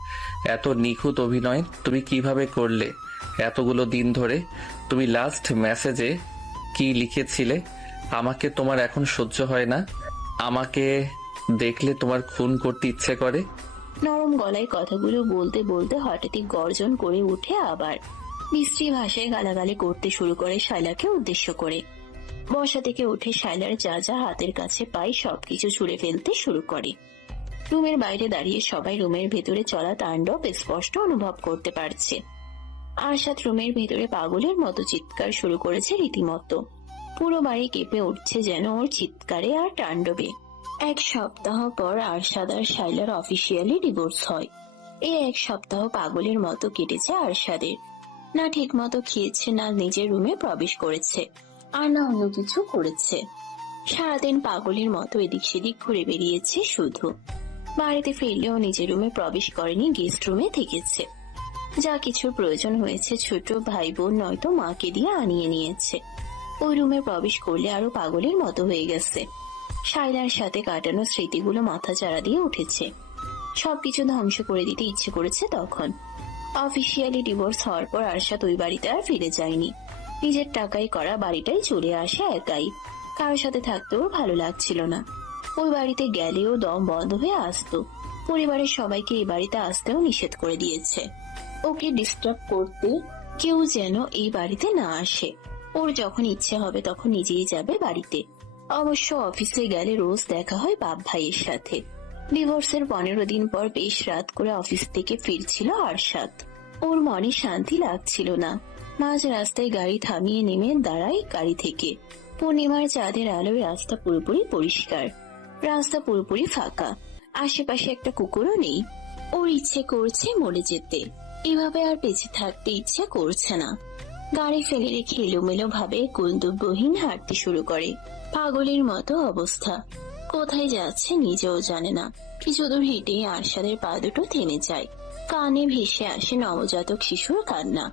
এত নিখুঁত অভিনয় তুমি কিভাবে করলে এতগুলো দিন ধরে? তুমি লাস্ট মেসেজে কি লিখেছিলে? আমাকে তোমার এখন সহ্য হয় না, আমাকে দেখলে তোমার খুন করতে ইচ্ছে করে। নরম গলায় কথাগুলো বলতে বলতে হঠাৎই গর্জন করে উঠে আবার মিস্ত্রি ভাষায় গালাগালি করতে শুরু করে শায়লাকে উদ্দেশ্য করে। বসা থেকে উঠে শায়লার যা যা হাতের কাছে পায় সবকিছু ছুঁড়ে ফেলতে শুরু করে। রুমের বাইরে দাঁড়িয়ে সবাই রুমের ভেতরে চলা তাণ্ডব স্পষ্ট অনুভব করতে পারছে। আরশাদ রুমের ভেতরে পাগলের মতো চিৎকার শুরু করেছে রীতিমতো। পুরো বাড়ি কেঁপে উঠছে যেন ওর চিৎকারে আর তাণ্ডবে। 1 সপ্তাহ পর আরশাদ আর শায়লার অফিসিয়ালি ডিভোর্স হয়। এই 1 সপ্তাহ পাগলের মতো কেটেছে আরশাদের। না ঠিক মতো খেয়েছে, না নিজের রুমে প্রবেশ করেছে, আর না অন্য কিছু করেছে। সারাদিন পাগলের মতো এদিক সেদিক ঘুরে বেরিয়েছে শুধু। বাড়িতে ফিরলেও নিজের রুমে প্রবেশ করেনি, গেস্ট রুমে থেকেছে। যা কিছুর প্রয়োজন হয়েছে ছোট ভাই বোন নয়তো মাকে দিয়ে আনিয়ে নিয়েছে। ওই রুমে প্রবেশ করলে আরো পাগলের মতো হয়ে গেছে। শায়লার সাথে কাটানো স্মৃতিগুলো মাথা চাড়া দিয়ে উঠেছে। সবকিছু ধ্বংস করে দিতে ইচ্ছে করেছে তখন। অফিসিয়ালি ডিভোর্স হওয়ার পর আরশাদ ওই বাড়িতে আর ফিরে যায়নি। নিজের টাকায় করা বাড়িটাই চলে আসে একাই। কারোর সাথে থাকতেও ভালো লাগছিল না। ওই বাড়িতে গেলেও দম বন্ধ হয়ে আসতো। পরিবারের সবাইকে এই বাড়িতে আসতেও নিষেধ করে দিয়েছে। ওকে ডিস্টার্ব করতে কেউ যেন এই বাড়িতে না আসে। ওর যখন ইচ্ছে হবে তখন নিজেই যাবে বাড়িতে। অবশ্য অফিসে গেলে রোজ দেখা হয় বাপ ভাইয়ের সাথে। ডিভোর্সের 15 দিন পর বেশ রাত করে অফিস থেকে ফিরছিল আরশাদ। ওর মনে শান্তি লাগছিল না। মাঝ রাস্তায় গাড়ি থামিয়ে নেমে দাঁড়ায় গাড়ি থেকে। পূর্ণিমার চাঁদের আলোয় রাস্তা পুরোপুরি পরিষ্কার, রাস্তা পুরোপুরি ফাঁকা। আশেপাশে একটা কুকুরও নেই। ওর ইচ্ছে করছে মরে যেতে। এভাবে আর বেঁচে থাকতে ইচ্ছে করছে না। গাড়ি ফেলে রেখে এলোমেলো ভাবে গন্তব্যহীন হাঁটতে শুরু করে। পাগলের মতো অবস্থা। কোথায় যাচ্ছে নিজেও জানে না। কিছু দূর হেঁটে আরশাদের পা দুটো থেমে যায়। কানে ভেসে আসে নবজাতক শিশুর কান্না।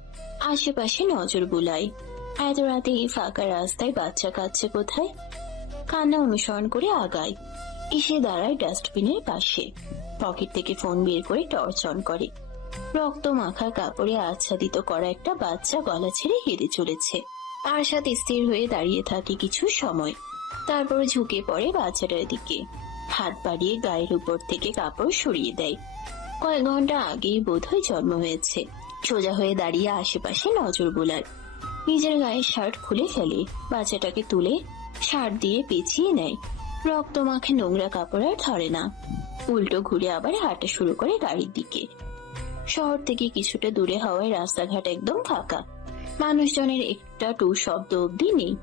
আশেপাশে নজর বুলায়। এত রাতে এই ফাঁকা রাস্তায় বাচ্চা কাঁদছে কোথায়? কান্না অনুসরণ করে আগায়। এসে দাঁড়ায় ডাস্টবিনের পাশে। পকেট থেকে ফোন বের করে টর্চ অন করে। রক্ত মাখা কাপড়ে আচ্ছাদিত করা একটা বাচ্চা গলা ছেড়ে হেঁটে চলেছে। আরশাদ স্থির হয়ে দাঁড়িয়ে থাকে কিছু সময়। তারপর ঝুঁকে পড়ে বাচ্চাটার দিকে। হাত বাড়িয়ে গায়ের উপর থেকে কাপড় সরিয়ে দেয়। কয়েক ঘন্টা আগেই বোধহয় জন্ম হয়েছে। সোজা হয়ে দাঁড়িয়ে আশেপাশে নজর বুলায়। নিজের গায়ের শার্ট খুলে ফেলে। বাচ্চাটাকে তুলে শার্ট দিয়ে পেঁচিয়ে নেয়। রক্ত মাখে নোংরা কাপড় আর ধরে না। উল্টো ঘুরে আবার হাঁটা শুরু করে গাড়ির দিকে। শহর থেকে কিছুটা দূরে হওয়ায় রাস্তাঘাট একদম ফাঁকা। মানুষজনের একটা টু শব্দ অব্দি নেই।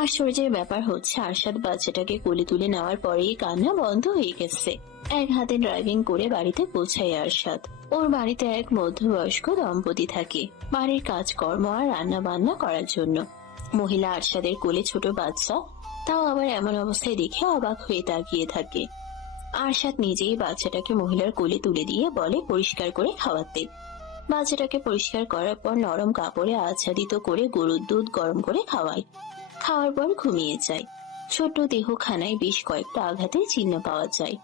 আশ্চর্যের ব্যাপার হচ্ছে আরশাদ বাচ্চাটাকে কোলে তুলে নেওয়ার পরেই কান্না বন্ধ হয়ে গেছে। এক হাতে ড্রাইভিং করে বাড়িতে পৌঁছায় আরশাদ। ওর বাড়িতে এক মধ্যবয়স্ক দম্পতি থাকে বাড়ির কাজকর্ম আর রান্না বান্না করার জন্য। মহিলা আরশাদের কোলে ছোট বাচ্চা, তাও আবার এমন অবস্থায় দেখে অবাক হয়ে তাকিয়ে থাকে। আরশাদ নিজেই বাচ্চাটাকে মহিলার কোলে তুলে দিয়ে বলে পরিষ্কার করে খাওয়াতে। বাচ্চাটাকে পরিষ্কার করার পর নরম কাপড়ে আচ্ছাদিত করে গরুর দুধ গরম করে খাওয়ায়। খাওয়ার পর ঘুমিয়ে যায়। ছোট দেহখানায় বেশ কয়েকটা আঘাতের চিহ্ন পাওয়া যায়।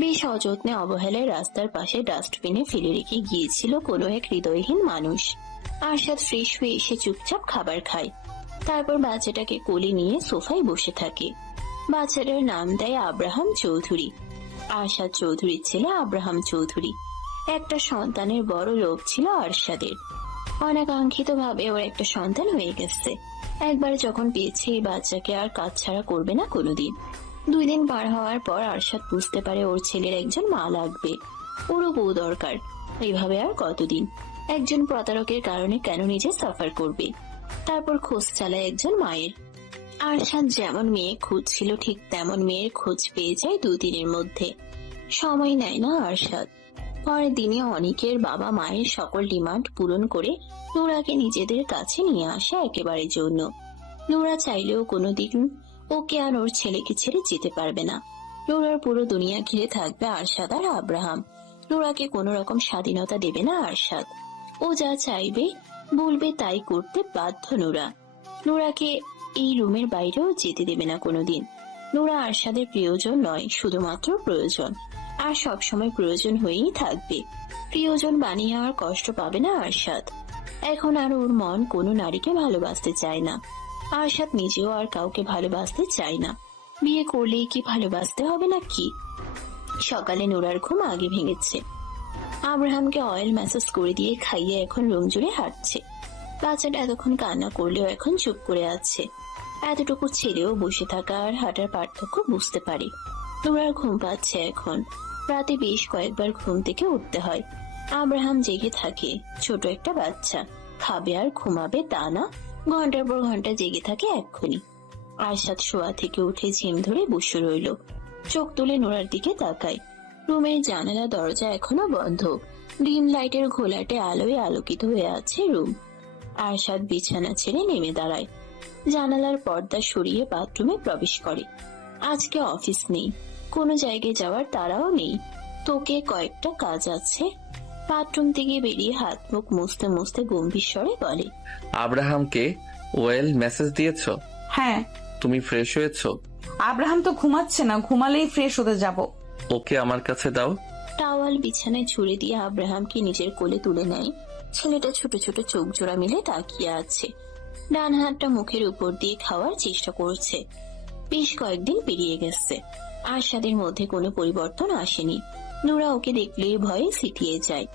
বেশ অযত্নে অবহেলায় রাস্তার পাশে ডাস্টবিনে ফেলে রেখে গিয়েছিল কোনো এক হৃদয়হীন মানুষ। আরশাদ ফ্রেশ হয়ে এসে চুপচাপ খাবার খায়। তারপর বাচ্চাটাকে কোলে নিয়ে সোফায় বসে থাকে। বাচ্চাটার নাম দেয় আব্রাহাম চৌধুরী। আরশাদ চৌধুরীর ছেলে আব্রাহাম চৌধুরী। একটা সন্তানের বড় লোভ ছিল আরশাদের। অনাকাঙ্ক্ষিত ভাবে ওর একটা সন্তান হয়ে গেছে। একবার যখন পেয়েছে এই বাচ্চাকে আর কাজ ছাড়া করবে না কোনোদিন। 2 দিন পার হওয়ার পর আরশাদ বুঝতে পারে ওর ছেলের একজন মা লাগবে। ওরও বউ দরকার। এইভাবে আর কতদিন? একজন প্রতারকের কারণে কেন নিজে সাফার করবে? তারপর খোঁজ চালায় একজন মায়ের। আরশাদ যেমন মেয়ে খুঁজছিল ঠিক তেমন মেয়ের খোঁজ পেয়ে যায় 2 দিনের মধ্যে। সময় নেয় না আরশাদ। পরের দিনে অনিকের বাবা মায়ের সকল ডিমান্ড পূরণ করে নোরাকে নিজেদের কাছে নিয়ে আসে একেবারে জন্য। নোরা চাইলেও কোনোদিন ওকে আর ওর ছেলেকে ছেড়ে যেতে পারবে না। নোরার পুরো দুনিয়া ঘিরে থাকবে আরশাদ আর আব্রাহাম। নোরাকে কোনো রকম স্বাধীনতা দেবে না আরশাদ। ও যা চাইবে বলবে তাই করতে বাধ্য নোরা। নোরাকে এই রুমের বাইরেও যেতে দেবে না কোনোদিন। নোরা আরশাদের প্রিয়জন নয়, শুধুমাত্র প্রয়োজন, আর সবসময় প্রয়োজন হয়েই থাকবে। প্রিয়জন বানিয়ে আর কষ্ট পাবে না আরশাদ। এখন আর ওর মন কোনো নারীকে ভালোবাসতে চায় না। আরশাদ নিজেও আর কাউকে ভালোবাসতে চায় না। বিয়ে করলেই কি ভালোবাসতে হবে না কি? সকালে নোরার ঘুম আগে ভেঙেছে। আব্রাহামকে অয়েল ম্যাসাজ করে দিয়ে খাইয়ে এখন রুম জুড়ে হাঁটছে। বাচ্চাটা এতক্ষণ কান্না করলেও এখন চুপ করে আছে। এতটুকু ছেলেও বসে থাকা আর হাঁটার পার্থক্য বুঝতে পারে। নোরার ঘুম পাচ্ছে এখন। রাতে বেশ কয়েকবার ঘুম থেকে উঠতে হয়। আব্রাহাম জেগে থাকে, ছোট একটা বাচ্চা। খাবে আর ঘুমাবে তা না, ঘন্টার পর ঘন্টা জেগে থাকে এক্ষুনি। আরশাদ শোয়া থেকে উঠে ঝিম ধরে বসে রইল। চোখ তুলে নোরার দিকে তাকায়। রুমের জানালা দরজা এখনো বন্ধ। ডিম লাইটের ঘোলাটে আলোয় আলোকিত হয়ে আছে রুম। আরশাদ বিছানা ছেড়ে নেমে দাঁড়ায়। জানালার পর্দা সরিয়ে বাথরুমে প্রবেশ করে। আজকে অফিস নেই, কোনো জায়গায় যাওয়ার তাড়াও নেই। তোকে কয়েকটা কাজ আছে। বাথরুম থেকে বেরিয়ে হাত মুখ মুছতে মুছতে গম্ভীর স্বরে বলে, আব্রাহামকে ওয়েল মেসেজ দিয়েছো? হ্যাঁ। তুমি ফ্রেশ হয়েছো? আব্রাহাম তো ঘুমাচ্ছে না, ঘুমালেই ফ্রেশ হতে যাব। ওকে আমার কাছে দাও। টাওয়াল বিছানায় ছুড়ে দিয়ে আব্রাহামকে নিজের কোলে তুলে নেয়। ছেলেটা ছোট ছোট চোখ জোড়া মিলে তাকিয়ে আছে। ডান হাতটা মুখের উপর দিয়ে খাওয়ার চেষ্টা করছে। বেশ কয়েকদিন পেরিয়ে গেছে। আরশাদের মধ্যে কোনো পরিবর্তন আসেনি। নোরা ওকে দেখলেই ভয়ে সিটিয়ে যায়।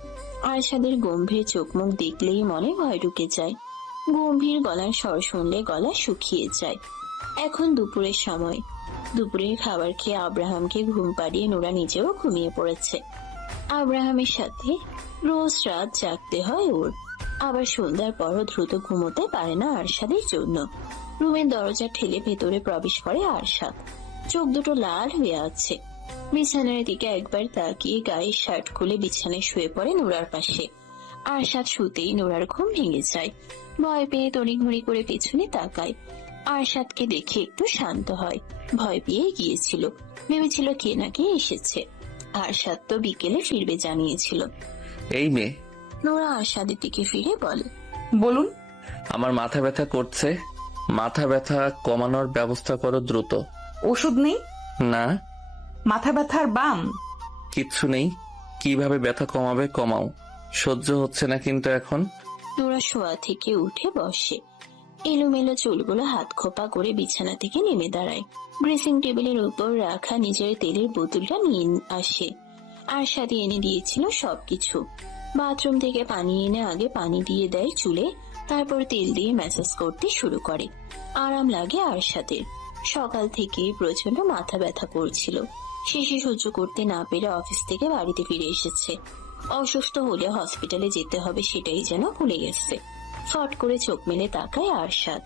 আরশাদের গম্ভীর চোখ মুখ দেখলেই মনে ভয় ঢুকে যায়। গম্ভীর গলার স্বর শুনলে গলা শুকিয়ে যায়। এখন দুপুরের সময়। দুপুরের খাবার খেয়ে আব্রাহামকে ঘুম পাড়িয়ে নোরা নিজেও ঘুমিয়ে পড়েছে। আব্রাহামের সাথে রোজ রাত জাগতে হয় ওর। আবার সন্ধ্যার পরও দ্রুত ঘুমোতে পারে না আরশাদের জন্য। রুমের দরজা ঠেলে ভেতরে প্রবেশ করে আরশাদ। চোখ দুটো লাল হয়ে আছে। বিছানার দিকে একবার তাকিয়ে গায়ের শার্ট খুলে বিছানায় শুয়ে পড়ে নোরার পাশে। আরশাদ শুতেই নোরার ঘুম ভেঙে যায়। ভয় পেয়ে তড়িঘড়ি করে পেছনে তাকায়। আরশাদকে দেখে একটু শান্ত হয়। ভয় পেয়ে গিয়েছিল, ভেবেছিল কে না কে এসেছে। আরশাদ তো বিকেলে ফিরবে জানিয়েছিল। এই মেয়ে। নোরা আরশাদের দিকে ফিরে বলে, বলুন। আমার মাথা ব্যথা করছে, মাথা ব্যথা কমানোর ব্যবস্থা করো দ্রুত। ওষুধ নেই? না। মাথা ব্যথার বাম? কিচ্ছু নেই। কিভাবে ব্যথা কমাবে কমাও, সহ্য হচ্ছে না কিন্তু এখন। নোরা শোয়া থেকে উঠে বসে। এলোমেলো চুলগুলো হাত খোপা করে বিছানা থেকে নেমে দাঁড়ায়। ড্রেসিং টেবিলের উপর রাখা নিজের তেলের বোতলটা নিয়ে আসে। আরশাদ এনে দিয়েছিল সবকিছু। বাথরুম থেকে পানি এনে আগে পানি দিয়ে দেয় চুলে, তারপর তেল দিয়ে ম্যাসাজ করতে শুরু করে। আরাম লাগে আরশাদের। সকাল থেকে প্রচন্ড মাথা ব্যথা করছিল। শেষে সহ্য করতে না পেরে অফিস থেকে বাড়িতে ফিরে এসেছে। অসুস্থ হলে হসপিটালে যেতে হবে সেটাই যেন ভুলে গেছে। ফট করে চোখ মেলে তাকায় আরশাদ।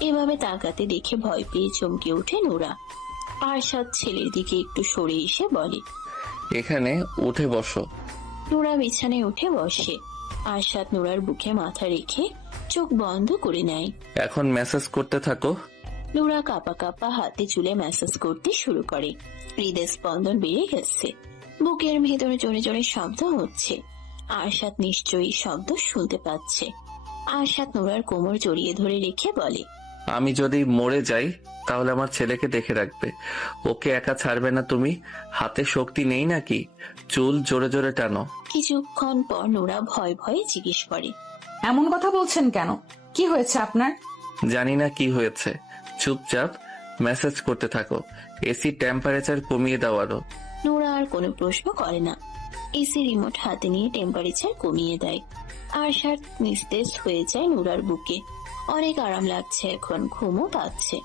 এভাবে তাকাতে দেখে ভয় পেয়ে চমকে ওঠে নোরা। আরশাদ ছেলের দিকে একটু সরে এসে বলে, এখানে উঠে বসো। নোরা বিছানায় উঠে বসে। আরশাদ নোরার বুকে মাথা রেখে চোখ বন্ধ করে নেয়। এখন মেসেজ করতে থাকো। নোরা কাঁপা কাঁপা হাতে চুলে ম্যাসাজ করতে শুরু করে। হৃদয় স্পন্দন বেড়ে গেছে। বুকের ভেতরে জোরে জোরে শব্দ হচ্ছে। আরশাদ নিশ্চয়ই শব্দ শুনতে পাচ্ছে। আরশাদ নোরার কোমর জড়িয়ে ধরে রেখে বলে, আমি যদি মরে যাই তাহলে আমার ছেলেকে দেখে রাখবে, ওকে একা ছাড়বে না তুমি। হাতে শক্তি নেই নাকি? চুল জোরে জোরে টানো। কিছুক্ষণ পর নোরা ভয় ভয়ে জিজ্ঞেস করে, এমন কথা বলছেন কেন? কি হয়েছে আপনার? জানি না কি হয়েছে, চুপচাপ মেসেজ করতে থাকো। এসি টেম্পারেচার কমিয়ে দাও আরো। নোরা আর কোনো প্রশ্ন করে না। এসি রিমোট হাতে নিয়ে টেম্পারেচার কমিয়ে দেয়। আরশাদ নিস্তেজ হয়ে যায় নোরার বুকে। অনেক আরাম লাগছে এখন, ঘুমও পাচ্ছে।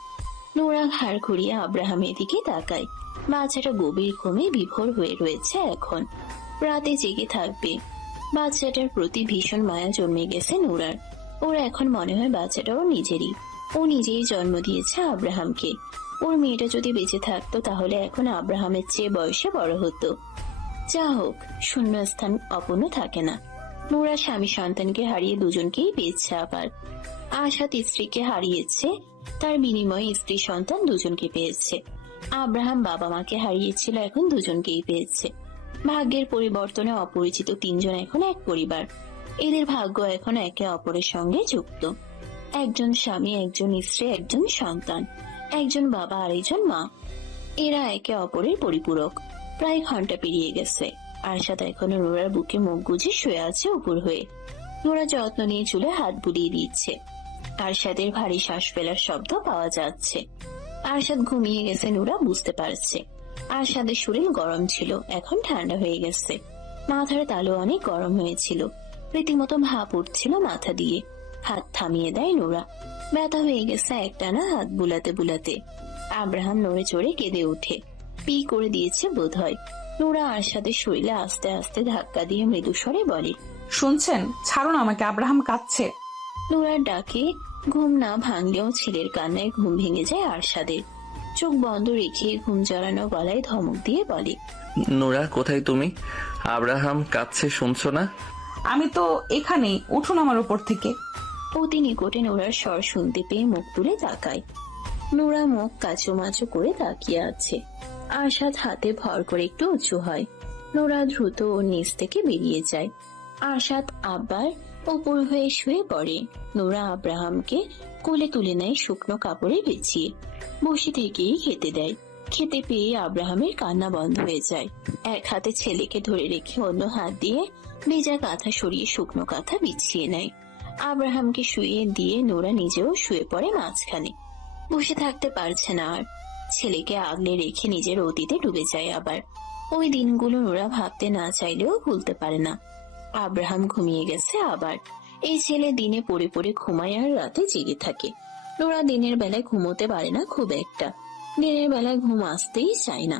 নোরা ঘাড় ঘুরিয়ে আব্রাহামের দিকে তাকায়। বাচ্চাটা গভীর ঘুমে বিভোর হয়ে রয়েছে এখন। রাতে জেগে থাকবে। বাচ্চাটার প্রতি ভীষণ মায়া জন্মে গেছে নোরার। ওর এখন মনে হয় বাচ্চাটাও নিজেরই। ও নিজেই জন্ম দিয়েছে আব্রাহামকে। ওর মেয়েটা যদি বেঁচে থাকতো তাহলে এখন আব্রাহামের চেয়ে বয়সে বড় হতো। যা হোক, শূন্যস্থান অপূর্ণ থাকে না। নোরা স্বামী সন্তানকে হারিয়ে দুজনকেই পেয়েছে। আবার আশাদ স্ত্রীকে হারিয়েছে, তার বিনিময়ে স্ত্রী সন্তান দুজনকে পেয়েছে। আব্রাহাম বাবা মাকে হারিয়েছিল, এখন দুজনকেই পেয়েছে। ভাগ্যের পরিবর্তনে অপরিচিত তিনজন এখন এক পরিবার। এদের ভাগ্য এখন একে অপরের সঙ্গে যুক্ত। একজন স্বামী, একজন স্ত্রী, একজন সন্তান, একজন বাবা আর একজন মা। এরা একে অপরের পরিপূরক। প্রায় ঘন্টা পেরিয়ে গেছে। আরশাদ এখনো নোরার বুকে মুখ গুজে শুয়ে আছে উপর হয়ে। নোরা যত্ন নিয়ে চুলে হাত বুলিয়ে দিচ্ছে। আরশাদের ভারী শ্বাস ফেলার শব্দ পাওয়া যাচ্ছে। আরশাদ ঘুমিয়ে গেছে নোরা বুঝতে পারছে। আরশাদের শরীর গরম ছিল, এখন ঠান্ডা হয়ে গেছে। মাথার তালু অনেক গরম হয়েছিল, রীতিমতো ভাপ উঠছিল মাথা দিয়ে। হাত থামিয়ে দেয় নোরা। ব্যথা হয়ে গেছে একটানা হাত বুলাতে বুলাতে। আব্রাহাম নড়ে চড়ে কেঁদে ওঠে। পি করে দিয়েছে বোধ হয়। নোরা আরশাদের শরীরে আস্তে আস্তে ধাক্কা দিয়ে মৃদু স্বরে বলে, শুনছেন? ছাড়ুন আমাকে, আব্রাহাম কাঁদছে। নোরার ডাকে ঘুম না ভাঙলেও ছেলের কান্নায় ঘুম ভেঙে যায় আরশাদের। চোখ বন্ধ রেখে ঘুম জড়ানো গলায় ধমক দিয়ে বলে, নোরা, কোথায় তুমি? আব্রাহাম কাঁদছে, শুনছো না? আমি তো এখানেই, উঠুন আমার উপর থেকে। অতি নিকটে নোরার স্বর শুনতে পেয়ে মুখ তুলে তাকায়। নোরা মুখ কাচুমাচু করে তাকিয়ে আছে। আরশাদ হাতে ভর করে একটু উঁচু হয়। নোরা দ্রুত ওর নিচ থেকে বেরিয়ে যায়। আরশাদ আবার উপর হয়ে শুয়ে পড়ে। নোরা আব্রাহামকে কোলে তুলে নেয় শুকনো কাপড়ে বিছিয়ে। বসে থেকেই খেতে দেয়। খেতে পেয়ে আব্রাহামের কান্না বন্ধ হয়ে যায়। এক হাতে ছেলেকে ধরে রেখে অন্য হাত দিয়ে ভেজা কাঁথা সরিয়ে শুকনো কাঁথা বিছিয়ে নেয়। আব্রাহামকে শুয়ে দিয়ে নোরা নিজেও শুয়ে পড়ে মাঝখানে। বসে থাকতে পারছে না আর। ছেলেকে আগলে রেখে নিজের অতীতে ডুবে যায় আবার। ওই দিনগুলো নোরা ভাবতে না চাইলেও ভুলতে পারে না। আব্রাহাম ঘুমিয়ে গেছে আবার। এই ছেলে দিনে পড়ে পড়ে ঘুমায় আর রাতে জেগে থাকে। নোরা দিনের বেলায় ঘুমোতে পারে না খুব একটা। দিনের বেলায় ঘুম আসতেই চায় না।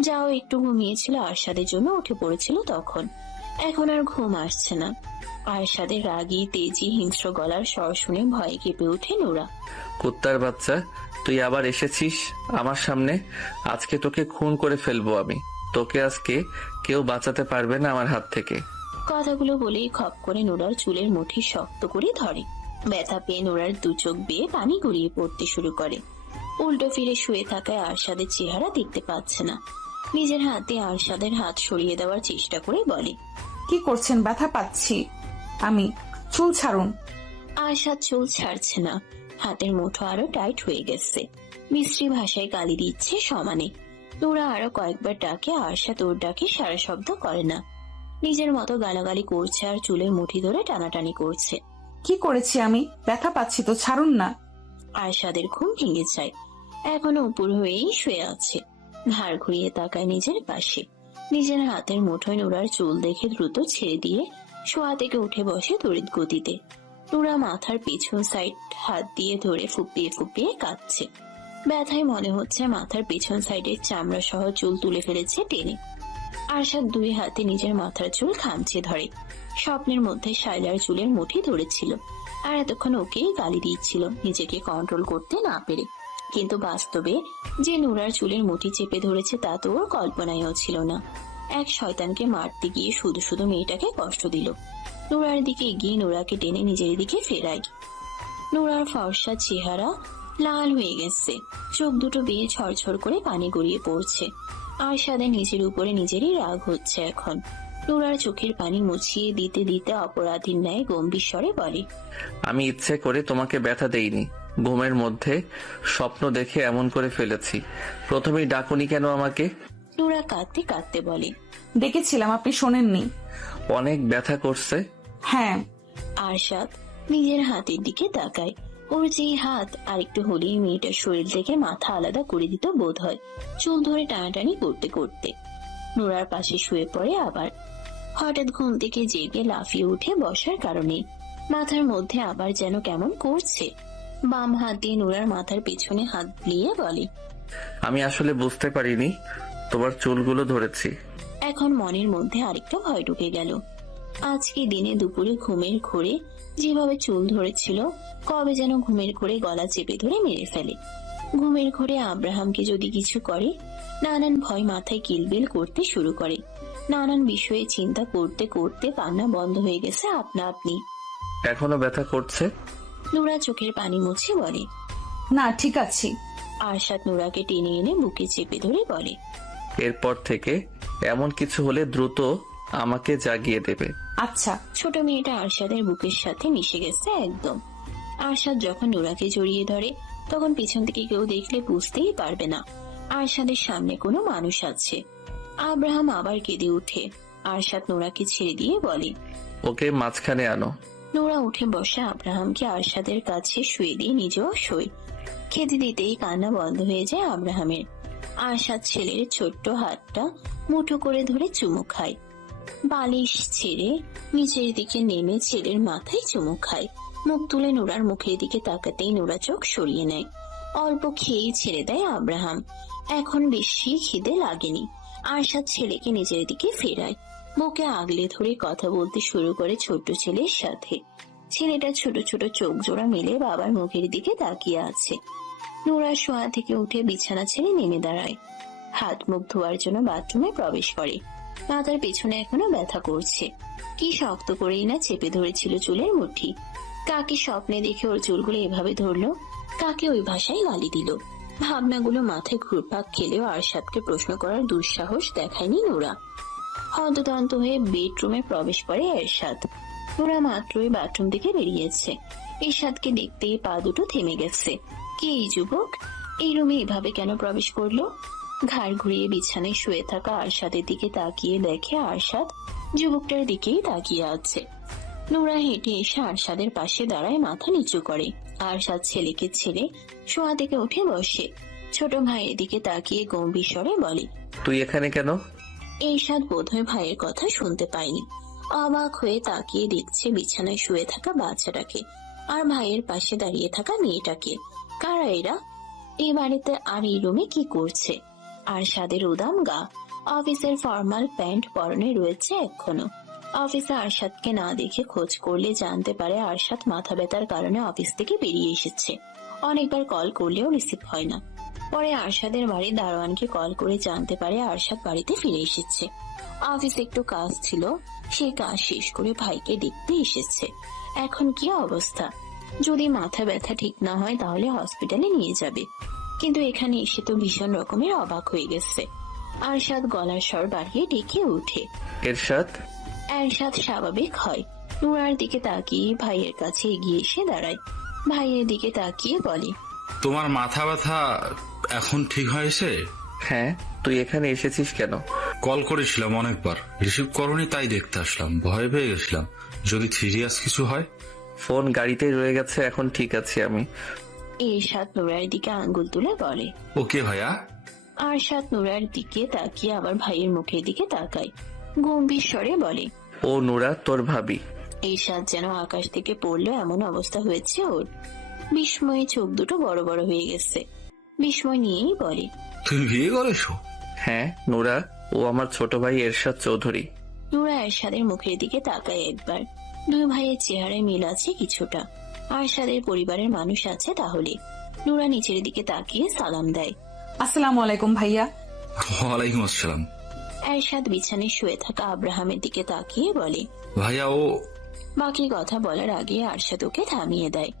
যাও একটু ঘুমিয়েছিল আরশাদের জন্য উঠে পড়েছিল তখন। এখন আর ঘুম আসছে না। আরশাদের রাগী তেজি হিংস্র গলার স্বর শুনে ভয়ে কেঁপে ওঠে নোরা। কুত্তার বাচ্চা, তুই আবার এসেছিস আমার সামনে। আজকে তোকে খুন করে ফেলবো আমি। তোকে আজকে কেউ বাঁচাতে পারবে না আমার হাত থেকে। কথাগুলো বলেই খপ করে নোরার চুলের মুঠি শক্ত করে ধরে। ব্যথা পেয়ে নোরার দু চোখ বেয়ে পানি গড়িয়ে পড়তে শুরু করে। উল্টো ফিরে শুয়ে থাকায় আরশাদের চেহারা দেখতে পাচ্ছে না। নিজের হাতে আরশাদের হাত সরিয়ে দেওয়ার চেষ্টা করে বলে, কি করছেন? ব্যথা পাচ্ছি আমি, চুল ছাড়ুন। আরশাদ চুল ছাড়ছে না। হাতের মুঠো আরো টাইট হয়ে গেছে। মিশ্রি ভাষায় গালি দিচ্ছে সমানে। নোরা আরো কয়েকবার ডাকে, আরশাদ ওর ডাকে সারা শব্দ করে না। নিজের মতো গালাগালি করছে আর চুলের মুঠি ধরে টানাটানি করছে। কি করেছি আমি? ব্যথা পাচ্ছি তো, ছাড়ুন না। আরশাদের ঘুম ভেঙে যায়। এখনো উপর হয়েই শুয়ে আছে। ঘাড় ঘুরিয়ে তাকায় নিজের পাশে। নিজের হাতের মুঠোয় নোরার চুল দেখে দ্রুত ছেড়ে দিয়ে শোয়া থেকে উঠে বসে তড়িৎ গতিতে। নোরা মাথার পিছন সাইড হাত দিয়ে ধরে ফুপিয়ে ফুপিয়ে কাঁদছে। ব্যথায় মনে হচ্ছে মাথার পিছন সাইডের চামড়া সহ চুল তুলে ফেলেছে টেনে। আরশাদ দুই হাতে নিজের মাথার চুল খামচে ধরে। স্বপ্নের মধ্যে শাইলার চুলের মুঠি ধরেছিল আর এতক্ষণ ওকেই গালি দিচ্ছিল নিজেকে কন্ট্রোল করতে না পেরে। কিন্তু বাস্তবে যে নোরার চুলের মুঠি চেপে ধরেছে তা তো ওর কল্পনায়ও ছিল না। এক শয়তানকে মারতে গিয়ে শুধু শুধু মেয়েটাকে কষ্ট দিল। নোরার দিকে এগিয়ে নোরাকে টেনে নিজের দিকে ফেরায়। নোরার ফর্সা চেহারা লাল হয়ে গেছে। চোখ দুটো বেয়ে ছড়ছড় করে পানি গড়িয়ে পড়ছে। আরশাদের নিজের উপরে নিজেরই রাগ হচ্ছে এখন। নোরার চোখের পানি মুছিয়ে দিতে দিতে অপরাধীর ন্যায় গম্ভীর স্বরে বলে, আমি ইচ্ছে করে তোমাকে ব্যথা দেইনি। ঘুমের মধ্যে স্বপ্ন দেখে এমন করে ফেলেছি। প্রথমেই ডাকুনি কেন আমাকে? নোরা কাঁদতে কাঁদতে বলে, ডেকেছিলাম, আপনি শোনেননি। অনেক ব্যথা করছে। হ্যাঁ। আরশাদ নিজের হাতের দিকে তাকায়। ওর যে হাত আরেকটু হলেই মেয়েটার শরীর থেকে মাথা আলাদা করে দিত বোধ হয়, চুল ধরে টানাটানি করতে করতে। নোরার পাশে শুয়ে পড়ে আবার। হঠাৎ ঘুম থেকে জেগে লাফিয়ে উঠে বসার কারণে মাথার মধ্যে আবার যেন কেমন করছে। বাম হাত দিয়ে নোরার মাথার পেছনে হাত বুলিয়ে বলে, আমি আসলে বুঝতে পারিনি তোমার চুলগুলো ধরেছি। এখন মনের মধ্যে আরেকটা ভয় ঢুকে গেল। আজকে দিনে দুপুরে ঘুমের ঘোরে যেভাবে চুল ধরেছিল, কবে যেন ঘুমের ঘোরে গলা চেপে ধরে মেরে ফেলে। ঘুমের ঘোরে আব্রাহামকে যদি কিছু করে, নানান ভয় মাথায় কিলবিল করতে শুরু করে। নানান বিষয়ে চিন্তা করতে করতে কান্না বন্ধ হয়ে গেছে আপনা আপনি। এখনো ব্যথা করছে? নোরা চোখের পানি মুছে বলে, না, ঠিক আছি। আরশাদ নোরাকে টেনে এনে বুকে চেপে ধরে বলে, এরপর থেকে এমন কিছু হলে দ্রুত আমাকে জাগিয়ে দেবে। আচ্ছা। ছোট মেয়েটা আরশাদের বুকের সাথে মিশে গেছে একদম। আরশাদ যখন নুরাকে জড়িয়ে ধরে তখন পিছন থেকে কেউ দেখলে বুঝতেই পারবে না আরশাদের সামনে কোনো মানুষ আছে। আব্রাহাম আবার কেঁদে উঠে। আরশাদ নুরাকে ছেড়ে দিয়ে বলে, ওকে মাঝখানে আনো। নোরা উঠে বসে আব্রাহামকে আরশাদের কাছে শুয়ে দিয়ে নিজেও শোয়। খেতে দিতেই কান্না বন্ধ হয়ে যায় আব্রাহামের। আরশাদ ছেলের ছোট্ট হাতটা মুঠো করে ধরে চুমু খায়। বালিশ ছেড়ে নিচের দিকে নেমে ছেলের মাথায় চুমু খায়। মুখ তুলে নোরার মুখের দিকে তাকাতেই নোরা চোখ সরিয়ে নেয়। অল্প খেয়েই ছেড়ে দেয় আব্রাহাম। এখন বেশি খিদে লাগেনি। আরশাদ ছেলেকে নিজের দিকে ফেরায়। বুকে আগলে ধরে কথা বলতে শুরু করে ছোট্ট ছেলের সাথে। ছেলেটা ছোট ছোট চোখ জোড়া মেলে বাবার মুখের দিকে তাকিয়ে আছে। নোরা শোয়া থেকে উঠে বিছানা ছেড়ে নেমে দাঁড়ায়। হাত মুখ ধোয়ার জন্য বাথরুমে প্রবেশ করে। মাথার পেছনে এখনো ব্যথা করছে। কি শক্ত করেই না চেপে ধরেছিল চুলের মুঠি। কাকে স্বপ্নে দেখে ওর চুলগুলো এভাবে ধরলো, কাকে ওই ভাষায় গালি দিল। ভাবনাগুলো মাথায় ঘুরপাক খেলেও আরশাদকে প্রশ্ন করার দুঃসাহস দেখায়নি নোরা। হন্তদন্ত হয়ে বেডরুমে প্রবেশ করে এরশাদ। নোরা মাত্রই বাথরুম থেকে বেরিয়েছে। এরশাদকে দেখতেই পা দুটো থেমে গেছে। কে এই যুবক? এই রুমে এভাবে কেন প্রবেশ করলো? ঘাড় ঘুরিয়ে বিছানায় শুয়ে থাকা আরশাদের দিকে তাকিয়ে দেখে আরশাদ যুবকটার দিকেই তাকিয়ে আছে। নোরা হেঁটে এসে আরশাদের পাশে দাঁড়ায়, মাথা নিচু করে। আরশাদ ছেলেকে ছেড়ে শোয়া থেকে উঠে বসে। ছোট ভাইয়ের দিকে তাকিয়ে গম্ভীর স্বরে বলে, তুই এখানে কেন? এরশাদ বোধহয় ভাইয়ের কথা শুনতে পায়নি। অবাক হয়ে তাকিয়ে দেখছে বিছানায় শুয়ে থাকা বাচ্চাটাকে আর ভাইয়ের পাশে দাঁড়িয়ে থাকা মেয়েটাকে। কারা এরা? এই বাড়িতে আর এই রুমে কি করছে? আরশাদের উদাম গা, অফিসের ফর্মাল প্যান্ট পরনে রয়েছে এখনো। অফিসে আরশাদকে না দেখে খোঁজ করলে জানতে পারে আরশাদ মাথা ব্যথার কারণে অফিস থেকে বেরিয়ে এসেছে। অনেকবার কল করলেও রিসিভ হয় না। পরে আরশাদের বাড়ির দারোয়ানকে কল করে জানতে পারে আরশাদ বাড়িতে ফিরে এসেছে। অফিসে একটু কাজ ছিল, সেই কাজ শেষ করে ভাইকে দেখতে এসেছে। এখন কি অবস্থা? যদি মাথা ব্যথা ঠিক না হয় তাহলে হসপিটালে নিয়ে যাবে, কিন্তু এখানে এসে তো ভীষণ রকমের অবাক হয়ে গেছে। আরশাদ গলার স্বর বাড়িয়ে ডেকে উঠে। এরশাদ। এরশাদ স্বাভাবিক হয়। নুরার দিকে তাকিয়ে ভাইয়ের কাছে এগিয়ে এসে দাঁড়ায়। ভাইয়ের দিকে তাকিয়ে বলে, তোমার মাথা ব্যথা এখন ঠিক হয়েছে? হ্যাঁ, তুই এখানে এসেছিস কেন? কল করেছিলাম অনেকবার, রিসিভ করনি, তাই দেখতে আসলাম। ভয় পেয়ে গেছিলাম যদি সিরিয়াস কিছু হয়। ফোন গাড়িতেই রয়ে গেছে, এখন ঠিক আছি আমি। এরশাদ নুরার দিকে আঙ্গুল তুলে বলে। ওকে ভাইয়া। আরশাদ নুরার দিকে তাকিয়ে আবার ভাইয়ের মুখের দিকে তাকায়। গম্ভীর স্বরে বলে, ও নুরা, তোর ভাবি। এরশাদ যেন আকাশ থেকে পড়লো এমন অবস্থা হয়েছে ওর। বিস্ময়ে চোখ দুটো বড় বড় হয়ে গেছে। বিস্ময় নিয়েই বলে, তুমি বিয়ে করেছো? হ্যাঁ নুরা, ও আমার ছোট ভাই এরশাদ চৌধুরী। নুরা এরশাদের মুখের দিকে তাকায় একবার। দুই ভাইয়ের চেহারায় মিল আছে কিছুটা। আরশাদের পরিবারের মানুষ আছে তাহলে। নুরা নিচের দিকে তাকিয়ে সালাম দেয়। আসসালামু আলাইকুম ভাইয়া। ওয়ালাইকুম আসসালাম। এরশাদ বিছানায় শুয়ে থাকা আব্রাহামের দিকে তাকিয়ে বলে, ভাইয়া ও। বাকি কথা বলার আগে আরশাদ ওকে থামিয়ে দেয়।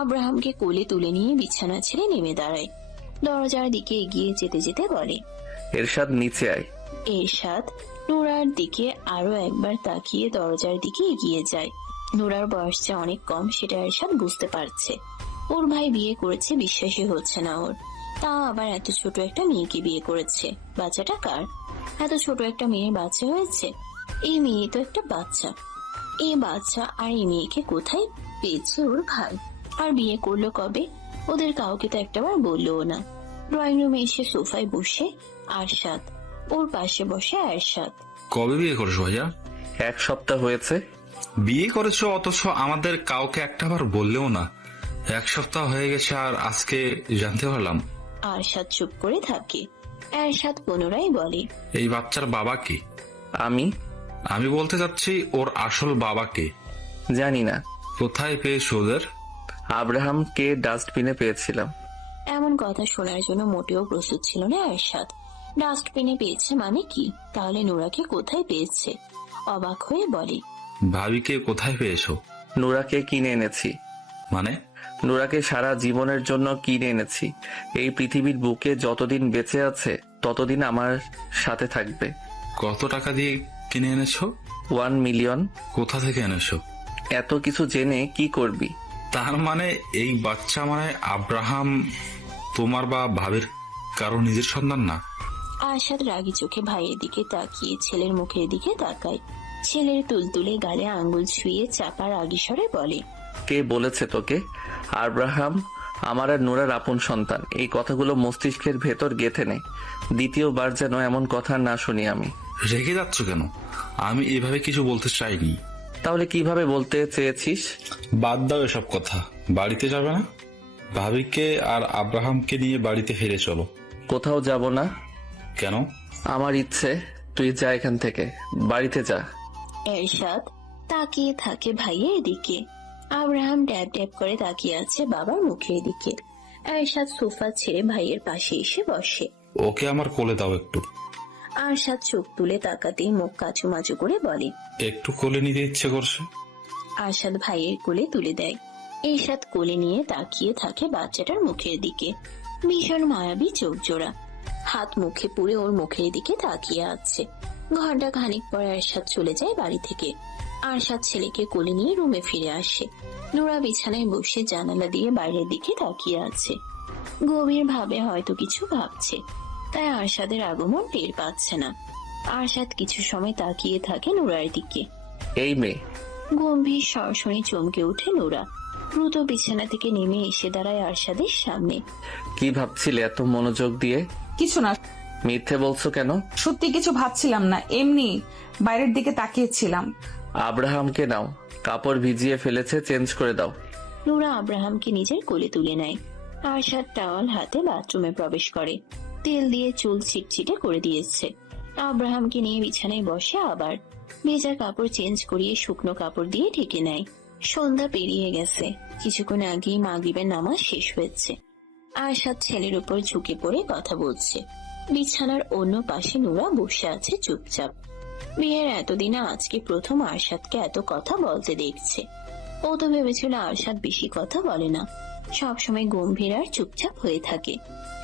আব্রাহামকে কোলে তুলে নিয়ে বিছানা ছেড়ে নেমে দাঁড়ায়। দরজার দিকে এগিয়ে যেতে যেতে বলে, এরশাদ নিচে আয়। এরশাদ নুরার দিকে আরো একবার তাকিয়ে দরজার দিকে এগিয়ে যায়। নুরার বয়স যে অনেক কম সেটা এরশাদ বুঝতে পারছে। ওর ভাই বিয়ে করেছে, বিশ্বাসই হচ্ছে না ওর। তা আবার এত ছোট একটা মেয়েকে বিয়ে করেছে। বাচ্চাটা কার? এত ছোট একটা মেয়ের বাচ্চা হয়েছে। এই মেয়ে তো একটা বাচ্চা। এই বাচ্চা আর এই মেয়েকে কোথায় পেয়েছে ওর ভাই? আর বিয়ে করলো কবে? ওদের কাউকে তো একটাবার বললোও না। ড্রয়িং রুমে এসে সোফায় বসে আরশাদ, ওর পাশে বসে এরশাদ। কবে বিয়ে করেছো ভাইয়া? 1 সপ্তাহ হয়েছে। বিয়ে করেছো অথচ আমাদের কাউকে একটাবার বললেও না। 1 সপ্তাহ হয়ে গেছে আর আজকে জানতে পারলাম। আরশাদ চুপ করে থাকে। এরশাদ পুনরায় বলে, এই বাচ্চার বাবা কে? আমি বলতে চাচ্ছি ওর আসল বাবা কে? জানি না। কোথায় পেয়েছো ওদের? আব্রাহামকে ডাস্টবিনে পেয়েছিলাম। এমন কথা শোনার জন্য মোটেও প্রস্তুত ছিল না এরশাদ। ডাস্টবিনে পেয়েছে মানে কি? তাহলে নুরাকে কোথায় পেয়েছে? অবাক হয়ে বলে, ভাবিকে কোথায় পেয়েছো? নুরাকে কিনে এনেছি। মানে? নুরাকে সারা জীবনের জন্য কিনে এনেছি। এই পৃথিবীর বুকে যতদিন বেঁচে আছে ততদিন আমার সাথে থাকবে। কত টাকা দিয়ে কিনে এনেছো? 1 মিলিয়ন। কোথা থেকে এনেছো? এত কিছু জেনে কি করবি? তার মানে এই বাচ্চা মানে আব্রাহাম তোমার বা ভাবির কারো নিজের সন্তান না? আরশাদ রাগী চোখে ভাইয়ের দিকে তাকিয়ে ছেলের মুখের দিকে তাকায়। ছেলের তুলতুলে গালে আঙ্গুল ছুঁয়ে চাপা রাগী স্বরে বলে, কে বলেছে তোকে আব্রাহাম আমার আর নোরার আপন সন্তান? এই কথাগুলো মস্তিষ্কের ভেতর গেঁথে নে। দ্বিতীয়বার যেন এমন কথা না শুনি আমি। রেগে যাচ্ছ কেন? আমি এভাবে কিছু বলতে চাইনি। তাহলে কিভাবে বলতে চেয়েছিস? বাদ দাও এসব কথা। বাড়িতে যাবে না? ভাবিকে আর আব্রাহামকে নিয়ে বাড়িতে ফিরে চলো। কোথাও যাব না। কেন? আমার ইচ্ছে তুই যা এখান থেকে, বাড়িতে যা। এরশাদ তাকিয়ে থাকে ভাইয়ের দিকে। আব্রাহাম ড্যাব ড্যাব করে তাকিয়ে আছে বাবার মুখের দিকে। এরশাদ সোফা ছেড়ে ভাইয়ের পাশে এসে বসে। ওকে আমার কোলে দাও একটু। আরশাদ চোখ তুলে তাকাতেই মুখ কাচুমাচু করে বলে, একটু কোলে নিতে ইচ্ছে করছে। আরশাদ ভাইয়ের কোলে তুলে দেয়। এরশাদ কোলে নিয়ে তাকিয়ে থাকে বাচ্চাটার মুখের দিকে। ভীষণ মায়াবী চোখ জোড়া, হাত মুখে পুরে ওর মুখের দিকে তাকিয়ে আছে। ঘন্টা খানিক পর আরশাদ চলে যায় বাড়ি থেকে। আরশাদ ছেলেকে কোলে নিয়ে রুমে ফিরে আসে। নোরা বিছানায় বসে জানালা দিয়ে বাইরের দিকে তাকিয়ে আছে। গভীর ভাবে হয়তো কিছু ভাবছে, তাই আরশাদের আগমন টের পাচ্ছে না। আরশাদ কিছু সময় তাকিয়ে থাকে নোরার দিকে। এই মেয়ে। গম্ভীর স্বর শুনে চমকে উঠে নোরা। দ্রুত বিছানা থেকে নেমে এসে দাঁড়ায় আরশাদের সামনে। কি ভাবছিলে এত মনোযোগ দিয়ে? কিছু না, মিথ্যে বলছো কেন? সত্যি কিছু ভাবছিলাম না, এমনি বাইরের দিকে তাকিয়েছিলাম। আব্রাহামকে নাও, কাপড় ভিজিয়ে ফেলেছে, চেঞ্জ করে দাও। নোরা আব্রাহামকে নিজের কোলে তুলে নেয়। আরশাদ টাওয়াল হাতে বাথরুমে প্রবেশ করে। তেল দিয়ে চুল ছিটছিটে করে দিয়েছে। আব্রাহামকে নিয়ে বিছানায় বসে আবার ভেজা কাপড় চেঞ্জ করিয়ে শুকনো কাপড় দিয়ে ঢেকে নেয়। সন্ধ্যা পেরিয়ে গেছে। কিছুক্ষণ আগেই মাগরিবের নামাজ শেষ হয়েছে। আরশাদ ছেলের উপর ঝুঁকে পড়ে কথা বলছে। বিছানার অন্য পাশে নোরা বসে আছে চুপচাপ। বিয়ের এতদিনে আজকে প্রথম আরশাদকে এত কথা বলতে দেখছে। ও তো ভেবেছিল আরশাদ বেশি কথা বলে না, সবসময় গম্ভীর আর চুপচাপ হয়ে থাকে,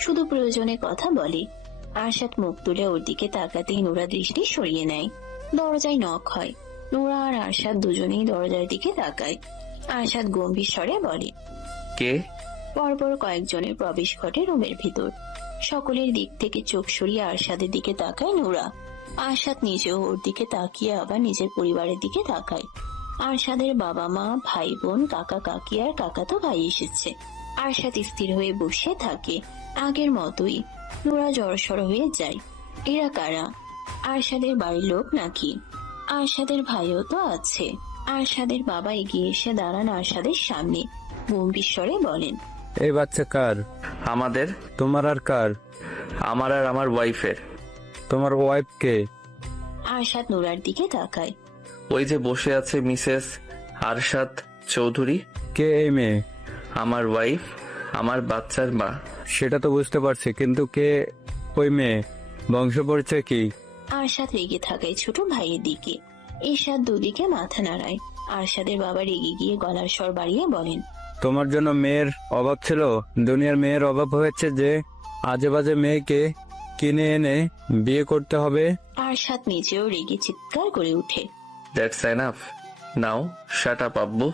শুধু প্রয়োজনে কথা বলে। আরশাদ মুখ তুলে ওর দিকে তাকাতেই নোরা দৃষ্টি সরিয়ে নেয়। দরজায় নক হয়। নোরা আর আরশাদ দুজনেই দরজার দিকে তাকায়। আরশাদ গম্ভীর স্বরে বলে, কে? পরপর কয়েকজনের প্রবেশ ঘটে রুমের ভিতর। সকলের দিক থেকে চোখ সরিয়ে আরশাদের দিকে তাকায় নোরা। আরশাদ নিজেও ওর দিকে তাকিয়ে আবার নিজের পরিবারের দিকে তাকায়। আরশাদের বাবা মা, ভাই বোন, কাকা কাকি আর কাকাতো ভাই এসেছে। আরশাদ স্থির হয়ে বসে থাকে আগের মতোই। নোরা জড়সড় হয়ে যায়। এরা কারা? আরশাদের বাড়ির লোক নাকি? আরশাদের ভাইও তো আছে। আরশাদের বাবা এগিয়ে এসে দাঁড়ান আরশাদের সামনে। গম্ভীর স্বরে বলেন, এই বাচ্চা কার? আমাদের। তোমার আর কার? আমার আর আমার ওয়াইফের। তোমার ওয়াইফ কে? আরশাদ নোরার দিকে তাকায়। ওই যে বসে আছে মিসেস আরশাদ চৌধুরী। কে এই মেয়ে? আমার ওয়াইফ, আমার বাচ্চার মা। সেটা তো বুঝতে পারছি, কিন্তু কে ওই মেয়ে? বংশ পরিচয় কি? আরশাদ রেগে থাকায় ছোট ভাইয়ের দিকে। এরশাদ দুদিকে মাথা নাড়ায়। আরশাদের বাবা রেগে গিয়ে গলার স্বর বাড়িয়ে বলেন, তোমার জন্য মেয়ের অভাব ছিল? দুনিয়ার মেয়ের অভাব হয়েছে যে আজে বাজে মেয়েকে কিনে এনে বিয়ে করতে হবে? আরশাদ নিজেও রেগে চিৎকার করে উঠে। That's enough, now shut up আব্বু।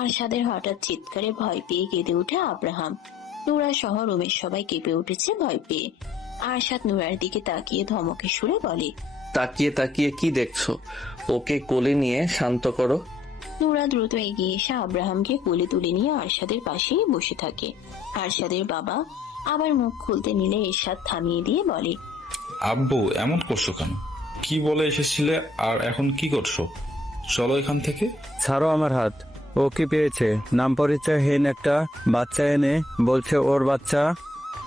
আরশাদের হঠাৎ চিৎকারে ভয় পেয়ে কেঁদে উঠে আব্রাহাম। নোরা সহ রুমের সবাই কেঁপে উঠেছে ভয় পেয়ে। আরশাদ নোরার দিকে তাকিয়ে ধমকে সুরে বলে, তাকিয়ে তাকিয়ে কি দেখছো? ওকে কোলে নিয়ে শান্ত করো। নোরা দ্রুত এগিয়ে এসে আব্রাহামকে কোলে তুলে নিয়ে আরশাদের পাশেই বসে থাকে। আরশাদের বাবা আবার মুখ খুলতে নিলে এরশাদ থামিয়ে দিয়ে বলে, আব্বু এমন করছো কেন? কি বলে এসেছিলে আর এখন কি করছো? চলো এখান থেকে। ছাড়ো আমার হাত। ও কি পেয়েছে? নাম পরিচয়হীন একটা বাচ্চা এনে বলছে ওর বাচ্চা।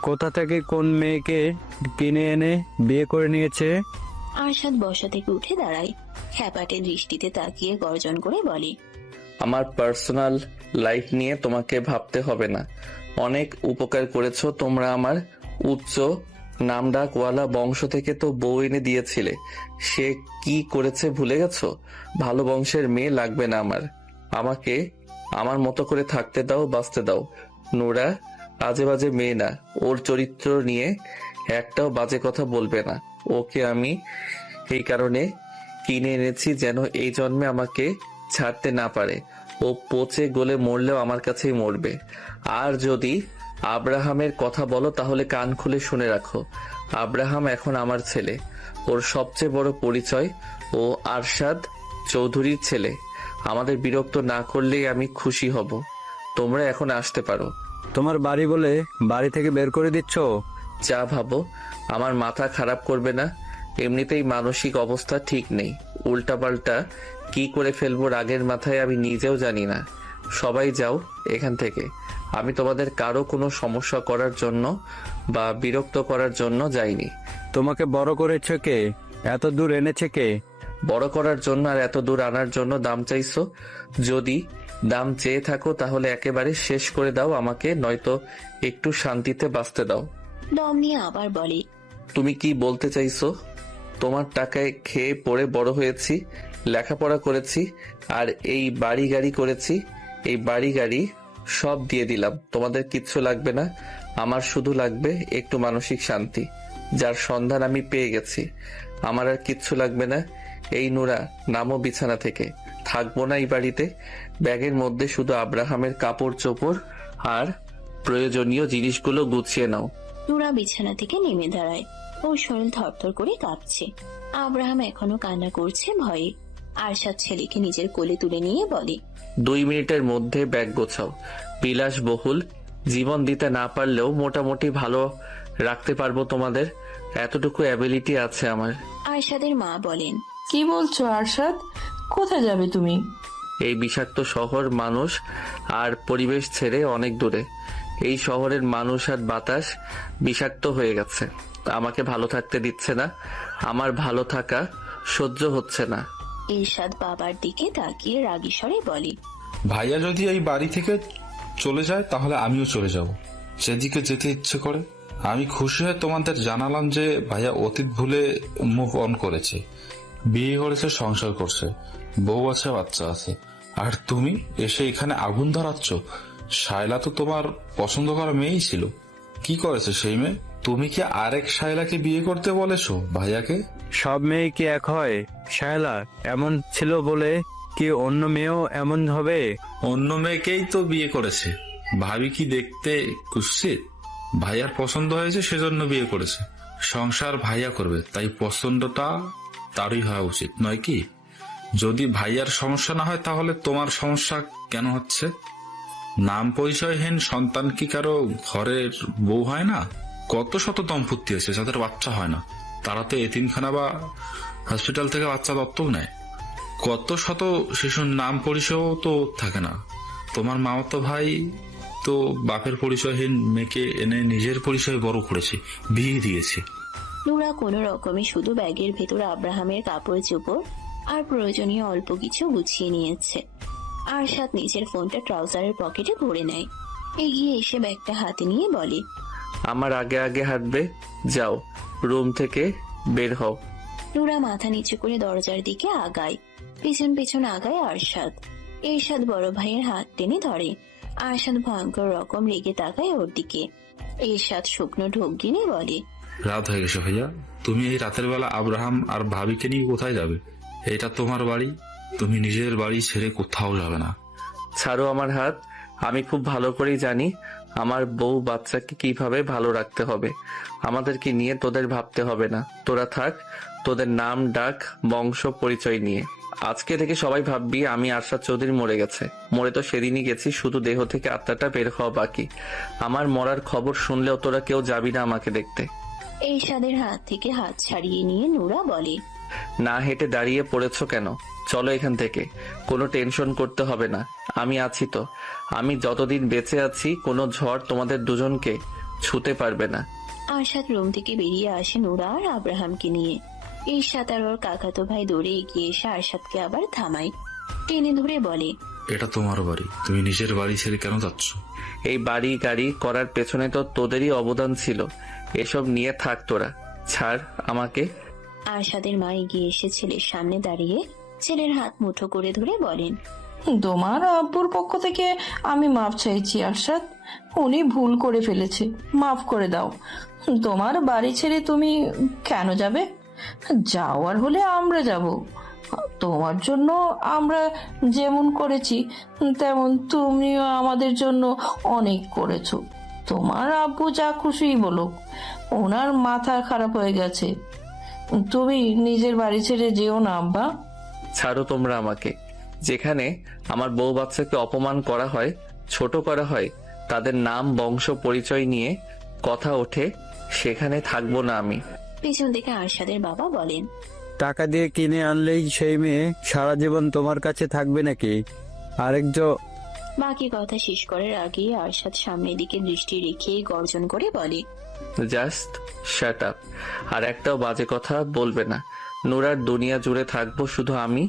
কোথা থেকে কোন মেয়েকে কিনে এনে বিয়ে করে নিয়েছে? আরশাদ বসা থেকে উঠে দাঁড়ায়। খ্যাপাটে দৃষ্টিতে তাকিয়ে গর্জন করে বলে, আমার পার্সোনাল লাইফ নিয়ে তোমাকে ভাবতে হবে না। অনেক উপকার করেছো তোমরা আমার। উচ্চ নামডাকওয়ালা বংশ থেকে তো বউ এনে দিয়েছিলে। সে কি করেছে ভুলে গেছো? ভালো বংশের মেয়ে লাগবে না আমার। আমাকে আমার মতো করে থাকতে দাও, বাঁচতে দাও। নোরা আজে বাজে মেয়ে না। ওর চরিত্র নিয়ে একটাও বাজে কথা বলবে না। ওকে আমি এই কারণে কিনে এনেছি যেন এই জন্মে আমাকে ছাড়তে না পারে। ও পচে গলে মরলেও আমার কাছেই মরবে। আর যদি আব্রাহামের কথা বলো তাহলে কান খুলে শুনে রাখো। আব্রাহাম এখন আমার ছেলে। ওর সবচেয়ে বড় পরিচয় ও আরশাদ চৌধুরীর ছেলে। আমাদের বিরক্ত না করলেই আমি খুশি হব। তোমরা এখন আসতে পারো। তোমার বাড়ি বলে বাড়ি থেকে বের করে দিচ্ছ? যা ভাবো, আমার মাথা খারাপ করবে না। এমনিতেই মানসিক অবস্থা ঠিক নেই। উল্টাপাল্টা কি করে ফেলবো রাগের মাথায় আমি নিজেও জানি না। সবাই যাও এখান থেকে। আমি তোমাদের কারো কোনো সমস্যা করার জন্য বা বিরক্ত করার জন্য যাইনি। তোমাকে বড় করেছে কে? এত দূর এনেছে কে? বড় করার জন্য আর এত দূর আনার জন্য দাম চাইছো? যদি দাম চেয়ে থাকো তাহলে একেবারে শেষ করে দাও আমাকে, নয়তো একটু শান্তিতে বাঁচতে দাও। দম নিয়ে আবার বলে, তুমি কি বলতে চাইছো? তোমার টাকায় খেয়ে পড়ে বড় হয়েছি, লেখাপড়া করেছি, আর এই বাড়ি গাড়ি করেছি। এই বাড়ি গাড়ি সব দিয়ে দিলাম, তোমাদের কিচ্ছু লাগবে না। আমার শুধু লাগবে একটু মানসিক শান্তি, যার সন্ধান আমি পেয়ে গেছি। আমার আর কিচ্ছু লাগবে না। এই নুরা, নামো বিছানা থেকে। থাকবো না এই বাড়িতে। ব্যাগের মধ্যে শুধু আব্রাহামের কাপড় চোপড় আর প্রয়োজনীয় জিনিসগুলো গুছিয়ে নাও। নুরা বিছানা থেকে নেমে দাঁড়ায়। ওর শরীর থরথর করে কাঁপছে। আব্রাহাম এখনো কান্না করছে ভয়ে। আরশাদ ছেলেকে নিজের কোলে তুলে নিয়ে বলে, 2 মিনিটের মধ্যে ব্যাগ গোছাও। বিলাসবহুল জীবন দিতে না পারলেও মোটামুটি ভালো রাখতে পারবো তোমাদের, এতটুকু অ্যাবিলিটি আছে আমার। আরশাদের মা বলেন, কি বলছো আরশাদ? কোথায় যাবে তুমি? এই বিষাক্ত শহর, মানুষ আর পরিবেশ ছেড়ে অনেক দূরে। এই শহরের মানুষ আর বাতাস বিষাক্ত হয়ে গেছে, আমাকে ভালো থাকতে দিচ্ছে না। আমার ভালো থাকা সহ্য হচ্ছে না। ইরশাদ বাবার দিকে তাকিয়ে রাগী স্বরে বলে, ভাইয়া যদি এই বাড়ি থেকে চলে যায় তাহলে আমিও চলে যাব, যেদিকে যেতে ইচ্ছে করে। আমি খুশি হয়ে তোমাদের জানালাম যে ভাইয়া অতীত ভুলে মুভ অন করেছে, বিয়ে করেছে, সংসার করছে, বউ আছে, বাচ্চা আছে। আর তুমি এসে এখানে আগুন ধরাচ্ছ। শায়লা তো তোমার পছন্দ করা মেয়েই ছিল। কি করেছে সেই মেয়ে? তুমি কি আরেক শায়লাকে বিয়ে করতে বলেছো ভাইয়াকে? সব মেয়ে কি এক হয়? শায়লা এমন ছিল বলে কি অন্য মেয়েও এমন হবে? অন্য মেয়েকেই তো বিয়ে করেছে। ভাবি কি দেখতে কুৎসিত? ভাইয়ার পছন্দ হয়েছে সেজন্য বিয়ে করেছে। সংসার ভাইয়া করবে, তাই পছন্দটা তারই হওয়া উচিত নয় কি? যদি ভাইয়ার সমস্যা না হয় তাহলে তোমার সমস্যা কেন হচ্ছে? নাম পরিচয়হীন সন্তান কি কারো ঘরের বউ হয় না? কত শত দম্পতি আছে যাদের বাচ্চা হয় না, তারা তো এতিমখানা বা হসপিটাল থেকে বাচ্চা দত্তক নেয়। কত শত শিশুর নাম পরিচয়ও তো থাকে না। তোমার মামাতো ভাই তো বাপের পরিচয়হীন মেয়েকে এনে নিজের পরিচয় বড় করেছে, বিয়ে দিয়েছে। নুরা কোনো রকমে শুধু ব্যাগের ভেতর আব্রাহামের কাপড় চোপড় আর প্রয়োজনীয় অল্প কিছু গুছিয়ে নিয়েছে। আরশাদ নিজের ফোনটা ট্রাউজারের পকেটে ভরে নেয়। এগিয়ে এসে ব্যাগটা হাতে নিয়ে বলে, আমার আগে আগে হাঁটবে। যাও, রুম থেকে বের হও। নুরা মাথা নিচু করে দরজার দিকে আগায়। পেছন পেছন আগায় আরশাদ। এরশাদ বড় ভাইয়ের হাত টেনে ধরে। আরশাদ ভয়ঙ্কর রকম রেগে তাকায় ওর দিকে। এরশাদ শুকনো ঢোক গিলে বলে, রাত হয়ে গেছে ভাইয়া, তুমি এই রাতের বেলা আব্রাহাম আর ভাবিকে নিয়ে কোথায় যাবে? এটা তোমার বাড়ি, তুমি নিজের বাড়ি ছেড়ে কোথাও যাবে না। ছাড়ো আমার হাত। আমি খুব ভালো করেই জানি আমার বউ বাচ্চাকে কিভাবে ভালো রাখতে হবে। আমাদেরকে নিয়ে তোদের ভাবতে হবে না। তোরা থাক তোদের নাম ডাক বংশ পরিচয় নিয়ে। আজকে থেকে সবাই ভাববি আমি আরশাদ চৌধুরী মরে গেছে। মরে তো সেদিনই গেছি, শুধু দেহ থেকে আত্মাটা বের হওয়া বাকি। আমার মরার খবর শুনলেও তোরা কেউ যাবি না আমাকে দেখতে। এরশাদের হাত থেকে হাত ছাড়িয়ে নিয়ে নুরা বলে, না হেঁটে দাঁড়িয়ে পড়েছো কেন? চলো এখান থেকে। কোনো টেনশন করতে হবে না, আমি আছি তো। আমি যতদিন বেঁচে আছি কোনো ঝড় তোমাদের দুজনকে ছুতে পারবে না। আরশাদ রুম থেকে বেরিয়ে আসে নুরা আর আব্রাহামকে নিয়ে। এরশাদ আর ওর কাকাতো ভাই দৌড়ে এগিয়ে এসে আরশাদকে আবার থামায়। টেনে ধরে বলে, এটা তোমার বাড়ি, তুমি নিজের বাড়ি ছেড়ে কেন যাচ্ছ? এই বাড়ি গাড়ি করার পেছনে তো তোদেরই অবদান ছিল। এসব নিয়ে থাক তোরা, ছাড় আমাকে। আরশাদের মা এগিয়ে এসে ছেলের সামনে দাঁড়িয়ে ছেলের হাত মুঠো করে ধরে বলেন, তোমার আব্বুর পক্ষ থেকে আমি মাফ চাইছি আরশাদ, উনি ভুল করে ফেলেছে, মাফ করে দাও। তোমার বাড়ি ছেড়ে তুমি কেন যাবে? যাওয়ার হলে আমরা যাব, তোমার জন্য আমরা যেমন করেছি তেমন তুমিও আমাদের জন্য অনেক করেছো। তোমার আব্বু যা খুশিই বলুক, ওনার মাথা খারাপ হয়ে গেছে। তুমি নিজের বাড়ি ছেড়ে যেও না আব্বা। ছাড়ো তোমরা আমাকে। যেখানে আমার বউ বাচ্চাকে অপমান করা হয়, ছোট করা হয়, তাদের নাম বংশ পরিচয় নিয়ে কথা ওঠে, সেখানে থাকবো না আমি। পেছন থেকে আরশাদের বাবা বলেন, টাকা দিয়ে কিনে আনলেই সেই মেয়ে সারা জীবন তোমার কাছে থাকবে নাকি? আরেকজন বাকি কথা শেষ করার আগে আরশাদ সামনের দিকে দৃষ্টি রেখে গর্জন করে বলে, জাস্ট শাট আপ। আর একটাও বাজে কথা বলবে না। নুরার দুনিয়া জুড়ে থাকবো শুধু আমি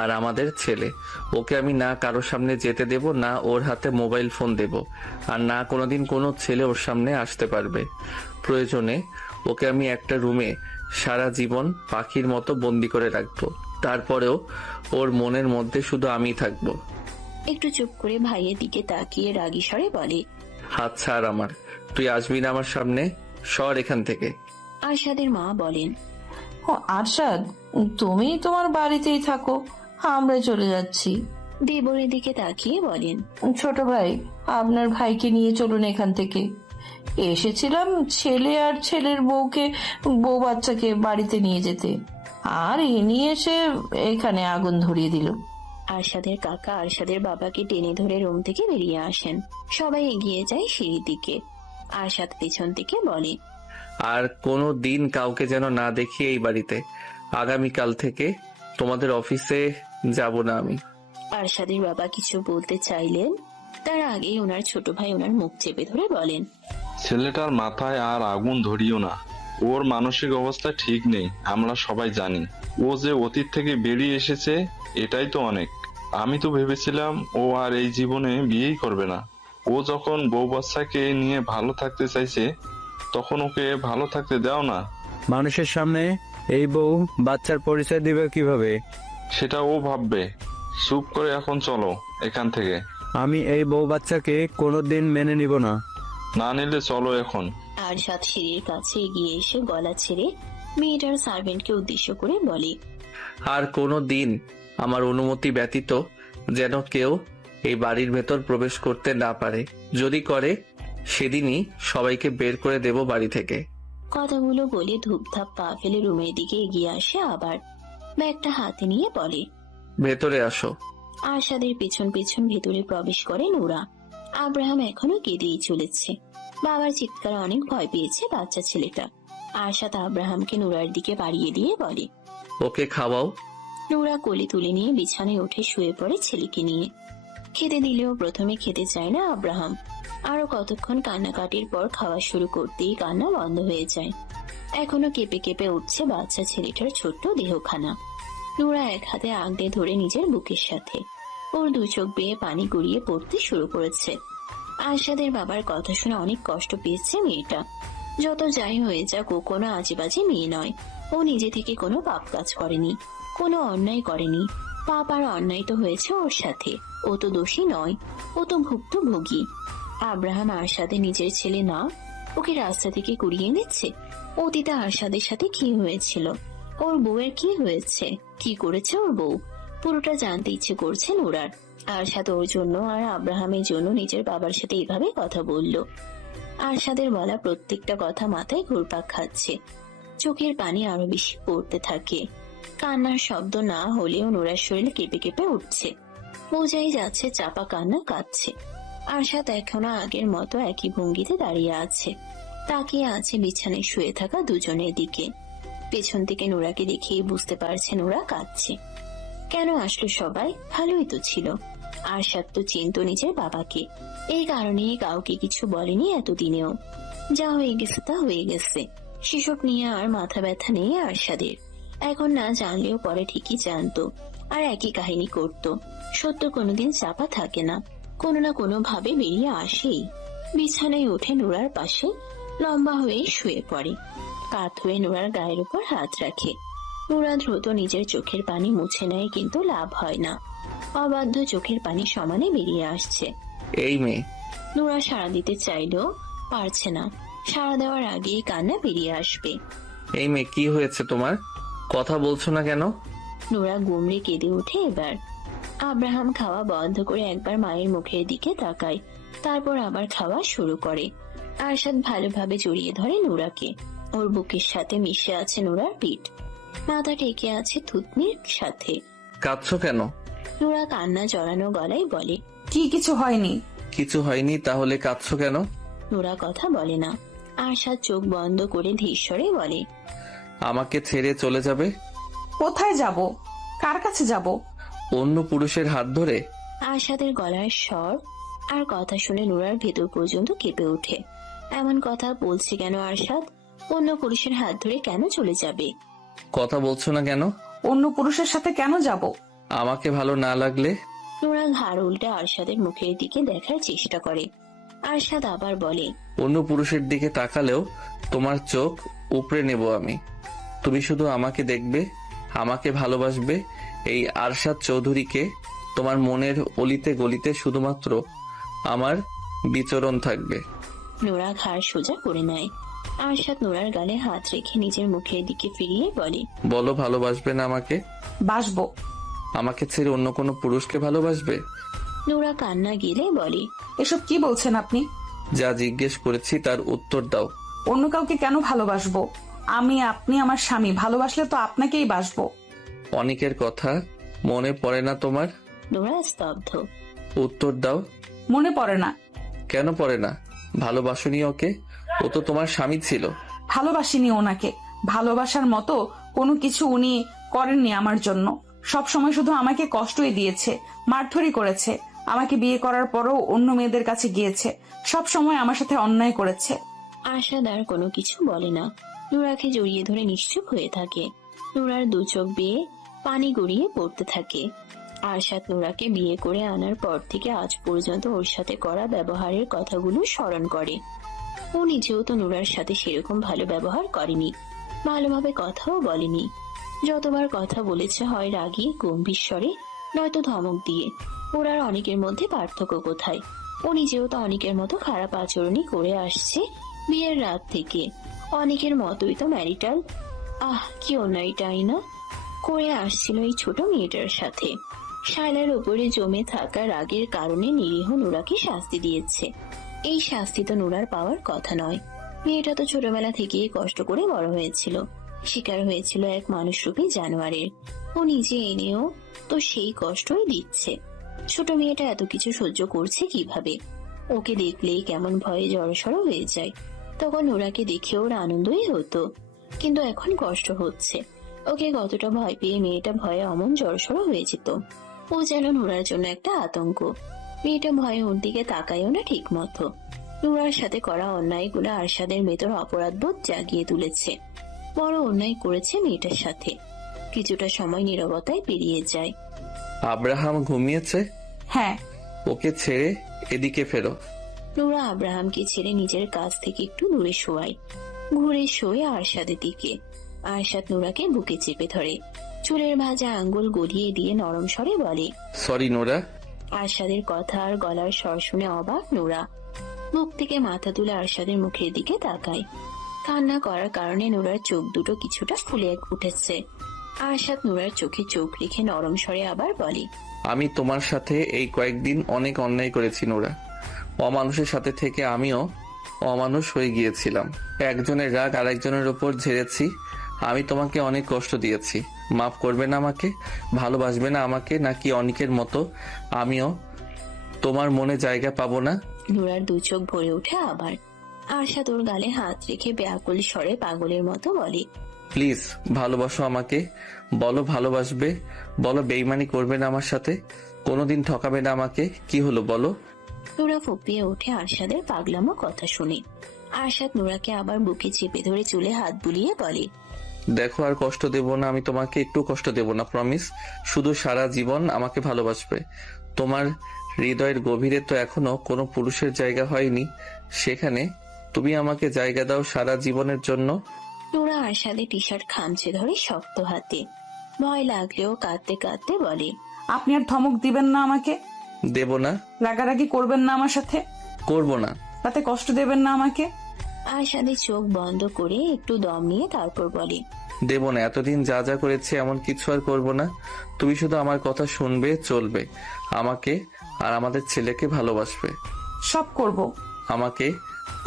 আর আমাদের ছেলে। ওকে আমি না কারো সামনে যেতে দেব, না ওর হাতে মোবাইল ফোন দেব, আর না কোনোদিন কোনো ছেলে ওর সামনে আসতে পারবে। প্রয়োজনে ওকে আমি একটা রুমে সারা জীবন পাখির মতো বন্দি করে রাখবো। তারপরেও ওর মনের মধ্যে শুধু আমি থাকবো। একটু চুপ করে ভাইয়ের দিকে তাকিয়ে রাগী স্বরে বলে, হাত ছাড় আমার। তুই আসবি না আমার সামনে, সর এখান থেকে। আরশাদের মা বলেন, ও আরশাদ, তুমি তোমার বাড়িতেই থাকো, আমরা চলে যাচ্ছি। দেবরের দিকে তাকিয়ে বলেন, ছোট ভাই, আপনার ভাইকে নিয়ে চলুন এখান থেকে। এসেছিলাম ছেলে আর ছেলের বউ বাচ্চাকে বাড়িতে নিয়ে যেতে, আর ইনি এসে এখানে আগুন ধরিয়ে দিল। আরশাদের কাকা আরশাদের বাবাকে টেনে ধরে রুম থেকে বেরিয়ে আসেন। সবাই এগিয়ে যায় সিঁড়ির দিকে। আরশাদ পেছন থেকে বলে, আর কোনো দিন কাউকে যেন না দেখি এই বাড়িতে। আগামীকাল থেকে তোমাদের অফিসে যাব না আমি। আরশাদের বাবা কিছু বলতে চাইলেন, তার আগেই ওনার ছোট ভাই ওনার মুখ চেপে ধরে বলেন, ছেলেটার মাথায় আর আগুন ধরিও না। ওর মানসিক অবস্থা ঠিক নেই, আমরা সবাই জানি। ও যে অতীত থেকে বেরিয়ে এসেছে এটাই তো অনেক। আমি তো ভেবেছিলাম ও আর এই জীবনে বিয়েই করবে না। ও যখন বউ বাচ্চাকে নিয়ে ভালো থাকতে চাইছে তখন ওকে ভালো থাকতে দাও না। মানুষের সামনে এই বউ বাচ্চার পরিচয় দিবে কিভাবে? সেটা ও ভাববে। চুপ করে এখন চলো এখান থেকে। আমি এই বউ বাচ্চাকে কোনোদিন মেনে নিব না। না নিলে চলো এখন। আরশাদ সিঁড়ির কাছে এগিয়ে এসে গলা ছেড়ে মেয়েটার সার্ভেন্টকে উদ্দেশ্য করে বলে, আর কোনো দিন আমার অনুমতি ব্যতীত যেন কেউ এই বাড়ির ভেতর প্রবেশ করতে না পারে। যদি করে সেদিনই সবাইকে বের করে দেব বাড়ি থেকে। কথাগুলো বলে ধূপধাপ পা ফেলে রুমের দিকে এগিয়ে আসে। আবার ব্যাগটা হাতে নিয়ে বলে, ভেতরে আসো। আরশাদের পেছন পেছন ভেতরে প্রবেশ করে নুরা। আব্রাহাম এখনো কেঁদেই চলেছে। বাবার চিৎকারে অনেক ভয় পেয়েছে বাচ্চা ছেলেটা। আরশাদ আব্রাহামকে নুরার দিকে বাড়িয়ে দিয়ে বলে, ওকে খাওয়াও। নুরা কোলে তুলে নিয়ে বিছানায় উঠে শুয়ে পড়ে ছেলেকে নিয়ে। খেতে দিলেও প্রথমে খেতে চায় না আব্রাহাম। আরো কতক্ষণ কান্নাকাটির পর খাওয়া শুরু করতেই কান্না বন্ধ হয়ে যায়। এখনো কেঁপে কেঁপে উঠছে বাচ্চা ছেলেটার ছোট্ট দেহখানা। নুরা এক হাতে আগলে ধরে নিজের বুকের সাথে। ওর দু চোখ বেয়ে পানি গড়িয়ে পড়তে শুরু করেছে। আরশাদের বাবার কথা শুনে অনেক কষ্ট পেয়েছে মেয়েটা। যত যাই হয়ে যাক, ও কোনো আজেবাজে মেয়ে নয়। ও নিজে থেকে কোনো পাপ কাজ করেনি, কোনো অন্যায় করেনি। পাপ আর অন্যায় তো হয়েছে ওর সাথে। ও তো দোষী নয়, ও তো ভুক্তভোগী। আব্রাহাম আরশাদের নিজের ছেলে না, ওকে রাস্তা থেকে কুড়িয়ে দিচ্ছে। অতীতে আরশাদের সাথে কি হয়েছিল, ওর বউয়ের কি হয়েছে, কি করেছে ওর বউ, পুরোটা জানতে ইচ্ছে করছে নুরার। আরশাদ ওর জন্য আর আব্রাহামের জন্য নিজের বাবার সাথে এইভাবে কথা বলল। আরশাদের বলা প্রত্যেকটা কথা মাথায় ঘুরপাক খাচ্ছে। চোখের পানি আরো বেশি পড়তে থাকে। কান্নার শব্দ না হলেও নুরার শরীর কেঁপে কেঁপে উঠছে। বোঝাই যাচ্ছে চাপা কান্না কাঁদছে। আরশাদ এখনো আগের মতো একই ভঙ্গিতে দাঁড়িয়ে আছে, তাকিয়ে আছে বিছানায় শুয়ে থাকা দুজনের দিকে। পেছন থেকে নুরাকে দেখেই বুঝতে পারছে নুরা কাঁদছে। কেন আসলো সবাই? ভালোই তো ছিল। আরশাদ তো চিনত নিজের বাবাকে, এই কারণেই কাউকে কিছু বলেনি এতদিনেও। যা হয়ে গেছে তা হয়ে গেছে। সেসব নিয়ে আর মাথা ব্যথা নেই আরশাদের। এখন না জানলেও পরে ঠিকই জানতো, আর একই কাহিনী করত। সত্য কোনোদিন চাপা থাকে না, কোনো না কোনো ভাবে বেরিয়ে আসেই। বিছানায় উঠে নুরার পাশে লম্বা হয়ে শুয়ে পড়ে। কাত হয়ে নুরার গায়ের উপর হাত রাখে। নুরা দ্রুত নিজের চোখের পানি মুছে নেয়, কিন্তু লাভ হয় না। অবাধ্য চোখের পানি সমানে বেরিয়ে আসছে। এই মেয়ে। নুরা সাড়া দিতে চাইলেও পারছে না। সাড়া দেওয়ার আগেই কান্না বেরিয়ে আসবে। এই মেয়ে, কি হয়েছে তোমার? কথা বলছো না কেন? নোরা গুমড়ে কেঁদে ওঠে এবার। আব্রাহাম খাওয়া বন্ধ করে একবার মায়ের মুখের দিকে তাকায়, তারপর আবার খাওয়া শুরু করে। আরশাদ ভালোভাবে জড়িয়ে ধরে নোরাকে। ওর বুকের সাথে মিশে আছে নোরার পিঠ, মাথা টেকে আছে থুতনির সাথে। কাঁদছো কেন? নোরা কান্না জড়ানো গলায় বলে, কি কিছু হয়নি। কিছু হয়নি, তাহলে কাঁদছো কেন? নোরা কথা বলে না। আরশাদ চোখ বন্ধ করে ধীরস্বরে বলে, আমাকে ছেড়ে চলে যাবে? কোথায় যাব? কার কাছে যাব? অন্য পুরুষের হাত ধরে? আরশাদের গলার স্বর আর কথা শুনে নোরার ভেতর পর্যন্ত কেঁপে ওঠে। এমন কথা বলছে কেন আরশাদ? অন্য পুরুষের হাত ধরে কেন চলে যাবে? কথা বলছো না কেন? অন্য পুরুষের সাথে কেন যাব? আমাকে ভালো না লাগলে? নোরা ঘাড় উল্টে আরশাদের মুখের দিকে দেখার চেষ্টা করে। আরশাদ আবার বলে, অন্য পুরুষের দিকে তাকালেও তোমার চোখ উপড়ে নেব আমি। তুমি শুধু আমাকে দেখবে, আমাকে ভালোবাসবে। এই আরশাদ চৌধুরীকে তোমার মনের অলিতে গলিতে শুধুমাত্র আমার বিচরণ থাকবে। নোরা ঘাড় সোজা করে নেয়। আরশাদ নোরার গালে হাত রেখে নিজের মুখের দিকে ফিরিয়ে বলে, বলো, ভালোবাসবে না আমাকে? বাসবো। আমাকে ছেড়ে অন্য কোনো পুরুষকে ভালোবাসবে? নোরা কান্না গিলে বলে, এসব কি বলছেন আপনি? যা জিজ্ঞেস করেছি তার উত্তর দাও। অন্য কাউকে কেন ভালোবাসবো? আপনি আমার স্বামী, ভালোবাসলে তো আপনাকেই বাসবো। অনেকের কথা মনে পড়ে না তোমার? নোরা স্তব্ধ। উত্তর দাও। মনে পড়ে না। কেন পড়ে না? ভালোবাসনি ওকে? ও তো তোমার স্বামী ছিল। ভালোবাসিনি ওনাকে। ভালোবাসার মতো কোনো কিছু উনি করেননি আমার জন্য। সব সময় শুধু আমাকে কষ্টই দিয়েছে, মারধরি করেছে। আমাকে বিয়ে করার পরও অন্য মেয়েদের কাছে গিয়েছে, সব সময় আমার সাথে অন্যায় করেছে। আরশাদ আর কোনো কিছু বলে না। নোরাকে জড়িয়ে ধরে নিশ্চুপ হয়ে থাকে। নোরার দু চোখ বেয়ে পানি গড়িয়ে পড়তে থাকে। আরশাদ নোরাকে বিয়ে করে আনার পর থেকে আজ পর্যন্ত ওর সাথে করা ব্যবহারের কথাগুলো স্মরণ করে। ও নিজেও তো নোরার সাথে সেরকম ভালো ব্যবহার করেনি, ভালোভাবে কথাও বলেনি। যতবার কথা বলেছে হয় রাগী গম্ভীর স্বরে, নয়তো ধমক দিয়ে। ওর আর অনেকের মধ্যে পার্থক্য কোথায়? ও নিজেও তো অনেকের মতো খারাপ আচরণই করে আসছে বিয়ের রাত থেকে। অনেকের মতোই তো ম্যারিটাল কি অন্যায়টাই না করে আসছিল এই ছোট মেয়েটার সাথে। শায়লার উপরে জমে থাকা রাগের কারণে নিরীহ নোরাকে শাস্তি দিয়েছে। এই শাস্তি তো নোরার পাওয়ার কথা নয়। মেয়েটা তো ছোটবেলা থেকেই কষ্ট করে বড় হয়েছিল, শিকার হয়েছিল এক মানুষরূপী জানোয়ারের। ও নিজে এনেও তো সেই কষ্টই দিচ্ছে। ছোট মেয়েটা এত কিছু সহ্য করছে কিভাবে? ওকে দেখলেই কেমন ভয়ে জড়সড় হয়ে যায়। তখন নোরাকে দেখে ওর আনন্দই হতো, কিন্তু এখন কষ্ট হচ্ছে। ওকে কতটা ভয় পেয়ে মেয়েটা ভয়ে অমন জড়সড় হয়ে যেত। ও যেন নোরার জন্য একটা আতঙ্ক। মেয়েটা ভয়ে ওর দিকে তাকায়ও না ঠিক মতো। নোরার সাথে করা অন্যায়গুলো আরশাদের ভেতর অপরাধবোধ জাগিয়ে তুলেছে। বড় অন্যায় করেছে মেয়েটার সাথে। কিছুটা সময় নীরবতায় পেরিয়ে যায়। আব্রাহাম ঘুমিয়েছে? হ্যাঁ। ওকে ছেড়ে এদিকে ফেরো। নোরা আব্রাহামকে ছেড়ে নিজের কাছ থেকে একটু দূরে শোয়ায়। ঘুরে শোয়ে আরশাদের দিকে। আরশাদ নোরাকে বুকে চেপে ধরে, চুলের ভাজা আঙ্গুল গলিয়ে দিয়ে নরম স্বরে বলে, সরি নোরা। আরশাদের কথা আর গলার স্বর শুনে অবাক নোরা। মুখ থেকে মাথা তুলে আরশাদের মুখের দিকে তাকায়। কান্না করার কারণে নোরার চোখ দুটো কিছুটা ফুলে উঠেছে। আরশাদ নোরার চোখে চোখ রেখে নরম স্বরে আবার বলে, আমি তোমার সাথে এই কয়েকদিন অনেক অন্যায় করেছি নোরা। অমানুষের সাথে থেকে আমিও অমানুষ হয়ে গিয়েছিলাম। একজনের রাগ আরেকজনের উপর ঝেড়েছি। আমি তোমাকে অনেক কষ্ট দিয়েছি। মাফ করবে না আমাকে? ভালোবাসবে না আমাকে? নাকি অনেকের মতো আমিও তোমার মনে জায়গা পাবো না? নোরার দু চোখ ভরে ওঠে আবার। আরশাদ ওর গালে হাত রেখে ব্যাকুল স্বরে পাগলের মতো বলে, প্লিজ ভালোবাসো আমাকে। বলো ভালোবাসবে। বলো বেইমানি করবে না আমার সাথে। কোনোদিন ঠকাবে না আমাকে। কি হলো বলো? নোরা ফুপিয়ে ওঠে আরশাদের পাগলামো কথা শুনে। আরশাদ নোরাকে আবার বুকে চেপে ধরে চুলে হাত বুলিয়ে বলে, দেখো, আর কষ্ট দেব না আমি তোমাকে, একটু কষ্ট দেব না, প্রমিস। শুধু সারা জীবন আমাকে ভালোবাসবে। তোমার হৃদয়ের গভীরে তো এখনো কোনো পুরুষের জায়গা হয়নি, সেখানে তুমি আমাকে জায়গা দাও সারা জীবনের জন্য। নোরা আরশাদের টি শার্ট খামচে ধরে শক্ত হাতে। ভয় লাগলেও কাঁদতে কাঁদতে বলে, আপনি আর ধমক দিবেন না আমাকে? দেব না। রাগারাগি করবেন না আমার সাথে? করব না। তাতে কষ্ট দেবেন না আমাকে? আরশাদের চোখ বন্ধ করে একটু দম নিয়ে তারপর বলে, দেব না। এতদিন যা যা করেছি এমন কিছু আর করব না। তুমি শুধু আমার কথা শুনবে, চলবে, আমাকে আর আমাদের ছেলেকে ভালোবাসবে। সব করব। আমাকে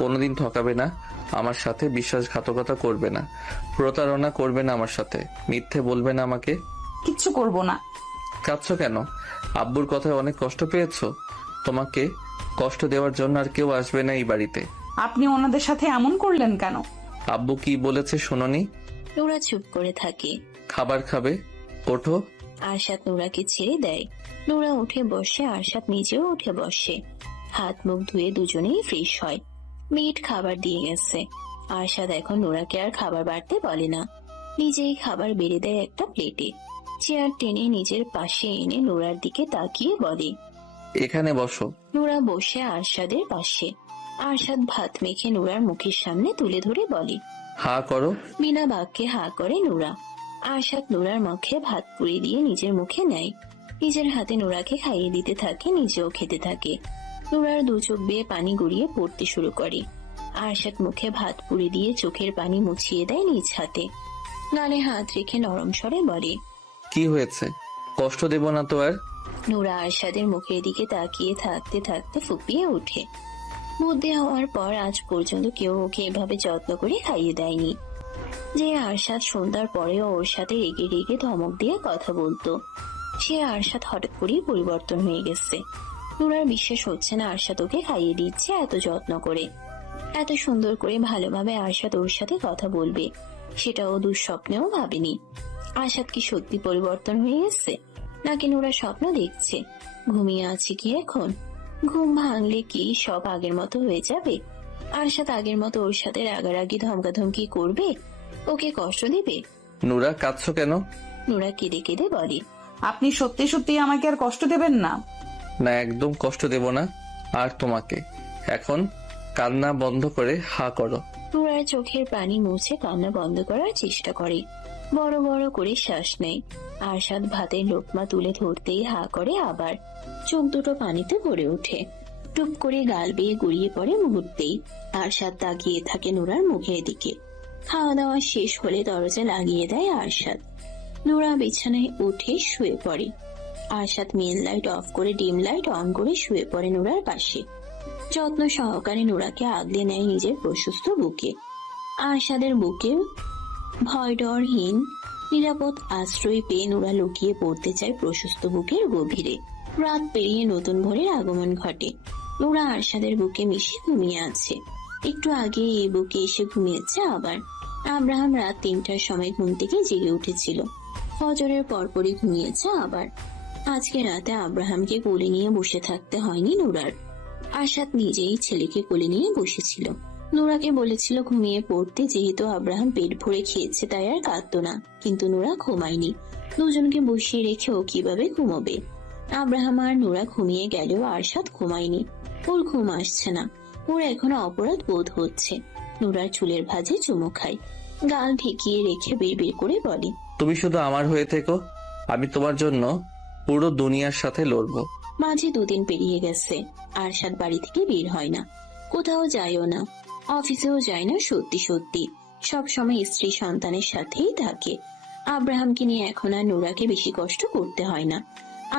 কোনোদিন ঠকাবে না, আমার সাথে বিশ্বাসঘাতকতা করবে না, প্রতারণা করবে না আমার সাথে, মিথ্যে বলবে না আমাকে। কিচ্ছু করব না। কাঁদছো কেন? আব্বুর কথায় অনেক কষ্ট পেয়েছো? তোমাকে কষ্ট দেওয়ার জন্য আর কেউ আসবে না এই বাড়িতে। আপনি ওনাদের সাথে এমন করলেন কেন? আব্বু কি বলেছে শোনোনি? নোরা চুপ করে থাকে। খাবার খাবে? ওঠো। আরশাদ নোরাকে ছেড়ে দেয়। নোরা উঠে বসে, আরশাদ নিজেও উঠে বসে। হাত মুখ ধুয়ে দুজনেই ফ্রেশ হয়। মেয়েট খাবার দিয়ে গেছে। আরশাদ এখন নোরাকে আর খাবার বাড়তে বলে না, নিজেই খাবার বেড়ে দেয় একটা প্লেটে। চেয়ার টেনে নিজের পাশে এনে নোরার দিকে তাকিয়ে বলে, এখানে বসো। নোরা বসে আরশাদের পাশে। আরশাদ ভাত মেখে নোরার মুখের সামনে তুলে ধরে বলে, হা করো। বিনা বাক্যে হা করে নোরা। আরশাদ নোরার মুখে ভাত পুড়ে দিয়ে নিজের মুখে নেয়। নিজের হাতে নোরাকে খাইয়ে দিতে থাকে, নিজেও খেতে থাকে। নোরার দু চোখ বেয়ে পানি গড়িয়ে পড়তে শুরু করে। আরশাদ মুখে ভাত পুড়ে দিয়ে চোখের পানি মুছিয়ে দেয় নিজ হাতে। গালে হাত রেখে নরম স্বরে বলে, কি হয়েছে? কষ্ট দেব না তো আর? নোরা আরশাদের মুখের দিকে তাকিয়ে থাকতে থাকতে ফুপিয়ে ওঠে। বুদ্ধি হওয়ার পর আজ পর্যন্ত কেউ ওকে এভাবে যত্ন করে খাইয়ে দেয়নি। যে আরশাদ সন্ধ্যার পরেও ওর সাথে রেগে রেগে ধমক দিয়ে কথা বলতো, সে আরশাদ হঠাৎ করেই পরিবর্তন হয়ে গেছে। নোরার বিশ্বাস হচ্ছে না আরশাদ ওকে খাইয়ে দিচ্ছে এত যত্ন করে, এত সুন্দর করে ভালোভাবে আরশাদ ওর সাথে কথা বলবে, সেটাও দুঃস্বপ্নেও ভাবেনি। আরশাদ কি সত্যি পরিবর্তন হয়ে গেছে, নাকি নোরা স্বপ্ন দেখছে? ঘুমিয়ে আছে কি এখন? ঘুম ভাঙলে কি সব আগের মতো হয়ে যাবে? আরশাদ আগের মতো ওর সাথে রাগারাগি ধমকাধমকি করবে, ওকে কষ্ট দিবে? নুরা, কাঁদছো কেন? নোরা কেঁদে কেঁদে বলে, আপনি সত্যি সত্যি আমাকে আর কষ্ট দেবেন না? না, একদম কষ্ট দেব না। আর তোমাকে এখন কান্না বন্ধ করে হা করো। নোরার চোখের পানি মুছে কান্না বন্ধ করার চেষ্টা করে। বড় বড় করে শ্বাস নেয়। আরশাদ ভাতের লোকমা তুলে ধরতেই হা করে, আবার চোখ দুটো পানিতে ভরে ওঠে। টুপ করে গাল বেয়ে গড়িয়ে পড়ে মুহূর্তেই। আরশাদ তাকিয়ে থাকে নোরার মুখের দিকে। খাওয়া দাওয়া শেষ হলে দরজা লাগিয়ে দেয় আরশাদ। নোরা বিছানায় উঠে শুয়ে পড়ে। আরশাদ মেন লাইট অফ করে ডিম লাইট অন করে শুয়ে পড়ে নোরার পাশে। যত্ন সহকারে নোরাকে আগলে নেয় নিজের প্রশস্ত বুকে। আরশাদের বুকে ভয় ডরহীন নিরাপদ আশ্রয় পেয়ে নোরা লুকিয়ে পড়তে চায় প্রশস্ত বুকের গভীরে। রাত পেরিয়ে নতুন ভোরের আগমন ঘটে। নোরা আরশাদের বুকে মিশে ঘুমিয়ে আছে। একটু আগে এই বুকে এসে ঘুমিয়েছে আবার। আব্রাহাম রাত 3টার সময় ঘুম থেকে জেগে উঠেছিল। ফজরের পরপরই ঘুমিয়েছে আবার। আজকে রাতে আব্রাহামকে কোলে নিয়ে বসে থাকতে হয়নি নোরার। আরশাদ নিজেই ছেলেকে কোলে নিয়ে বসেছিল। নোরাকে বলেছিল ঘুমিয়ে পড়তে, যেহেতু আব্রাহাম পেট ভরে খেয়েছে তাই আর কাঁদতো না। কিন্তু নোরা ঘুমায়নি। দুজনকে বসিয়ে রেখে ও কিভাবে ঘুমোবে? আব্রাহাম আর নোরা ঘুমিয়ে গেলেও আরশাদ ঘুমায়নি। ওর ঘুম আসছে না। ওর এখনো অপরাধ বোধ হচ্ছে। নোরার চুলের ভাঁজে চুমু খায়। গাল ঢেকিয়ে রেখে বিড়বিড় করে বলে, তুমি শুধু আমার হয়ে থেকো, আমি তোমার জন্য পুরো দুনিয়ার সাথে লড়বো। মাঝে 2 দিন পেরিয়ে গেছে। আরশাদ বাড়ি থেকে বের হয় না, কোথাও যায়ও না, অফিসেও যায় না। সত্যি সত্যি সব সময় স্ত্রী সন্তানের সাথেই থাকে। আব্রাহামকে নিয়ে এখন আর নোরাকে বেশি কষ্ট করতে হয় না।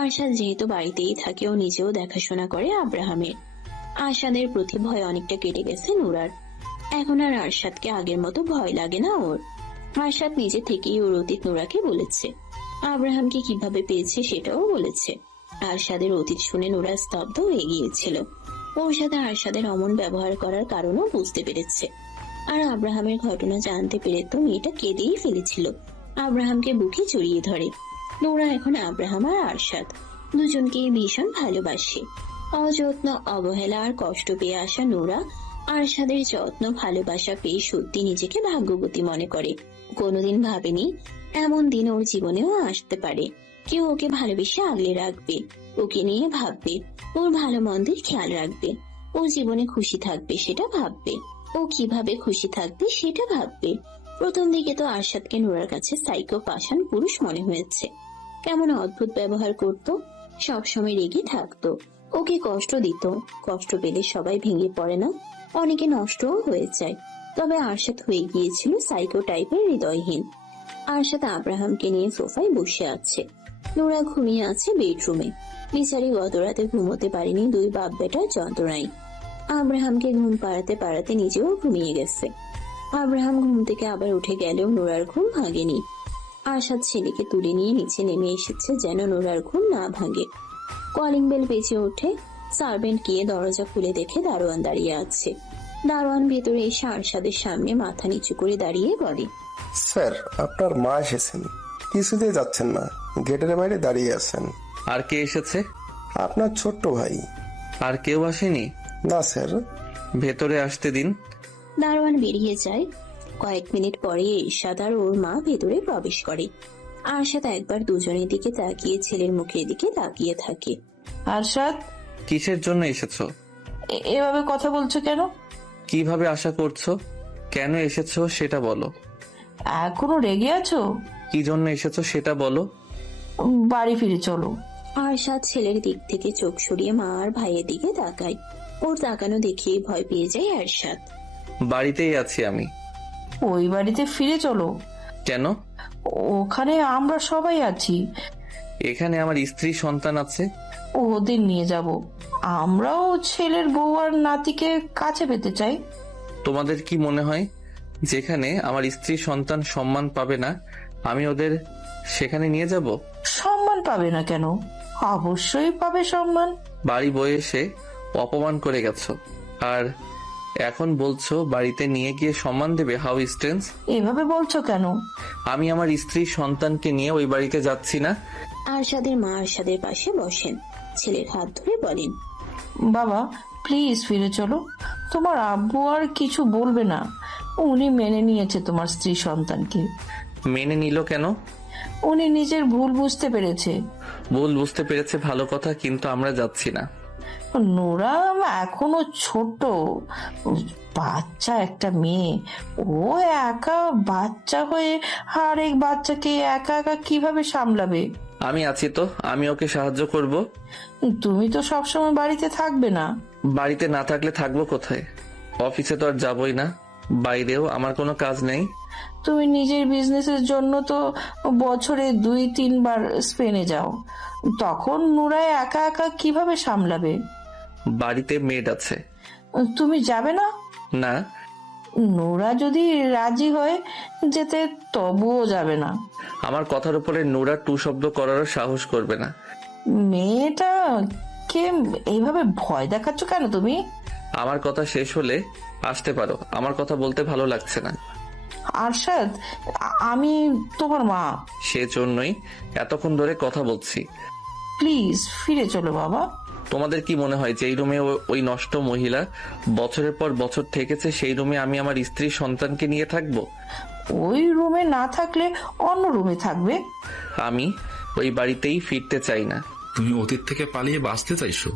আরশাদ যেহেতু বাড়িতেই থাকে, ও নিজেও দেখাশোনা করে আব্রাহামের। আরশাদের প্রতি ভয় অনেকটা কেটে গেছে নোরার। এখন আর আরশাদকে আগের মতো ভয় লাগে না ওর। আরশাদ নিজে থেকেই ওর অতীত নোরাকে বলেছে। আব্রাহামকে কিভাবে পেয়েছে সেটাও বলেছে। আরশাদের অতীত শুনে নোরা স্তব্ধ হয়ে গিয়েছিল। ওর সাথে আরশাদের অমন ব্যবহার করার কারণও বুঝতে পেরেছে। আর আব্রাহামের ঘটনা জানতে পেরে তো মেয়েটা কেঁদেই ফেলেছিল। আব্রাহামকে বুকে জড়িয়ে ধরে। নোরা এখন আব্রাহাম আর আরশাদ দুজনকেই ভীষণ ভালোবাসে। অযত্ন, অবহেলা আর কষ্ট পেয়ে আসা নোরা আরশাদের যত্ন, ভালোবাসা পেয়ে সত্যি নিজেকে ভাগ্যবতী মনে করে। কোনোদিন ভাবেনি এমন দিন ওর জীবনেও আসতে পারে। কেউ ওকে ভালোবেসে আগলে রাখবে, ওকে নিয়ে ভাববে, ওর ভালো মন্দের খেয়াল রাখবে, ও জীবনে খুশি থাকবে সেটা ভাববে, ও কিভাবে খুশি থাকবে সেটা ভাববে। প্রথম দিকে তো আরশাদকে নোরার কাছে সাইকো পাষাণ পুরুষ মনে হয়েছে। কেমন অদ্ভুত ব্যবহার করত, সবসময় রেগে থাকতো, ওকে কষ্ট দিত। কষ্ট পেলে সবাই ভেঙে পড়ে না, অনেকে নষ্টও হয়ে যায়। তবে আরশাদ হয়ে গিয়েছিল সাইকো টাইপের হৃদয়হীন। আরশাদ আব্রাহামকে নিয়ে সোফায় বসে আছে। নোরা ঘুমিয়ে আছে বেডরুমে। বিচারি গত রাতে ঘুমোতে পারেনি দুই বাপ বেটার যন্ত্রণায়। আব্রাহামকে ঘুম পাড়াতে পাড়াতে নিজেও ঘুমিয়ে গেছে। আব্রাহাম ঘুম থেকে আবার উঠে গেলেও নোরার ঘুম ভাঙেনি। আরশাদ ছেলেকে তুলে নিয়ে নিচে নেমে এসেছে যেন নোরার ঘুম না ভাঙে। কলিং বেল বেজে ওঠে। সার্ভেন্ট গিয়ে দরজা খুলে দেখে দারোয়ান দাঁড়িয়ে আছে। দারোয়ান ভেতরে এসে আরশাদের সামনে মাথা নিচু করে দাঁড়িয়ে বলে, স্যার আপনার মা এসেছেন, কিছুতে যাচ্ছেন না, গেটের বাইরে দাঁড়িয়ে আছেন। আর কে এসেছে? আপনার ছোট্ট ভাই। আর কেউ আসেনি? না স্যার। ভেতরে আসতে দিন। দারোয়ান বেরিয়ে যায়। কয়েক মিনিট পরে এরশাদ আর ওর মা ভেতরে প্রবেশ করে। আরশাদ একবার দুজনের দিকে তাকিয়ে ছেলের মুখের দিকে তাকিয়ে থাকে। আরশাদ, কিসের জন্য এসেছো? এভাবে কথা বলছো কেন? কিভাবে আশা করছো? কেন এসেছো সেটা বলো। এখনো রেগে আছো? কি জন্য এসেছো সেটা বলো। বাড়ি ফিরে চলো। আরশাদ ছেলের দিক থেকে চোখ সরিয়ে মা আর ভাইয়ের দিকে তাকায়। ওর তাকানো দেখে ভয় পেয়ে যায় আরশাদ। বাড়িতেই আছি আমি। ওই বাড়িতে ফিরে চলো। কেন? ওখানে আমরা সবাই আছি। এখানে আমার স্ত্রী সন্তান আছে। ওদের নিয়ে যাব। আমরাও ছেলের বউ আর নাতিকে কাছে পেতে চাই। তোমাদের কি মনে হয় যেখানে আমার স্ত্রী সন্তান সম্মান পাবে না আমি ওদের সেখানে নিয়ে যাব? সম্মান পাবে না কেন? অবশ্যই পাবে সম্মান। বাড়ি বয়ে এসে অপমান করে গেছো আর এখন বলছো বাড়িতে নিয়ে গিয়ে সম্মান দেবে? How strange. এভাবে বলছো কেন? আমি আমার স্ত্রী সন্তানকে নিয়ে ওই বাড়িতে যাচ্ছি না। আরশাদের মা আরশাদের পাশে বসেন। ছেলের হাত ধরে বলেন, বাবা প্লিজ ফিরে চলো। তোমার আব্বু আর কিছু বলবে না। উনি মেনে নিয়েছে তোমার স্ত্রী সন্তানকে। মেনে নিল কেন? উনি নিজের ভুল বুঝতে পেরেছে। ভুল বুঝতে পেরেছে ভালো কথা, কিন্তু আমরা যাচ্ছি না। নোরা এখনো ছোট, বাচ্চা একটা মেয়ে। ও একা বাচ্চা হয়ে আরেক বাচ্চাকে একা একা কিভাবে সামলাবে? আমি আছি তো, আমি ওকে সাহায্য করব। তুমি তো সবসময় বাড়িতে থাকবে না। বাড়িতে না থাকলে থাকবো কোথায়? অফিসে তো আর যাবই না। বাইরেও আমার কোনো কাজ নেই। তুমি নিজের বিজনেসের জন্য তো বছরে 2-3 বার স্পেনে যাও। তখন নুরায় একা একা কিভাবে সামলাবে? বাড়িতে মেড আছে। তুমি যাবে না? না। নোরা যদি রাজি হয় যেতে তবুও যাবে না। আমার কথার উপরে নোরা টু শব্দ করারও সাহস করবে না। মেয়েটা কে এইভাবে ভয় দেখাচ্ছ কেন তুমি? আমার কথা শেষ হলে আসতে পারো। আমার কথা বলতে ভালো লাগছে না। আরশাদ, আমি তোমার মা। সেজন্যই এতক্ষণ ধরে কথা বলছি। প্লিজ ফিরে চলো বাবা। তোমাদের কি মনে হয় যেই রুমে ওই নষ্ট মহিলা বছরের পর বছর থেকেছে সেই রুমে আমি আমার স্ত্রী সন্তানকে নিয়ে থাকবো? ওই রুমে না থাকলে অন্য রুমে থাকবে। আমি ওই বাড়িতেই ফিরতে চাই না। তুমি অতীত থেকে পালিয়ে বাঁচতে চাইছো?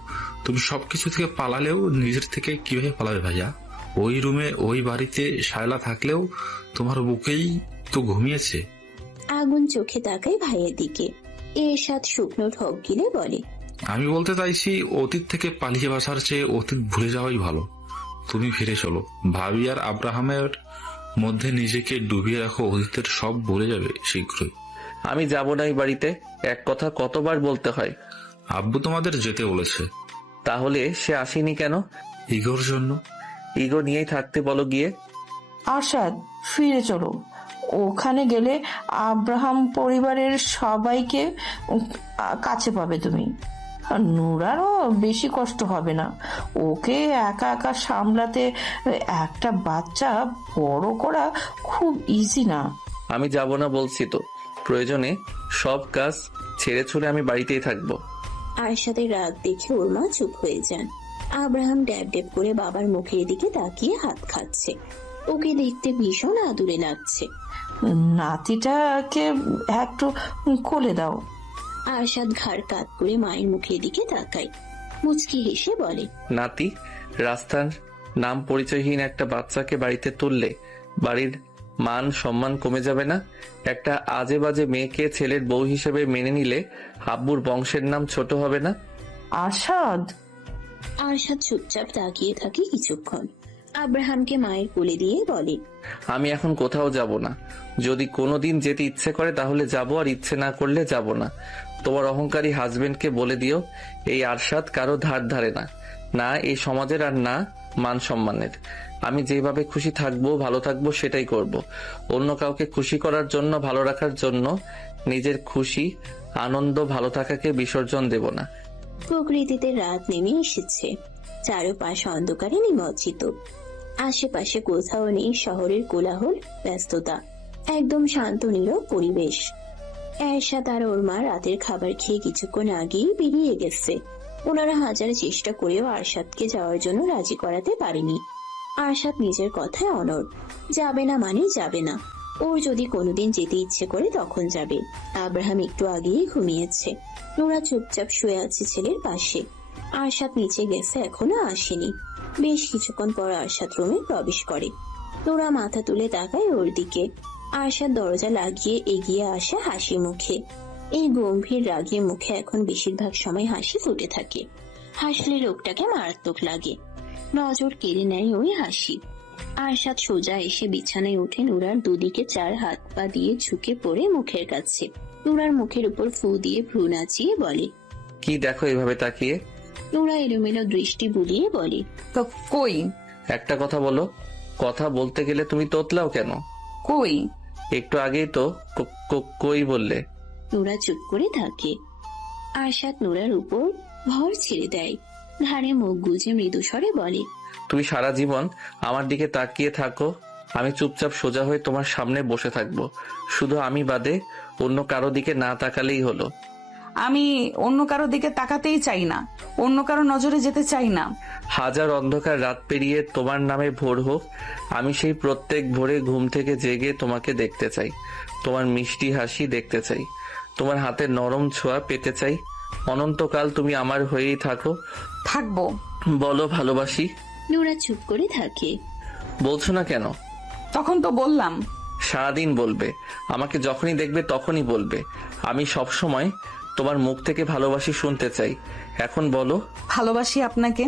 তুমি সবকিছু থেকে পালালেও নিজের থেকে কিভাবে পালাবে ভাইয়া? ওই রুমে ওই বাড়িতে শায়লা থাকলেও তোমার বুকেই তো ঘুমিয়েছে। আগুন চোখে তাকায় ভাইয়ের দিকে। এরশাদ শুকনো ঢোক গিলে বলে, আমি বলতে চাইছি অতীত থেকে পালিয়ে বাঁচার চেয়ে অতীত ভুলে যাওয়াই ভালো। তুমি ফিরে চলো। ভাবি আর আব্রাহামের মধ্যে নিজেকে ডুবিয়ে রাখো, অতীতের সব ভুলে যাবে শীঘ্রই। আমি যাব না এই বাড়িতে। এক কথা কতবার বলতে হয়? আব্বু তোমাদের যেতে বলেছে। তাহলে সে আসেনি কেন? ইগোর জন্য। ইগো নিয়েই থাকতে বলো গিয়ে। আরশাদ, ফিরে চলো। ওখানে গেলে আব্রাহাম পরিবারের সবাইকে কাছে পাবে তুমি। নুরারও বেশি কষ্ট হবে না। ওকে একা একা সামলাতে একটা বাচ্চা বড় করা খুব ইজি না। আমি যাব না বলছি তো। প্রয়োজনে সব কাজ ছেড়ে ছুড়ে আমি বাড়িতেই থাকবো। আরশাদের রাগ দেখে ওর মা চুপ হয়ে যান। আব্রাহাম ড্যাব ড্যাব করে বাবার মুখের দিকে তাকিয়ে হাত খাচ্ছে। ওকে দেখতে ভীষণ আদুরে লাগছে। নাতিটাকে একটু কোলে দাও। আরশাদ ঘাড় কাত করে মায়ের মুখের দিকে তাকায়। মুচকি হেসে বলে, নাতি? রাস্তার নাম পরিচয়হীন একটা বাচ্চাকে বাড়িতে তুললে বাড়ির মান সম্মান কমে যাবে না? একটা আজে বাজে মেয়েকে ছেলের বউ হিসেবে মেনে নিলে আব্বুর বংশের নাম ছোট হবে না? আরশাদ। আরশাদ চুপচাপ তাকিয়ে থাকে কিছুক্ষণ। আব্রাহামকে মায়ের কোলে দিয়ে বলে, আমি এখন কোথাও যাব না। যদি কোনোদিন যেতে ইচ্ছে করে তাহলে যাব, আর ইচ্ছে না করলে যাব না। তোমার অহংকারী হাজবেন্ডকে বলে দিও এই আরশাদ কারো ধার ধারে না, না এই সমাজের আর না মান সম্মানের। আমি যেভাবে খুশি থাকবো, ভালো থাকবো সেটাই করব। অন্য কাউকে খুশি করার জন্য, ভালো রাখার জন্য নিজের খুশি, আনন্দ, ভালো থাকাকে বিসর্জন দেব না। প্রকৃতিতে রাত নেমে এসেছে, চারপাশ অন্ধকারে নিমজ্জিত। আশেপাশে কোথাও নেই শহরের কোলাহল, ব্যস্ততা। একদম শান্ত নীরব পরিবেশ। এরশাদ আর ওর মা রাতের খাবার খেয়ে কিছুক্ষণ আগেই বেরিয়ে গেছে। ওনারা হাজার চেষ্টা করেও আরশাদকে যাওয়ার জন্য রাজি করাতে পারেনি। আরশাদ নিজের কথায় অনড়, যাবে না মানে যাবে না। ওর যদি কোনোদিন যেতে ইচ্ছে করে তখন যাবে। আব্রাহাম একটু আগেই ঘুমিয়েছে। নোরা চুপচাপ শুয়ে আছে ছেলের পাশে। আরশাদ নিচে গেছে, এখনো আসেনি। বেশ কিছুক্ষণ পর আরশাদ রুমে প্রবেশ করে। নোরা মাথা তুলে তাকায় ওর দিকে। আরশাদ দরজা লাগিয়ে এগিয়ে আসে হাসি মুখে। এই গম্ভীর রাগের মুখে এখন বেশিরভাগ সময় হাসি ফুটে থাকে। হাসলে লোকটাকে মারাত্মক লাগে। নজর কেড়ে নেয় ওই হাসি। আরশাদ সোজা এসে বিছানায় উঠে নুরার দুদিকে 4 হাত পা দিয়ে ঝুঁকে পড়ে মুখের কাছে। নুরার মুখের উপর ফু দিয়ে ভ্রু নাচিয়ে বলে, কি দেখো এভাবে তাকিয়ে? নুরা এলোমেলো দৃষ্টি বুলিয়ে বলে, তো কই? একটা কথা বলো। কথা বলতে গেলে তুমি তোতলাও কেন? কই? একটু আগেই তো কই বললে। নুরা চুপ করে থাকে। আরশাদ নুরার উপর ভর ছেড়ে দেয়। ঘাড়ে মুখ গুজে মৃদু স্বরে বলে, তুমি সারা জীবন আমার দিকে তাকিয়ে থাকো, আমি চুপচাপ সোজা হয়ে তোমার সামনে বসে থাকবো। শুধু আমি বাদে অন্য কারো দিকে না তাকালেই হলো। আমি অন্য কারো দিকে তাকাতেই চাই না, অন্য কারো নজরে যেতে চাই না। হাজার অন্ধকার রাত পেরিয়ে তোমার নামে ভোর হোক, আমি সেই প্রত্যেক ভোরে ঘুম থেকে জেগে তোমাকে দেখতে চাই। তোমার মিষ্টি হাসি দেখতে চাই, তোমার হাতের নরম ছোঁয়া পেতে চাই। অনন্তকাল তুমি আমার হয়েই থাকো। থাকবো। বলো ভালোবাসি। নুরা চুপ করে থাকে। বলছো না কেন? তখন তো বললাম। সারাদিন বলবে, আমাকে যখনই দেখবে তখনই বলবে। আমি সব সময় তোমার মুখ থেকে ভালোবাসি শুনতে চাই। এখন বলো। ভালোবাসি আপনাকে।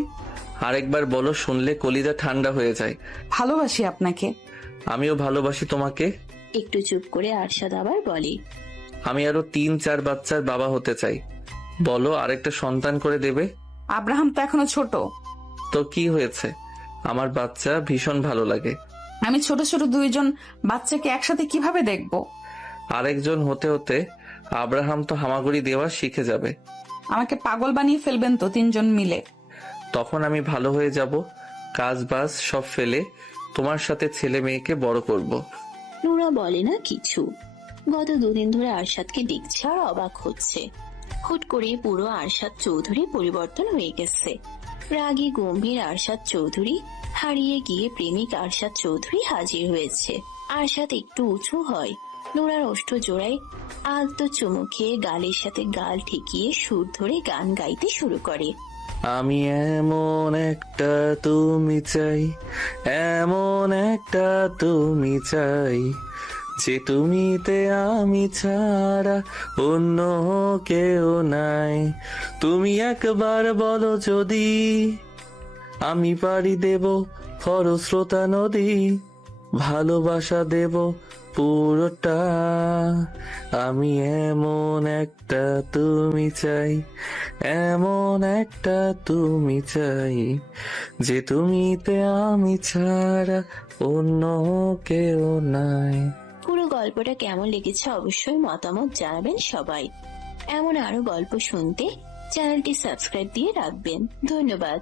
আরেকবার বলো, শুনলে কলিজা ঠান্ডা হয়ে যায়। ভালোবাসি আপনাকে। আমিও ভালোবাসি তোমাকে। একটু চুপ করে আরশাদ আবার বলে, আমি আরো 3-4 বাচ্চার বাবা হতে চাই। বলো, আরেকটা সন্তান করে দেবে? আব্রাহাম তো এখনো ছোট। তো কি হয়েছে, আমার বাচ্চা ভীষণ ভালো লাগে। আমি ছোট ছোট 2জন বাচ্চাকে একসাথে কিভাবে দেখবো? আরেকজন হতে হতে আব্রাহাম তো হামাগুড়ি দেওয়া শিখে যাবে। আমাকে পাগল বানিয়ে ফেলবেন তো 3জন মিলে। তখন আমি ভালো হয়ে যাব, কাজ বাজ সব ফেলে তোমার সাথে ছেলে মেয়েকে বড় করব। নুরা বলে না কিছু। গত 2 দিন ধরে আরশাদকে দেখছে আর অবাক হচ্ছে। হুট করে পুরো আরশাদ চৌধুরী পরিবর্তন হয়ে গেছে। রাগী গম্ভীর আরশাদ চৌধুরী হারিয়ে গিয়ে প্রেমিক আরশাদ চৌধুরী হাজির হয়েছে। আরশাদ একটু উঁচু হয়। নুরার ওষ্ঠ জোড়ায় আলতো চুমু খেয়ে গালের সাথে গাল ঠেকিয়ে সুর ধরে গান গাইতে শুরু করে। আমি এমন একটা তুমি চাই, এমন একটা তুমি চাই, যে তুমিতে আমি ছাড়া অন্য কেউ নাই। তুমি একবার বলো যদি, আমি পাড়ি দেব খরস্রোতা নদী, ভালোবাসা দেব পুরোটা। আমি এমন একটা তুমি চাই, এমন একটা তুমি চাই, যে তুমিতে আমি ছাড়া অন্য কেউ নাই। পুরো গল্পটা কেমন লেগেছে অবশ্যই মতামত জানাবেন সবাই। এমন আরো গল্প শুনতে চ্যানেলটি সাবস্ক্রাইব দিয়ে রাখবেন। ধন্যবাদ।